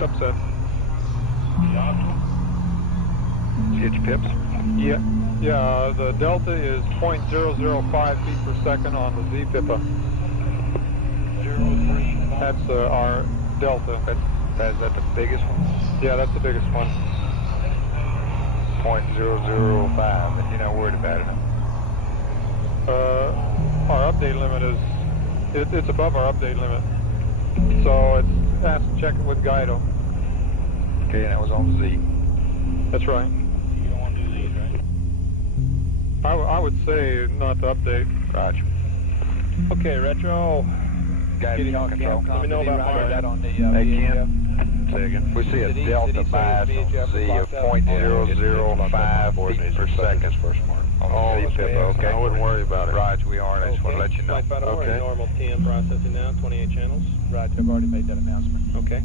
Subset. Get your pips? Yeah, the delta is 0.005 feet per second on the Z-PIPA. That's our delta. Is that the biggest one? Yeah, that's the biggest one. 0.005, and you're not worried about it, huh? Our update limit is, it's above our update limit. So it's asked to check it with Guido. Okay, and that was on Z. That's right. You don't want to do these, right? I would say not to update. Roger. Okay, Retro. Kitty Hawk Capcom. Let me know about that on the Hey, Ken. Second. We see a delta bias on Z of 0.005 feet per second on the Z-PIPA, okay? I wouldn't worry about it. Roger, we are, and I just want to let you know. Okay. Normal TM processing now, 28 channels. Roger, I've already made that announcement. Okay.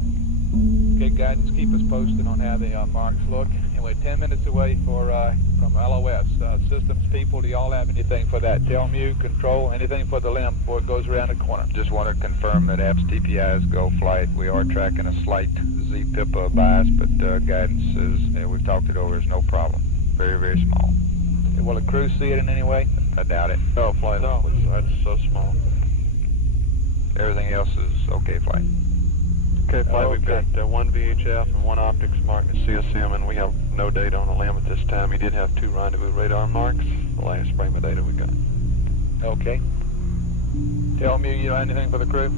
Okay, guidance, keep us posted on how the marks look. And we're 10 minutes away from LOS. Systems people, do y'all have anything for that? Telmu, control, anything for the LEM before it goes around the corner? Just want to confirm that APS TPI is go flight. We are tracking a slight Z-PIPA bias, but guidance is, we've talked it over, is no problem. Very, very small. Will the crew see it in any way? I doubt it. No, flight level, that's so small. Everything else is okay flight. Okay, flight, we've got one VHF and one optics mark at CSM, and we have no data on the LEM at this time. He did have 2 rendezvous radar marks, the last frame of data we got. Okay. Telmu, you know anything for the crew?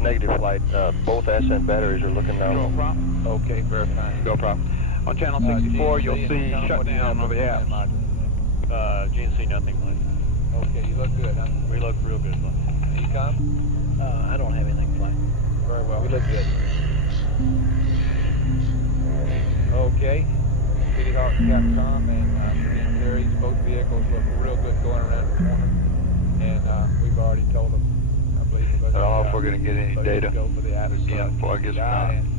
Negative flight. Both ascent batteries are looking now. Go prop. Okay, verifying. Go prop. On channel 64, you'll see shutdown over the apps. GNC nothing, Mike. Okay, you look good, huh? We look real good, Mike. Ecom? I don't have anything flying. Very well. We look good. Okay. Kitty Hawk Capcom and Antares, both vehicles look real good going around the corner. And we've already told them, I believe, I don't know if we're going to get any data. Go for the Again, before I get some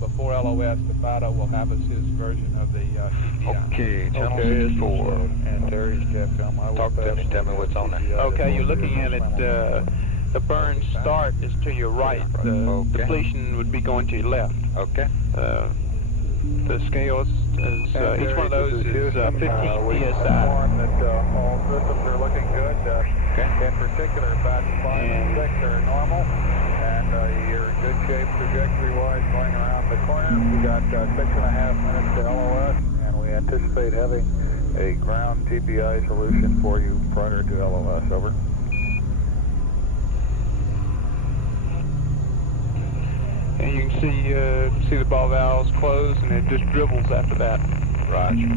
before LOS, the FIDO will have us his version of the EPI. Okay, channel 64. Antares Capcom. Talk to me, tell me what's on there. Okay, you're looking at it The burn start is to your right. The depletion would be going to your left. Okay. The scales is each one of those is 15 We psi. inform that all systems are looking good. In particular, batch 5 and 6 are normal, and you're in good shape trajectory-wise going around the corner. We got 6.5 minutes to LOS, and we anticipate having a ground TPI solution for you prior to LOS. Over. And you can see the ball valves close, and it just dribbles after that. Roger.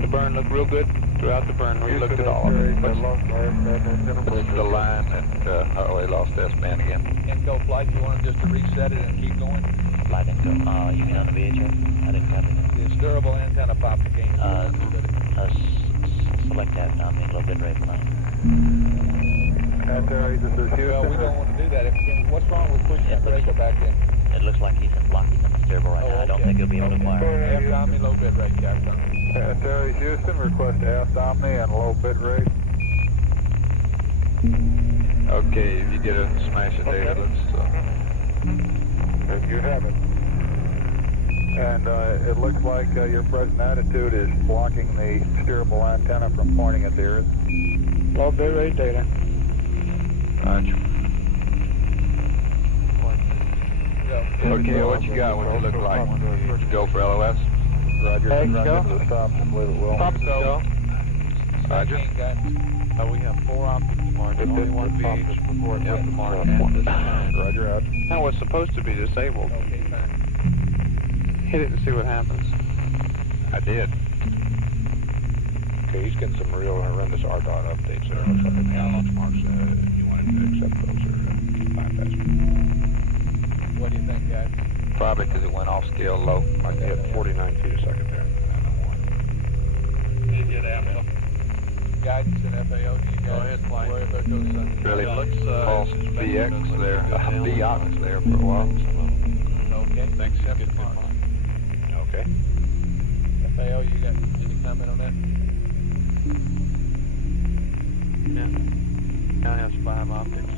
The burn looked real good throughout the burn. We looked at all of it. This is the line that, we lost S-band again. And go flight, you want them just to reset it and keep going? Flight and go. You mean on the VHF? I didn't copy that. The steerable antenna popped again. Select that. I mean, low bit rate plane. This is Houston. Well, we don't want to do that. What's wrong with pushing the breaker back in? It looks like he's in blocking on the steerable right now. I don't think he'll be able to fire. Aft Omni, low bit rate, Captain. Terry Houston, request aft Omni and low bit rate. Okay, if you get a smash of data, let's... You have it. And it looks like your present attitude is blocking the steerable antenna from pointing at the Earth. Low bit rate data. Roger. Okay, what you got? What you look like? Would you go for LOS? Roger. Eggs Run go. into the stop and believe it will. Props go. Roger. We have 4 optics marked, only one VH before it hit the mark at this time. Roger out. That was supposed to be disabled. Okay, fine. Hit it and see what happens. I did. Okay, he's getting some real horrendous RDOT updates there. Looks like the launch marks, you wanted to accept those or bypass. What do you think, guys? Probably because it went off scale low. I hit 49 feet a second there. Did you get AFO? Guidance and FAO, do you guys? Go ahead, flight. Where about those? Really It looks, false VX there, VOX there for a while. Okay, thanks. Good mark. Okay. FAO, you got any comment on that? Yeah. Now has 5 optics.